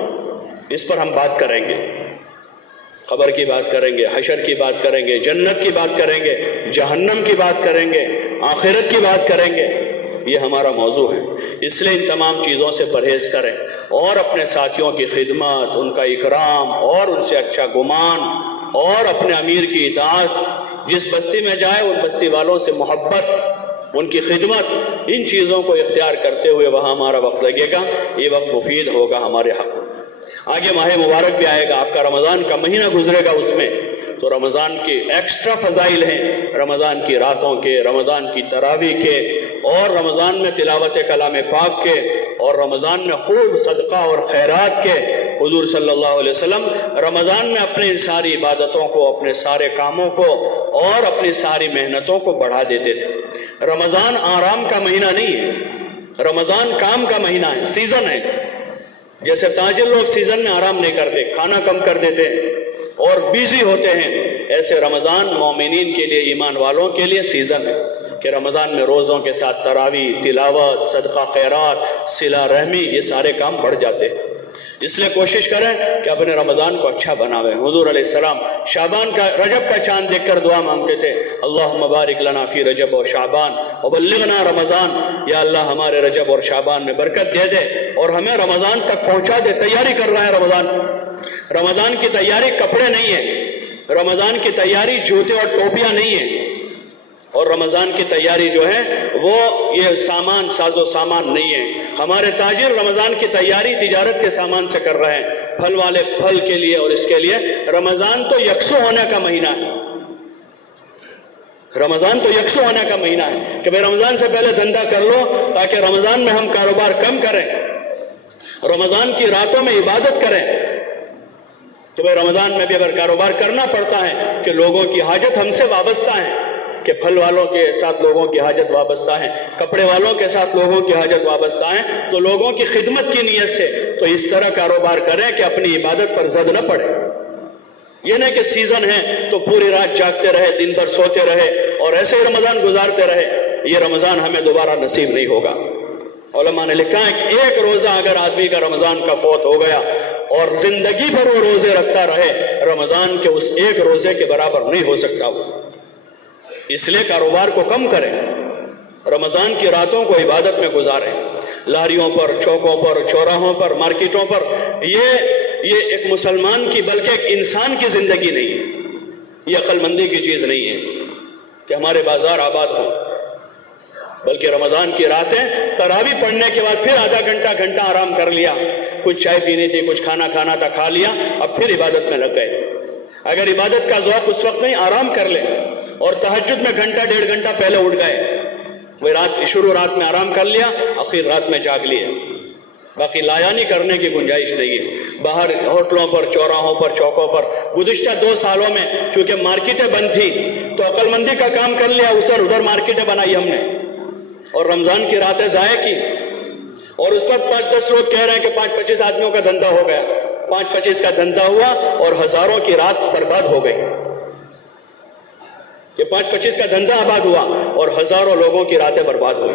اس پر ہم بات کریں گے، قبر کی بات کریں گے، حشر کی بات کریں گے، جنت کی بات کریں گے، جہنم کی بات کریں گے، آخرت کی بات کریں گے، یہ ہمارا موضوع ہے۔ اس لیے ان تمام چیزوں سے پرہیز کریں اور اپنے ساتھیوں کی خدمت، ان کا اکرام اور ان سے اچھا گمان اور اپنے امیر کی اطاعت، جس بستی میں جائے ان بستی والوں سے محبت، ان کی خدمت، ان چیزوں کو اختیار کرتے ہوئے وہاں ہمارا وقت لگے گا، یہ وقت مفید ہوگا ہمارے حق میں۔ آگے ماہ مبارک بھی آئے گا، آپ کا رمضان کا مہینہ گزرے گا، اس میں تو رمضان کے ایکسٹرا فضائل ہیں، رمضان کی راتوں کے، رمضان کی تراویح کے، اور رمضان میں تلاوت کلام پاک کے، اور رمضان میں خوب صدقہ اور خیرات کے۔ حضور صلی اللہ علیہ وسلم رمضان میں اپنے ساری عبادتوں کو، اپنے سارے کاموں کو اور اپنی ساری محنتوں کو بڑھا دیتے تھے۔ رمضان آرام کا مہینہ نہیں ہے، رمضان کام کا مہینہ ہے، سیزن ہے۔ جیسے تاجر لوگ سیزن میں آرام نہیں کرتے، کھانا کم کر دیتے ہیں اور بیزی ہوتے ہیں، ایسے رمضان مومنین کے لیے، ایمان والوں کے لیے سیزن ہے کہ رمضان میں روزوں کے ساتھ تراویح، تلاوت، صدقہ خیرات، صلہ رحمی، یہ سارے کام بڑھ جاتے ہیں۔ اس لیے کوشش کریں کہ اپنے رمضان کو اچھا بناویں۔ حضور علیہ السلام شعبان کا، رجب کا چاند دیکھ کر دعا مانگتے تھے، اللہم بارک لنا فی رجب و شعبان وبلغنا رمضان، یا اللہ ہمارے رجب اور شعبان میں برکت دے دے اور ہمیں رمضان تک پہنچا دے۔ تیاری کر رہا ہے رمضان، رمضان کی تیاری کپڑے نہیں ہے، رمضان کی تیاری جوتے اور ٹوپیاں نہیں ہے، اور رمضان کی تیاری جو ہے وہ یہ سامان، ساز و سامان نہیں ہے۔ ہمارے تاجر رمضان کی تیاری تجارت کے سامان سے کر رہے ہیں، پھل والے پھل کے لیے اور اس کے لیے۔ رمضان تو یکسو ہونے کا مہینہ ہے، رمضان تو یکسو ہونے کا مہینہ ہے کہ بھئی رمضان سے پہلے دھندا کر لو تاکہ رمضان میں ہم کاروبار کم کریں، رمضان کی راتوں میں عبادت کریں۔ تو بھئی رمضان میں بھی اگر کاروبار کرنا پڑتا ہے کہ لوگوں کی حاجت ہم سے وابستہ ہے، کہ پھل والوں کے ساتھ لوگوں کی حاجت وابستہ ہے، کپڑے والوں کے ساتھ لوگوں کی حاجت وابستہ ہے، تو لوگوں کی خدمت کی نیت سے تو اس طرح کاروبار کریں کہ اپنی عبادت پر زد نہ پڑے۔ یہ نہیں کہ سیزن ہے تو پوری رات جاگتے رہے، دن بھر سوتے رہے اور ایسے ہی رمضان گزارتے رہے، یہ رمضان ہمیں دوبارہ نصیب نہیں ہوگا۔ علماء نے لکھا ہے کہ ایک روزہ اگر آدمی کا رمضان کا فوت ہو گیا اور زندگی بھر وہ روزے رکھتا رہے، رمضان کے اس ایک روزے کے برابر نہیں ہو سکتا وہ۔ اس لیے کاروبار کو کم کریں، رمضان کی راتوں کو عبادت میں گزاریں، لاریوں پر، چوکوں پر، چوراہوں پر، مارکیٹوں پر۔ یہ ایک مسلمان کی بلکہ ایک انسان کی زندگی نہیں ہے، یہ عقل مندی کی چیز نہیں ہے کہ ہمارے بازار آباد ہوں، بلکہ رمضان کی راتیں تراویح پڑھنے کے بعد پھر آدھا گھنٹہ آرام کر لیا، کچھ چائے پینی تھی، کچھ کھانا کھانا تھا، کھا لیا، اب پھر عبادت میں لگ گئے۔ اگر عبادت کا ذوق اس وقت نہیں، آرام کر لیں، اور تہجد میں گھنٹہ ڈیڑھ گھنٹہ پہلے اٹھ گئے، وہ رات میں آرام کر لیا، آخر رات میں جاگ لیے، باقی لایانی کرنے کی گنجائش نہیں ہے۔ باہر ہوٹلوں پر، چوراہوں پر، چوکوں پر گزشتہ 2 سالوں میں چونکہ مارکیٹیں بند تھی تو عقل مندی کا کام کر لیا، ادھر مارکیٹیں بنائی ہم نے اور رمضان کی راتیں ضائع کی، اور اس وقت 5-10 لوگ کہہ رہے ہیں کہ 5-25 آدمیوں کا دھندا ہو گیا، 5-25 کا دھندا ہوا اور ہزاروں کی رات برباد ہو گئی۔ کہ 5-25 کا دھندا آباد ہوا اور ہزاروں لوگوں کی راتیں برباد ہوئی۔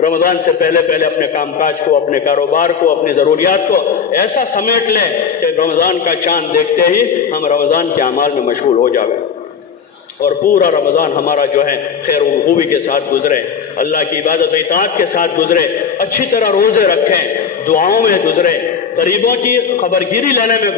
رمضان سے پہلے پہلے اپنے کام کاج کو، اپنے کاروبار کو، اپنی ضروریات کو ایسا سمیٹ لیں کہ رمضان کا چاند دیکھتے ہی ہم رمضان کے اعمال میں مشغول ہو جائیں اور پورا رمضان ہمارا جو ہے خیر و خوبی کے ساتھ گزرے، اللہ کی عبادت و اطاعت کے ساتھ گزرے، اچھی طرح روزے رکھیں، دعاؤں میں گزرے، غریبوں کی خبرگیری لینے میں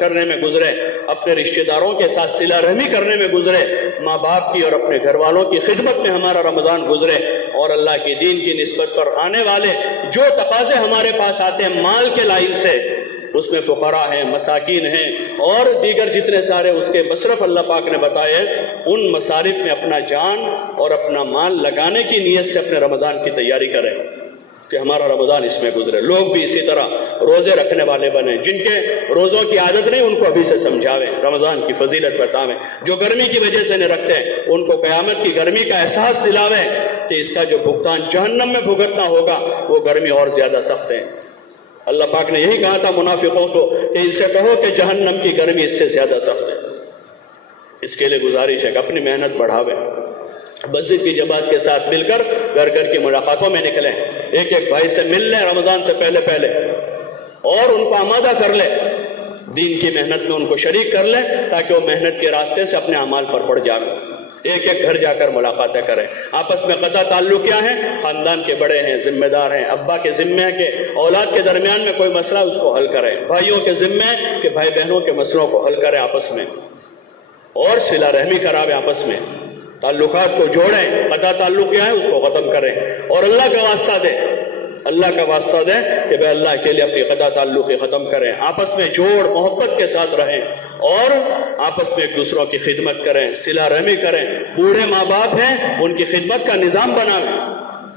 کرنے میں گزرے، اپنے رشتہ داروں کے ساتھ صلہ رحمی کرنے میں گزرے، ماں باپ کی اور اپنے گھر والوں کی خدمت میں ہمارا رمضان گزرے، اور اللہ کے دین کی نسبت پر آنے والے جو تقاضے ہمارے پاس آتے ہیں مال کے لائن سے، اس میں فقراء ہیں، مساکین ہیں اور دیگر جتنے سارے اس کے مصرف اللہ پاک نے بتائے، ان مصارف میں اپنا جان اور اپنا مال لگانے کی نیت سے اپنے رمضان کی تیاری کریں کہ ہمارا رمضان اس میں گزرے۔ لوگ بھی اسی طرح روزے رکھنے والے بنیں، جن کے روزوں کی عادت نہیں ان کو ابھی سے سمجھاویں، رمضان کی فضیلت بتاویں، جو گرمی کی وجہ سے نہیں رکھتے ان کو قیامت کی گرمی کا احساس دلاویں کہ اس کا جو بھگتان جہنم میں بھگتنا ہوگا وہ گرمی اور زیادہ سخت ہے۔ اللہ پاک نے یہی کہا تھا منافقوں کو کہ ان سے کہو کہ جہنم کی گرمی اس سے زیادہ سخت ہے۔ اس کے لیے گزارش ہے کہ اپنی محنت بڑھاویں، مسجد کی جماعت کے ساتھ مل کر گھر گھر کی ملاقاتوں میں نکلیں، ایک ایک بھائی سے مل لیں رمضان سے پہلے پہلے اور ان کو آمادہ کر لیں، دین کی محنت میں ان کو شریک کر لیں تاکہ وہ محنت کے راستے سے اپنے اعمال پر پڑ جائیں۔ ایک ایک گھر جا کر ملاقاتیں کریں، آپس میں قطع تعلق کیا ہے، خاندان کے بڑے ہیں، ذمہ دار ہیں، ابا کے ذمہ ہے کہ اولاد کے درمیان میں کوئی مسئلہ اس کو حل کریں، بھائیوں کے ذمہ ہے کہ بھائی بہنوں کے مسئلوں کو حل کریں آپس میں، اور صلہ رحمی کراویں آپس میں، تعلقات کو جوڑیں، قطع تعلق کیا ہے اس کو ختم کریں، اور اللہ کا واسطہ دیں، اللہ کا واسطہ دیں کہ بے اللہ کے لیے اپنی قطع تعلق ختم کریں، آپس میں جوڑ محبت کے ساتھ رہیں اور آپس میں ایک دوسروں کی خدمت کریں، صلہ رحمی کریں۔ بوڑھے ماں باپ ہیں ان کی خدمت کا نظام بنائیں،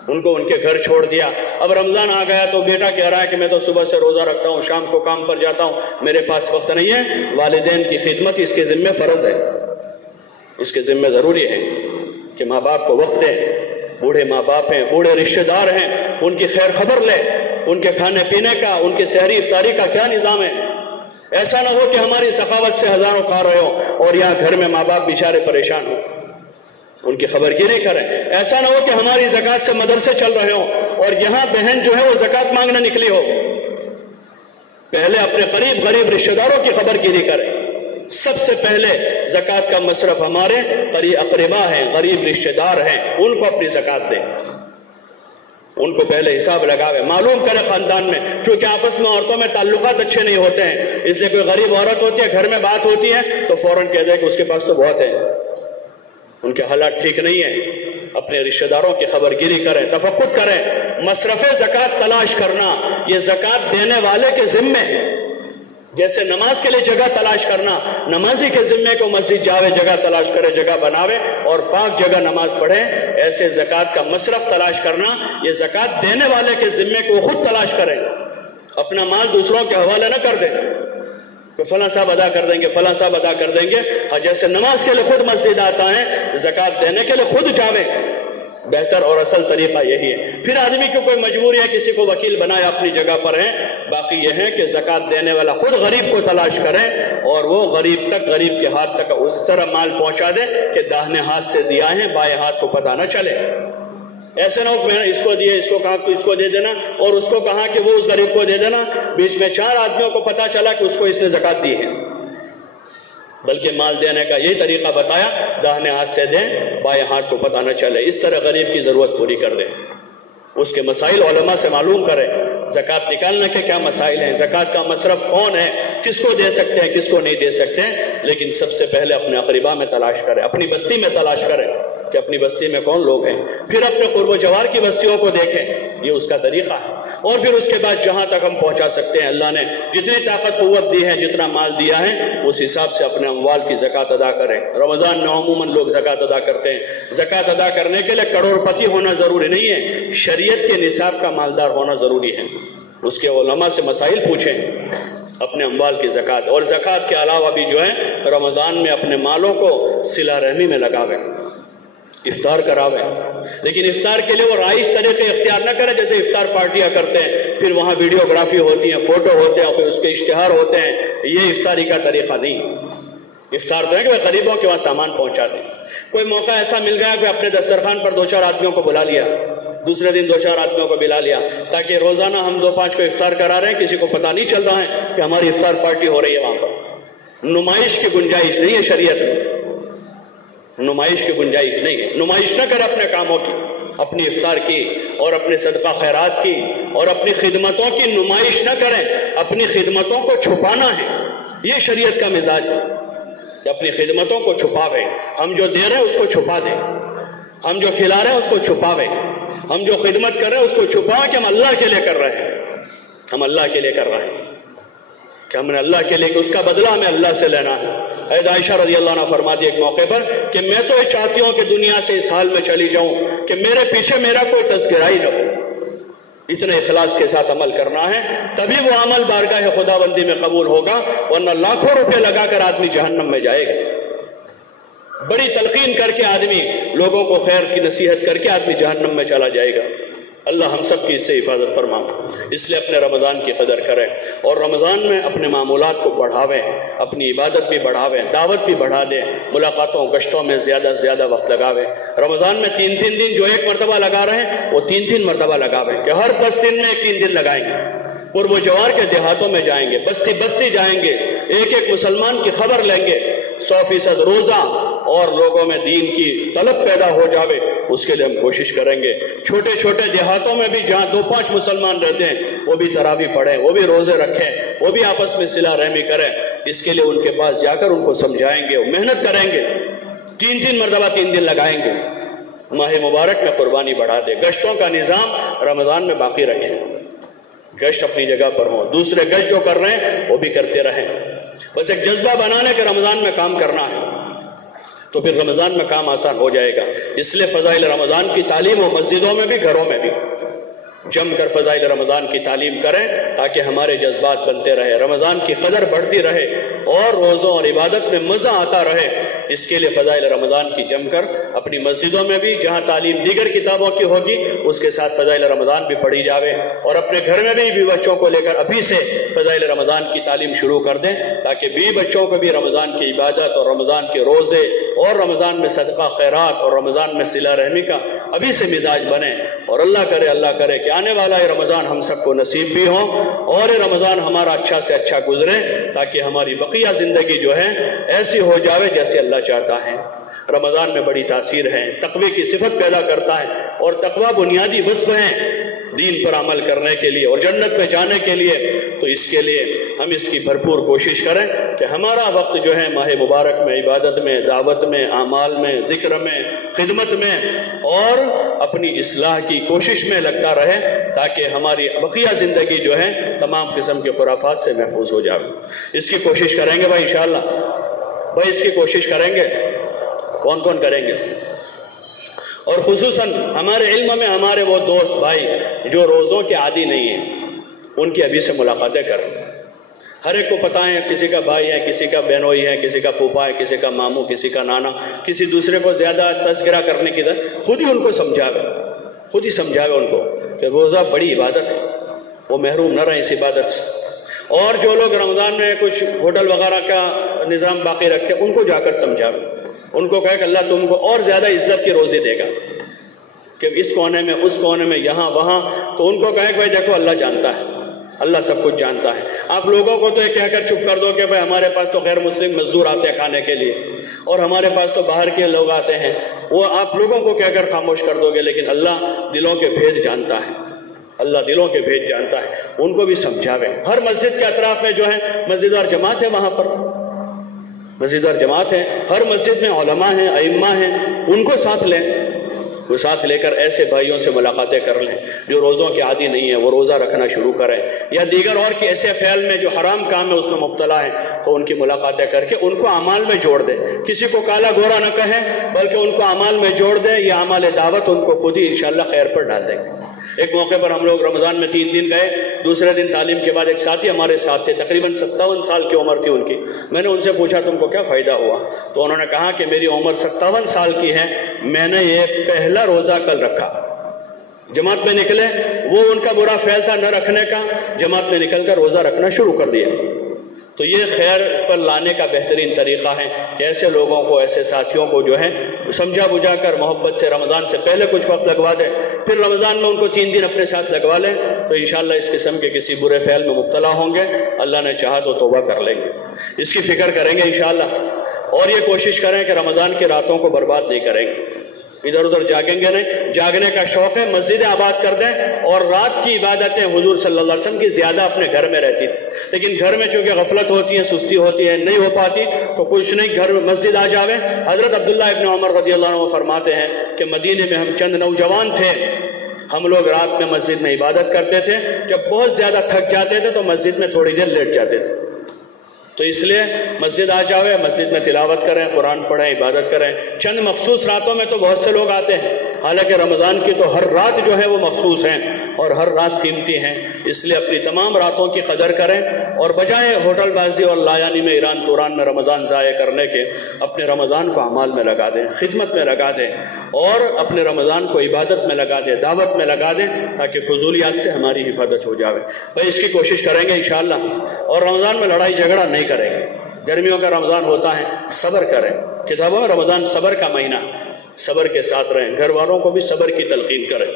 ان کو ان کے گھر چھوڑ دیا، اب رمضان آ گیا تو بیٹا کہہ رہا ہے کہ میں تو صبح سے روزہ رکھتا ہوں، شام کو کام پر جاتا ہوں، میرے پاس وقت نہیں ہے۔ والدین کی خدمت اس کے ذمہ فرض ہے، اس کے ذمہ ضروری ہے کہ ماں باپ کو وقت دیں۔ بوڑھے ماں باپ ہیں، بوڑھے رشتہ دار ہیں، ان کی خیر خبر لیں، ان کے کھانے پینے کا، ان کی سحری افطاری کا کیا نظام ہے۔ ایسا نہ ہو کہ ہماری سخاوت سے ہزاروں کھا رہے ہوں اور یہاں گھر میں ماں باپ بیچارے پریشان ہوں، ان کی خبرگیری کریں۔ ایسا نہ ہو کہ ہماری زکوٰۃ سے مدرسے چل رہے ہوں اور یہاں بہن جو ہے وہ زکوٰۃ مانگنے نکلی ہو، پہلے اپنے قریب غریب رشتہ داروں کی خبرگیری کریں۔ سب سے پہلے زکوٰۃ کا مصرف ہمارے اقربا ہیں، غریب رشتہ دار ہیں، ان کو اپنی زکوٰۃ دیں، ان کو پہلے حساب لگاوے، معلوم کرے خاندان میں، کیونکہ آپس میں عورتوں میں تعلقات اچھے نہیں ہوتے ہیں، اس لیے کوئی غریب عورت ہوتی ہے گھر میں بات ہوتی ہے تو فوراً کہہ دے کہ اس کے پاس تو بہت ہے، ان کے حالات ٹھیک نہیں ہیں۔ اپنے رشتہ داروں کی خبرگیری کریں، تفقد کریں۔ مصرف زکوٰۃ تلاش کرنا یہ زکوٰۃ دینے والے کے ذمے ہے، جیسے نماز کے لیے جگہ تلاش کرنا نمازی کے ذمے کو مسجد جاوے، جگہ تلاش کرے، جگہ بناوے اور پاک جگہ نماز پڑھے، ایسے زکوٰۃ کا مصرف تلاش کرنا یہ زکوٰۃ دینے والے کے ذمے کو خود تلاش کریں، اپنا مال دوسروں کے حوالے نہ کر دیں کہ فلاں صاحب ادا کر دیں گے، فلاں صاحب ادا کر دیں گے۔ جیسے نماز کے لیے خود مسجد آتا ہے، زکوٰۃ دینے کے لیے خود جاوے، بہتر اور اصل طریقہ یہی ہے۔ پھر آدمی کو کوئی مجبوری ہے، کسی کو وکیل بنایا اپنی جگہ پر ہے، باقی یہ ہے کہ زکوٰۃ دینے والا خود غریب کو تلاش کرے اور وہ غریب تک، غریب کے ہاتھ تک اس طرح مال پہنچا دے کہ داہنے ہاتھ سے دیا ہے بائیں ہاتھ کو پتہ نہ چلے۔ ایسے نہ ہو کہ میں نے اس کو دیے، اس کو کہا تو اس کو دے دینا، اور اس کو کہا کہ وہ اس غریب کو دے دینا، بیچ میں 4 آدمیوں کو پتہ چلا کہ اس کو اس نے زکوٰۃ دی ہے، بلکہ مال دینے کا یہی طریقہ بتایا، داہنے ہاتھ سے دیں، بائیں ہاتھ کو پتہ نہ چلے، اس طرح غریب کی ضرورت پوری کر دیں۔ اس کے مسائل علماء سے معلوم کریں، زکوٰۃ نکالنے کے کیا مسائل ہیں، زکوٰۃ کا مصرف کون ہے، کس کو دے سکتے ہیں، کس کو نہیں دے سکتے، لیکن سب سے پہلے اپنے اقربا میں تلاش کریں، اپنی بستی میں تلاش کریں کہ اپنی بستی میں کون لوگ ہیں، پھر اپنے قرب و جوار کی بستیوں کو دیکھیں، یہ اس کا طریقہ ہے، اور پھر اس کے بعد جہاں تک ہم پہنچا سکتے ہیں، اللہ نے جتنی طاقت قوت دی ہے، جتنا مال دیا ہے، اس حساب سے اپنے اموال کی زکوٰۃ ادا کریں۔ رمضان میں عموماً لوگ زکوٰۃ ادا کرتے ہیں، زکوٰۃ ادا کرنے کے لیے کروڑ پتی ہونا ضروری نہیں ہے، شریعت کے نصاب کا مالدار ہونا ضروری ہے۔ اس کے علماء سے مسائل پوچھیں اپنے اموال کی زکوٰۃ، اور زکوٰۃ کے علاوہ بھی جو ہے رمضان میں اپنے مالوں کو صلہ رحمی میں لگاویں، افطار کراویں، لیکن افطار کے لیے وہ رائج طریقے اختیار نہ کریں جیسے افطار پارٹیاں کرتے ہیں، پھر وہاں ویڈیوگرافی ہوتی ہے، فوٹو ہوتے ہیں، اور پھر اس کے اشتہار ہوتے ہیں، یہ افطاری کا طریقہ نہیں۔ افطار تو ہے کہ غریبوں کے وہاں سامان پہنچا دیں۔ کوئی موقع ایسا مل گیا کہ اپنے دسترخوان پر 2-4 آدمیوں کو بلا لیا، دوسرے دن 2-4 آدمیوں کو بلا لیا تاکہ روزانہ ہم 2-5 کو افطار کرا رہے ہیں، کسی کو پتہ نہیں چل رہا ہے کہ ہماری افطار پارٹی ہو رہی ہے وہاں پر۔ نمائش کی گنجائش نہیں ہے شریعت میں، نمائش کی گنجائش نہیں ہے۔ نمائش نہ کرے اپنے کاموں کی، اپنی افطار کی اور اپنے صدقہ خیرات کی اور اپنی خدمتوں کی نمائش نہ کریں۔ اپنی خدمتوں کو چھپانا ہے، یہ شریعت کا مزاج ہے کہ اپنی خدمتوں کو چھپاویں۔ ہم جو دے رہے ہیں اس کو چھپا دیں، ہم جو کھلا رہے ہیں اس کو چھپاویں، ہم جو خدمت کر رہے ہیں اس کو چھپاویں کہ ہم اللہ کے لیے کر رہے ہیں، ہم اللہ کے لیے کر رہے ہیں، کہ ہم نے اللہ کے لیے، کہ اس کا بدلہ ہمیں اللہ سے لینا ہے۔ حضرت عائشہ رضی اللہ عنہ فرماتی ایک موقع پر کہ میں تو یہ چاہتی ہوں کہ دنیا سے اس حال میں چلی جاؤں کہ میرے پیچھے میرا کوئی تذکرہ ہی نہ ہو۔ اتنے اخلاص کے ساتھ عمل کرنا ہے، تبھی وہ عمل بارگاہ خدا بندی میں قبول ہوگا، ورنہ لاکھوں روپے لگا کر آدمی جہنم میں جائے گا۔ بڑی تلقین کر کے آدمی، لوگوں کو خیر کی نصیحت کر کے آدمی جہنم میں چلا جائے گا۔ اللہ ہم سب کی اس سے حفاظت فرما، اس لیے اپنے رمضان کی قدر کریں اور رمضان میں اپنے معمولات کو بڑھاویں، اپنی عبادت بھی بڑھاویں، دعوت بھی بڑھا دیں، ملاقاتوں گشتوں میں زیادہ سے زیادہ وقت لگاویں۔ رمضان میں 3 دن جو 1 مرتبہ لگا رہے ہیں وہ 3 مرتبہ لگاویں، کہ ہر 10 دن میں 3 دن لگائیں گے، قرب و جوار کے دیہاتوں میں جائیں گے، بستی بستی جائیں گے، ایک مسلمان کی خبر لیں گے، 100% روزہ اور لوگوں میں دین کی طلب پیدا ہو جاوے، اس کے لیے ہم کوشش کریں گے۔ چھوٹے چھوٹے دیہاتوں میں بھی جہاں 2-5 مسلمان رہتے ہیں وہ بھی تراویح پڑھیں، وہ بھی روزے رکھیں، وہ بھی آپس میں صلہ رحمی کریں۔ اس کے لیے ان کے پاس جا کر ان کو سمجھائیں گے، محنت کریں گے، 3 مرتبہ 3 دن لگائیں گے۔ ماہ مبارک میں قربانی بڑھا دے۔ گشتوں کا نظام رمضان میں باقی رکھیں، گشت اپنی جگہ پر ہوں، دوسرے گشت جو کر رہے ہیں وہ بھی کرتے رہیں۔ بس ایک جذبہ بنانے کے رمضان میں کام کرنا ہے تو پھر رمضان میں کام آسان ہو جائے گا۔ اس لیے فضائل رمضان کی تعلیم ہو، مسجدوں میں بھی گھروں میں بھی جم کر فضائل رمضان کی تعلیم کریں تاکہ ہمارے جذبات بنتے رہے، رمضان کی قدر بڑھتی رہے اور روزوں اور عبادت میں مزہ آتا رہے۔ اس کے لیے فضائل رمضان کی جم کر اپنی مسجدوں میں بھی، جہاں تعلیم دیگر کتابوں کی ہوگی اس کے ساتھ فضائل رمضان بھی پڑھی جاوے، اور اپنے گھر میں بھی بچوں کو لے کر ابھی سے فضائل رمضان کی تعلیم شروع کر دیں تاکہ بچوں کو بھی رمضان کی عبادت اور رمضان کے روزے اور رمضان میں صدقہ خیرات اور رمضان میں صلہ رحمی کا ابھی سے مزاج بنے۔ اور اللہ کرے کہ آنے والا یہ رمضان ہم سب کو نصیب بھی ہو اور یہ رمضان ہمارا اچھا سے اچھا گزرے تاکہ ہماری بقیہ زندگی جو ہے ایسی ہو جاوے جیسے اللہ چاہتا ہے۔ رمضان میں بڑی تاثیر ہے، تقوی کی صفت پیدا کرتا ہے، اور تقوی بنیادی وصف ہے دین پر عمل کرنے کے لیے اور جنت میں جانے کے لیے۔ تو اس کے لیے ہم اس کی بھرپور کوشش کریں کہ ہمارا وقت جو ہے ماہ مبارک میں عبادت میں، دعوت میں، اعمال میں، ذکر میں، خدمت میں اور اپنی اصلاح کی کوشش میں لگتا رہے تاکہ ہماری بقیہ زندگی جو ہے تمام قسم کے خرافات سے محفوظ ہو جائے۔ اس کی کوشش کریں گے بھائی انشاءاللہ، بھائی اس کی کوشش کریں گے۔ کون کون کریں گے؟ اور خصوصاً ہمارے علم میں ہمارے وہ دوست بھائی جو روزوں کے عادی نہیں ہیں، ان کی ابھی سے ملاقاتیں کریں۔ ہر ایک کو پتہ ہے کسی کا بھائی ہے، کسی کا بہنوئی ہے، کسی کا پھوپھا ہے، کسی کا ماموں، کسی کا نانا، کسی دوسرے کو زیادہ تذکرہ کرنے کی طرح خود ہی ان کو سمجھاوے ان کو کہ روزہ بڑی عبادت ہے، وہ محروم نہ رہیں اس عبادت سے۔ اور جو لوگ رمضان میں کچھ ہوٹل وغیرہ کا نظام باقی رکھتے ہیں ان کو جا کر سمجھاوے، ان کو کہے کہ اللہ تم کو اور زیادہ عزت کی روزی دے گا، کہ اس کونے میں اس کونے میں یہاں وہاں، تو ان کو کہے کہ بھائی دیکھو اللہ جانتا ہے، اللہ سب کچھ جانتا ہے۔ آپ لوگوں کو تو یہ کہہ کر چپ کر دو کہ بھائی ہمارے پاس تو غیر مسلم مزدور آتے ہیں کھانے کے لیے اور ہمارے پاس تو باہر کے لوگ آتے ہیں، وہ آپ لوگوں کو کہہ کر خاموش کر دو گے، لیکن اللہ دلوں کے بھید جانتا ہے، اللہ دلوں کے بھید جانتا ہے، ان کو بھی سمجھاوے۔ ہر مسجد کے اطراف میں جو ہے مسجد اور جماعت ہے، وہاں پر مسجد اور جماعت ہے، ہر مسجد میں علماء ہیں، ائمہ ہیں، ان کو ساتھ لیں، وہ ساتھ لے کر ایسے بھائیوں سے ملاقاتیں کر لیں جو روزوں کے عادی نہیں ہیں، وہ روزہ رکھنا شروع کریں، یا دیگر اور کی ایسے خیال میں جو حرام کام ہے اس میں مبتلا ہیں تو ان کی ملاقاتیں کر کے ان کو اعمال میں جوڑ دیں۔ کسی کو کالا گورا نہ کہیں بلکہ ان کو اعمال میں جوڑ دیں، یہ اعمال دعوت ان کو خود ہی انشاءاللہ خیر پر ڈال دیں گے۔ ایک موقع پر ہم لوگ رمضان میں 3 دن گئے، دوسرے دن تعلیم کے بعد ایک ساتھی ہمارے ساتھ تھے، تقریباً 57 سال کی عمر تھی ان کی۔ میں نے ان سے پوچھا تم کو کیا فائدہ ہوا؟ تو انہوں نے کہا کہ میری عمر 57 سال کی ہے، میں نے یہ پہلا روزہ کل رکھا۔ جماعت میں نکلے، وہ ان کا برا فعل تھا نہ رکھنے کا، جماعت میں نکل کر روزہ رکھنا شروع کر دیا۔ تو یہ خیر پر لانے کا بہترین طریقہ ہے کہ ایسے لوگوں کو، ایسے ساتھیوں کو جو ہے سمجھا بجھا کر محبت سے رمضان سے پہلے کچھ وقت لگوا دیں، پھر رمضان میں ان کو 3 دن اپنے ساتھ لگوا لیں، تو انشاءاللہ اس قسم کے کسی برے فعل میں مبتلا ہوں گے، اللہ نے چاہا تو توبہ کر لیں گے، اس کی فکر کریں گے انشاءاللہ، اور یہ کوشش کریں کہ رمضان کی راتوں کو برباد نہیں کریں گے، ادھر ادھر جاگیں گے نہیں، جاگنے کا شوق ہے مسجدیں آباد کر دیں، اور رات کی عبادتیں حضور صلی اللہ علیہ وسلم کی زیادہ اپنے گھر میں رہتی تھی، لیکن گھر میں چونکہ غفلت ہوتی ہے، سستی ہوتی ہے، نہیں ہو پاتی، تو کچھ نہیں، گھر میں مسجد آ جاویں۔ حضرت عبداللہ ابن عمر رضی اللہ عنہ فرماتے ہیں کہ مدینے میں ہم چند نوجوان تھے، ہم لوگ رات میں مسجد میں عبادت کرتے تھے، جب بہت زیادہ تھک جاتے تھے تو مسجد میں تھوڑی دیر لیٹ جاتے تھے، تو اس لیے مسجد آ جاوے، مسجد میں تلاوت کریں، قرآن پڑھیں، عبادت کریں۔ چند مخصوص راتوں میں تو بہت سے لوگ آتے ہیں، حالانکہ رمضان کی تو ہر رات جو ہے وہ مخصوص ہیں اور ہر رات قیمتی ہیں، اس لیے اپنی تمام راتوں کی قدر کریں، اور بجائے ہوٹل بازی اور لایانی میں، ایران توران میں رمضان ضائع کرنے کے، اپنے رمضان کو اعمال میں لگا دیں، خدمت میں لگا دیں، اور اپنے رمضان کو عبادت میں لگا دیں، دعوت میں لگا دیں، تاکہ فضولیات سے ہماری حفاظت ہو جاوے۔ بھائی اس کی کوشش کریں گے انشاءاللہ، اور رمضان میں لڑائی جھگڑا نہیں کریں گے۔ گرمیوں کا رمضان ہوتا ہے، صبر کریں، کتابوں میں رمضان صبر کا مہینہ، صبر کے ساتھ رہیں، گھر والوں کو بھی صبر کی تلقین کریں،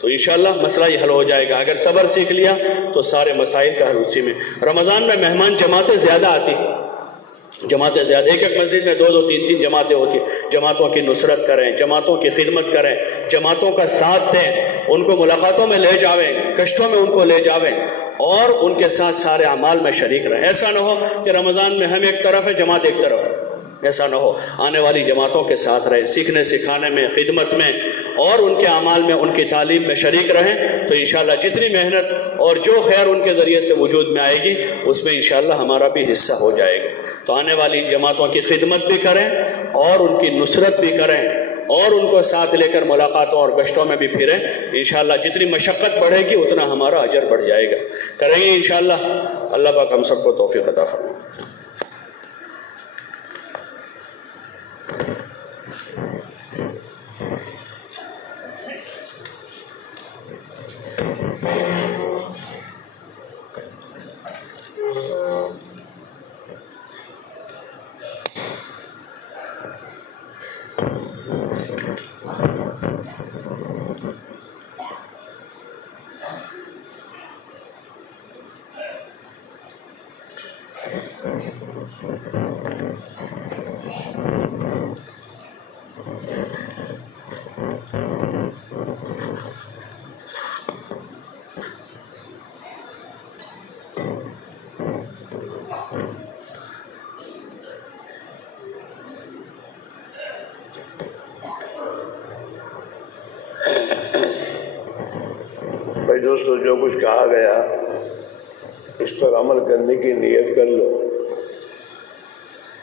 تو انشاءاللہ مسئلہ ہی حل ہو جائے گا۔ اگر صبر سیکھ لیا تو سارے مسائل کا حل اسی میں۔ رمضان میں مہمان جماعتیں زیادہ آتی، جماعتیں زیادہ، ایک ایک مسجد میں 2 3 3 جماعتیں ہوتی، جماعتوں کی نصرت کریں، جماعتوں کی خدمت کریں، جماعتوں کا ساتھ دیں، ان کو ملاقاتوں میں لے جاویں، کشتوں میں ان کو لے جاویں، اور ان کے ساتھ سارے اعمال میں شریک رہیں۔ ایسا نہ ہو کہ رمضان میں ہم ایک طرف ہے، جماعت ایک طرف ہے، ایسا نہ ہو، آنے والی جماعتوں کے ساتھ رہیں، سیکھنے سکھانے میں، خدمت میں، اور ان کے اعمال میں، ان کی تعلیم میں شریک رہیں، تو انشاءاللہ جتنی محنت اور جو خیر ان کے ذریعے سے وجود میں آئے گی، اس میں انشاءاللہ ہمارا بھی حصہ ہو جائے گا۔ تو آنے والی جماعتوں کی خدمت بھی کریں اور ان کی نصرت بھی کریں، اور ان کو ساتھ لے کر ملاقاتوں اور گشتوں میں بھی پھریں، انشاءاللہ جتنی مشقت بڑھے گی اتنا ہمارا اجر بڑھ جائے گا۔ کریں گے انشاءاللہ، اللہ پاک ہم سب کو توفیق عطا فرمائے۔ بھائی دوستو، جو کچھ کہا گیا اس پر عمل کرنے کی نیت کر لو،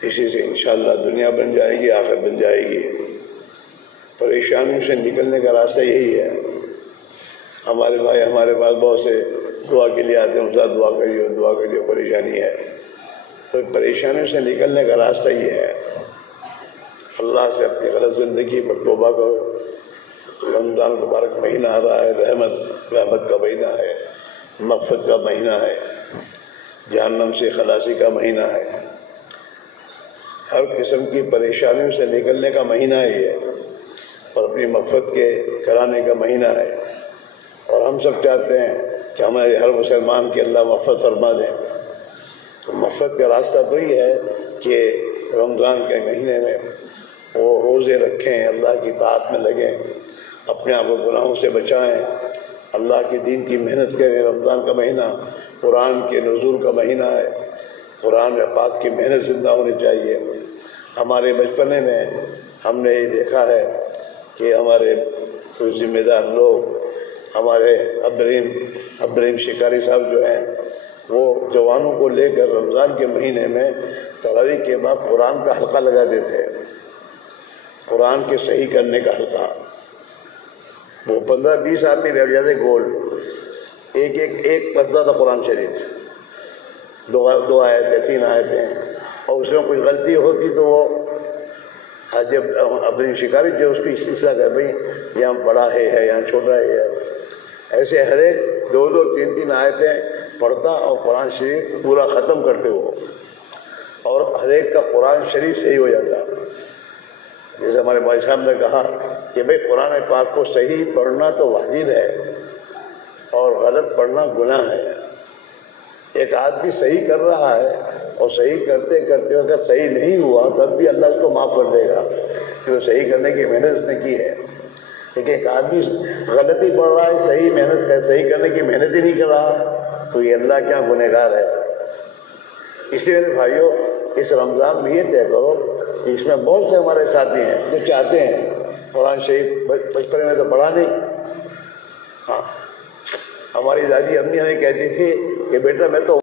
اسی سے انشاءاللہ دنیا بن جائے گی، آخرت بن جائے گی۔ پریشانیوں سے نکلنے کا راستہ یہی ہے۔ ہمارے بھائی ہمارے پاس بہت سے دعا کے لیے آتے ہیں، استاد دعا کریے، دعا کریے، پریشانی ہے، تو پریشانیوں سے نکلنے کا راستہ یہ ہے، اللہ سے اپنی غلط زندگی پر توبہ کرو۔ رمضان مبارک مہینہ آ رہا ہے، رحمت کا مہینہ ہے، مغفرت کا مہینہ ہے، جہنم سے خلاصی کا مہینہ ہے، ہر قسم کی پریشانیوں سے نکلنے کا مہینہ ہے یہ، اور اپنی مغفرت کے کرانے کا مہینہ ہے، اور ہم سب چاہتے ہیں کہ ہمارے ہر مسلمان کی اللہ مغفرت فرما دیں۔ تو مغفرت کا راستہ تو یہ ہے کہ رمضان کے مہینے میں وہ روزے رکھیں، اللہ کی طاعت میں لگیں، اپنے آپ کو گناہوں سے بچائیں، اللہ کے دین کی محنت کریں۔ رمضان کا مہینہ قرآن کے نزول کا مہینہ ہے، قرآن پاک کی محنت زندہ ہونی چاہیے۔ ہمارے بچپنے میں ہم نے یہ دیکھا ہے کہ ہمارے کچھ ذمہ دار لوگ، ہمارے ابراہیم شکاری صاحب جو ہیں، وہ جوانوں کو لے کر رمضان کے مہینے میں تراویح کے بعد قرآن کا حلقہ لگا دیتے ہیں، قرآن کے صحیح کرنے کا حلقہ۔ وہ 15-20 آدمی بیٹھ جاتے گول، ایک پڑھتا تھا قرآن شریف، 2 آیتیں 3 آیتیں، اور اس میں کوئی غلطی ہوتی تو وہ جب ابراہیم شکاری جو اس کی اصلاح کر بھائی یہاں بڑا ہے یہاں چھوٹا ہے، ایسے ہر ایک 2-2 3-3 آیتیں پڑھتا اور قرآن شریف پورا ختم کرتے ہو۔ اور ہر ایک کا قرآن شریف صحیح ہو جاتا. جیسے ہمارے بھائی صاحب نے کہا کہ بھئی قرآن پاک کو صحیح پڑھنا تو واجب ہے اور غلط پڑھنا گناہ ہے. ایک آدمی صحیح کر رہا ہے اور صحیح کرتے کرتے اگر صحیح نہیں ہوا تب بھی اللہ اس کو معاف کر دے گا کہ وہ صحیح کرنے کی محنت اس نے کی ہے. لیکن ایک آدمی غلطی پڑھ رہا ہے, صحیح کرنے کی محنت ہی نہیں کر رہا, تو یہ اللہ کیا گنہگار ہے. اسی لیے بھائیوں, اس رمضان میں یہ طے کرو کہ اس میں بہت سے ہمارے ساتھی ہیں جو چاہتے ہیں قرآن شریف بچپن میں تو پڑھا نہیں. ہاں, ہماری دادی امی ہمیں کہتی تھی کہ بیٹا میں تو